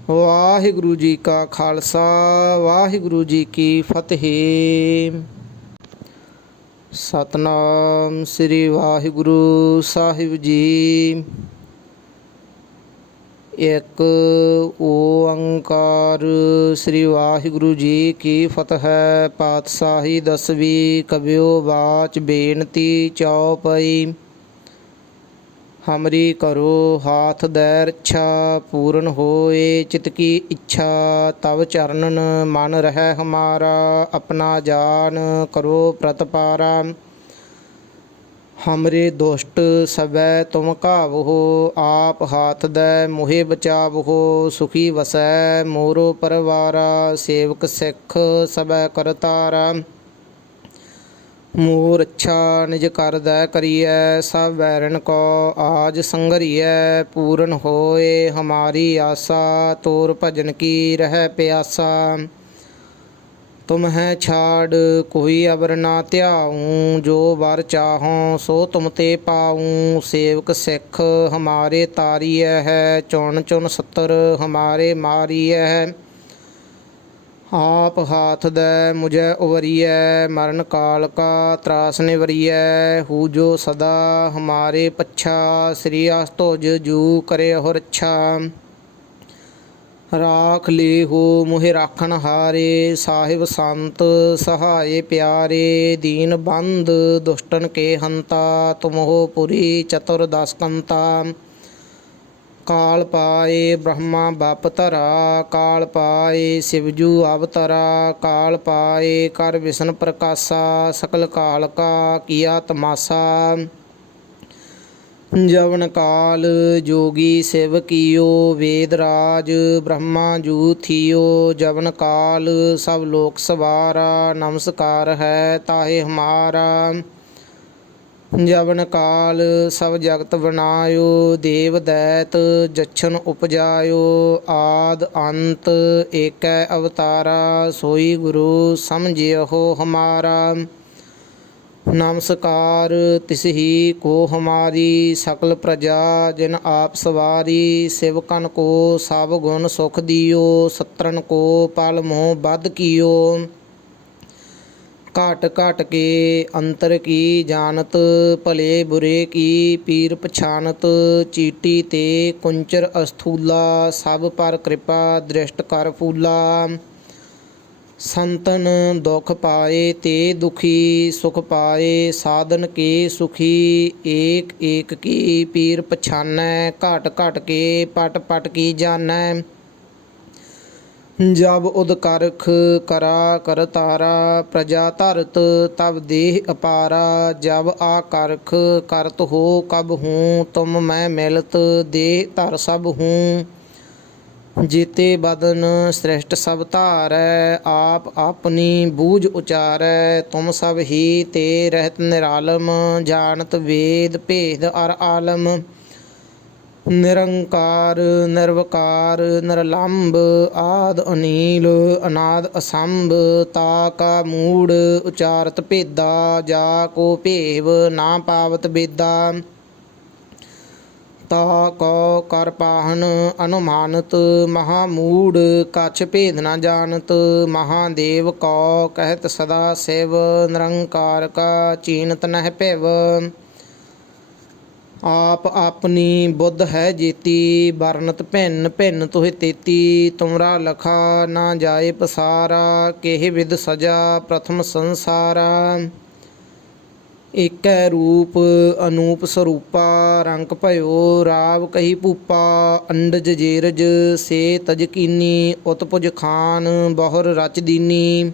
ਵਾਹਿਗੁਰੂ ਜੀ ਕਾ ਖਾਲਸਾ, ਵਾਹਿਗੁਰੂ ਜੀ ਕੀ ਫਤਿਹ। ਸਤਨਾਮ ਸ੍ਰੀ ਵਾਹਿਗੁਰੂ ਸਾਹਿਬ ਜੀ। ਇੱਕ ਓੰਕਾਰ ਸ੍ਰੀ ਵਾਹਿਗੁਰੂ ਜੀ ਕੀ ਫਤਿਹ। ਪਾਤਸ਼ਾਹੀ ਦਸਵੀਂ ਕਬਿਓ ਬਾਚ ਬੇਨਤੀ ਚਉਪਈ। ਹਮਰੀ ਕਰੋ ਹਾਥ ਦੈ ਰੱਛਾ, ਪੂਰਨ ਹੋਏ ਚਿਤ ਕੀ ਇੱਛਾ। ਤਵ ਚਰਨਨ ਮਨ ਰਹਿ ਹਮਾਰਾ, ਆਪਣਾ ਜਾਨ ਕਰੋ ਪ੍ਰਤਪਾਰਾ। ਹਮਰੇ ਦੁਸ਼ਟ ਸਭੈ ਤੁਮ ਘਾਵਹੋ, ਆਪ ਹਾਥ ਦੈ ਮੋਹਿ ਬਚਾਵਹੋ। ਸੁਖੀ ਵਸੈ ਮੋਰੋ ਪਰਵਾਰਾ, ਸੇਵਕ ਸਿੱਖ ਸਭੈ ਕਰਤਾਰਾ। ਮੋਹ ਰੱਛਾ ਨਿਜ ਕਰਦੈ ਕਰੀਐ, ਸਭ ਵੈਰਨ ਕੋ ਆਜ ਸੰਗਰੀਐ। ਪੂਰਨ ਹੋਏ ਹਮਾਰੀ ਆਸਾ, ਤੋਰ ਭਜਨ ਕੀ ਰਹਿ ਪਿਆਸਾ। ਤੁਮਹਿ ਛਾੜ ਕੋਈ ਅਵਰ ਨਾ ਧਿਆਊ, ਜੋ ਵਰ ਚਾਹੋਂ ਸੋ ਤੁਮ ਤੇ ਪਾਊ। ਸੇਵਕ ਸਿੱਖ ਹਮਾਰੇ ਤਾਰੀਐ ਹੈ, ਚੁਣ ਚੁਣ ਸੱਤਰ ਹਮਾਰੇ ਮਾਰੀਐ ਹੈ। ਆਪ ਹਾਥ ਦੈ ਮੁਝੈ ਉਵਰੀਐ, ਮਰਨ ਕਾਲ ਕਾ ਤਰਾਸ ਨਿਵਰੀਐ। ਹੂ ਜੋ ਸਦਾ ਹਮਾਰੇ ਪੱਛਾ, ਸ੍ਰੀ ਅਸਤੁਜ ਜੂ ਕਰਿਓ ਰੱਛਾ। ਰਾਖ ਲੇਹੋ ਮੋਹਿ ਰਾਖਣ ਹਾਰੇ, ਸਾਹਿਬ ਸੰਤ ਸਹਾਏ ਪਿਆਰੇ। ਦੀਨ ਬੰਦ ਦੁਸ਼ਟਨ ਕੇ ਹੰਤਾ, ਤੁਮਹੁ ਪੁਰੀ ਚਤੁਰ ਦਸ ਕੰਤਾ। ਕਾਲ ਪਾਏ ਬ੍ਰਹਮਾ ਬਪ ਧਰਾ, ਕਾਲ ਪਾਏ ਸਿਵਜੂ ਅਵਤਰਾ। ਕਾਲ ਪਾਏ ਕਰ ਵਿਸ਼ਨ ਪ੍ਰਕਾਸ਼ਾ, ਸਕਲ ਕਾਲ ਕਾ ਕੀਆ ਤਮਾਸਾ। ਜਵਨ ਕਾਲ ਜੋਗੀ ਸਿਵ ਕੀਓ, ਵੇਦ ਰਾਜ ਬ੍ਰਹਮਾ ਜੂ ਥੀਓ। ਜਵਨ ਕਾਲ ਸਭ ਲੋਕ ਸਵਾਰਾ, ਨਮਸਕਾਰ ਹੈ ਤਾਹੇ ਹਮਾਰਾ। ਜਵਨ ਕਾਲ ਸਭ ਜਗਤ ਬਨਾਇਓ, ਦੇਵ ਦੈਤ ਜਛਨ ਉਪਜਾਇਓ। ਆਦ ਅੰਤ ਏਕੈ ਅਵਤਾਰਾ, ਸੋਈ ਗੁਰੂ ਸਮਝਿਓ ਹਮਾਰਾ। ਨਮਸਕਾਰ ਤਿਸਹੀ ਕੋ ਹਮਾਰੀ, ਸਕਲ ਪ੍ਰਜਾ ਜਿਨ ਆਪ ਸਵਾਰੀ। ਸਿਵਕਨ ਕੋ ਸਭ ਗੁਣ ਸੁਖ ਦਿਓ, ਸਤਰਨ ਕੋ ਪਲ ਮੋਹ ਬਧ ਕੀਓ। ਘਟ ਘਟ ਕੇ ਅੰਤਰ ਕੀ ਜਾਣਤ, ਭਲੇ ਬੁਰੇ ਕੀ ਪੀਰ ਪਛਾਨਤ। ਚੀਟੀ ਤੇ ਕੁੰਚਰ ਅਸਥੂਲਾ, ਸਭ ਪਰ ਕਿਰਪਾ ਦ੍ਰਿਸ਼ਟ ਕਰ ਫੂਲਾ। ਸੰਤਨ ਦੁਖ ਪਾਏ ਤੇ ਦੁਖੀ, ਸੁਖ ਪਾਏ ਸਾਧਨ ਕੇ ਸੁਖੀ। ਏਕ ਏਕ ਕੀ ਪੀਰ ਪਛਾਨੈ, ਘਟ ਘਟ ਕੇ ਪਟ ਪਟ ਕੀ ਜਾਣੈ। जब उदकारख करा कर तारा, प्रजा धरत तब देह अपारा। जब आकारख करत हो कब हूँ, तुम मैं मिलत देह धर सब हूँ। जेते बदन श्रेष्ठ सब धारै, आप अपनी बूझ उचारै। तुम सब ही ते रहत निरालम, जानत वेद भेद अर आलम। निरंकार निर्वकार निरलंब, आद अनील अनाद असंभ। ताका मूड उचारत भेदा, जा को भेव ना पावत बेदा। ता कौ कर पाहन अनुमानत, महामूड कछ भेद न जानत। महादेव कौ कहत सदा शिव, निरंकार का चीनत नह पिव। आप अपनी बुद्ध है जेती, बरनत भिन्न भिन्न तुहि तेती। तुमरा लखा ना जाए पसारा, केह विद सजा प्रथम संसारा। एकै रूप अनूप स्वरूपा, रंक भयो राव कही भूपा। अंडज जेरज से तजकीनी, उत्पुज खान बहुर रच दीनी।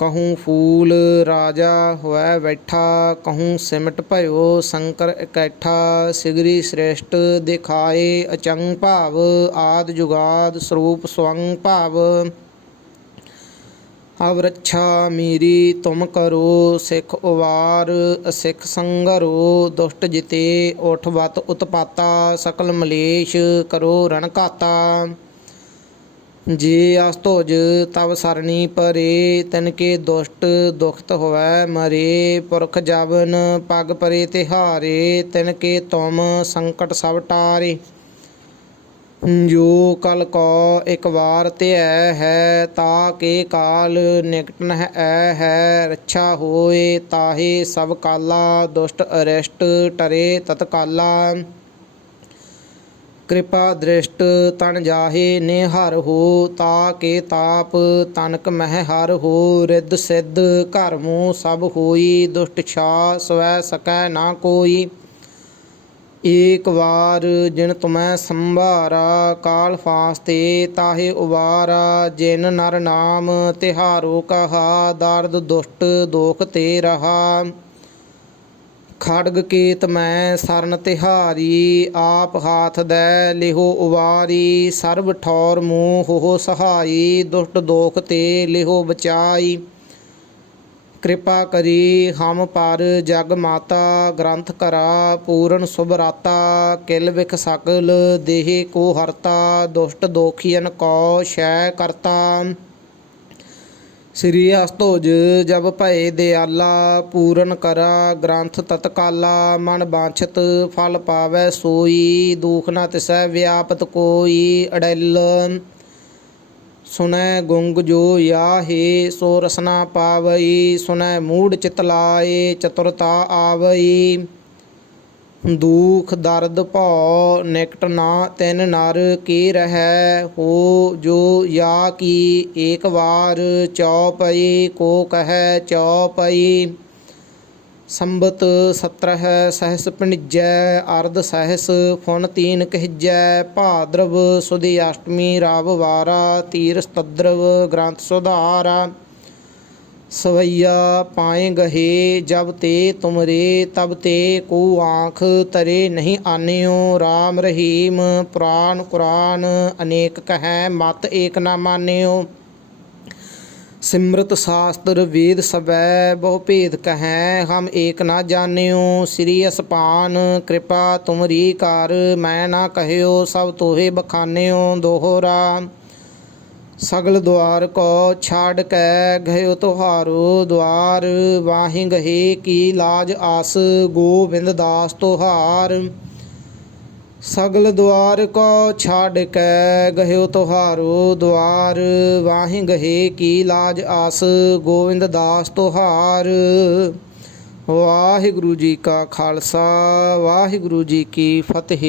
कहूँ फूल राजा होवै बैठा, कहूँ सिमट भयो शंकर इकट्ठा। सिगरी श्रेष्ठ दिखाए अचंग भाव, आद जुगाद स्वरूप स्वंग भाव। अब रक्षा मेरी तुम करो, सिख उवार असिख संगरो। दुष्ट जिते उठ बत उत्पाता, सकल मलेश करो रण घाता। जे अस्तुज तब सरनी परे, तिनके दुष्ट दुखत होवै मरे। पुरख जबन पग परे तिहारे, तिनके तुम संकट सब टारे। जो कल को एक बार त्यय है, ताके काल निकट नह ऐ है। रक्षा होए ताहे सब काला, दुष्ट अरिष्ट टरे तत्काला। कृपा दृष्ट तन जाहे निहर हो, ताके ताप तनक मह हर हो। रिद्ध सिद्ध घर मुँह सब होई, दुष्ट छा स्वै सकै ना कोई। एक बार जिन तुम्हें संभारा, काल फास्ते ताहे उबारा। जिन नर नाम तिहारो कहा, दर्द दुष्ट दोख ते रहा। खड़ग केत मैं सरन तिहारी, आप हाथ दै लिहो उवारी। सर्व ठौर मुँह हो सहाई, दुष्ट दोख ते लिहो बचाई। कृपा करी हम पर जग माता, ग्रंथ करा पूਰਨ सुभराता। किल बिख सकल देह को हरता, दुष्ट दोखियन को शय करता। श्री अस्तुज जब भय दयाला, पूਰਨ करा ग्रंथ तत्काला। मन बांछत फल पावै सोई, दुख न तिसै व्यापत कोई। अड़ैल सुनै गुंग जो याहे, सो रसना पावई। सुनै मूढ़ चित लाए, चतुरता आवई। दुख दर्द भौ निकट ना तिन नर के रहै हो। जो या की एक बार चौपई, को कह चौपई। संबत 17 सहस पिणिजै, अर्ध सहस फुन तीन कहजै। भाद्रव सुदी अष्टमी राव वारा, तीर सतद्रव ग्रंथ सुधारा। सवैया पाए गहे जब ते तुमरे, तब ते को आँख तरे नहीं आन्यो। राम रहीम पुराण कुरान, अनेक कहें मत एक न मान्यो। सिमृत शास्त्र वेद सबै, बहु भेद कहें हम एक न जान्यो। श्री असपान कृपा तुमरी कर, मैं ना कहयो सब तोहे बखान्यो। दोहरा सगल द्वार को छाड़ कै, गयो तुहारो द्वार। वाहि गहे की लाज आस, गोविंद दास तुहार। सगल द्वार को छाड़ कै, गयो तुहारो द्वार। वाहि गहे की लाज आस, गोविंद दास तुहार। वाहिगुरु जी का खालसा, वाहिगुरु जी की फतेह।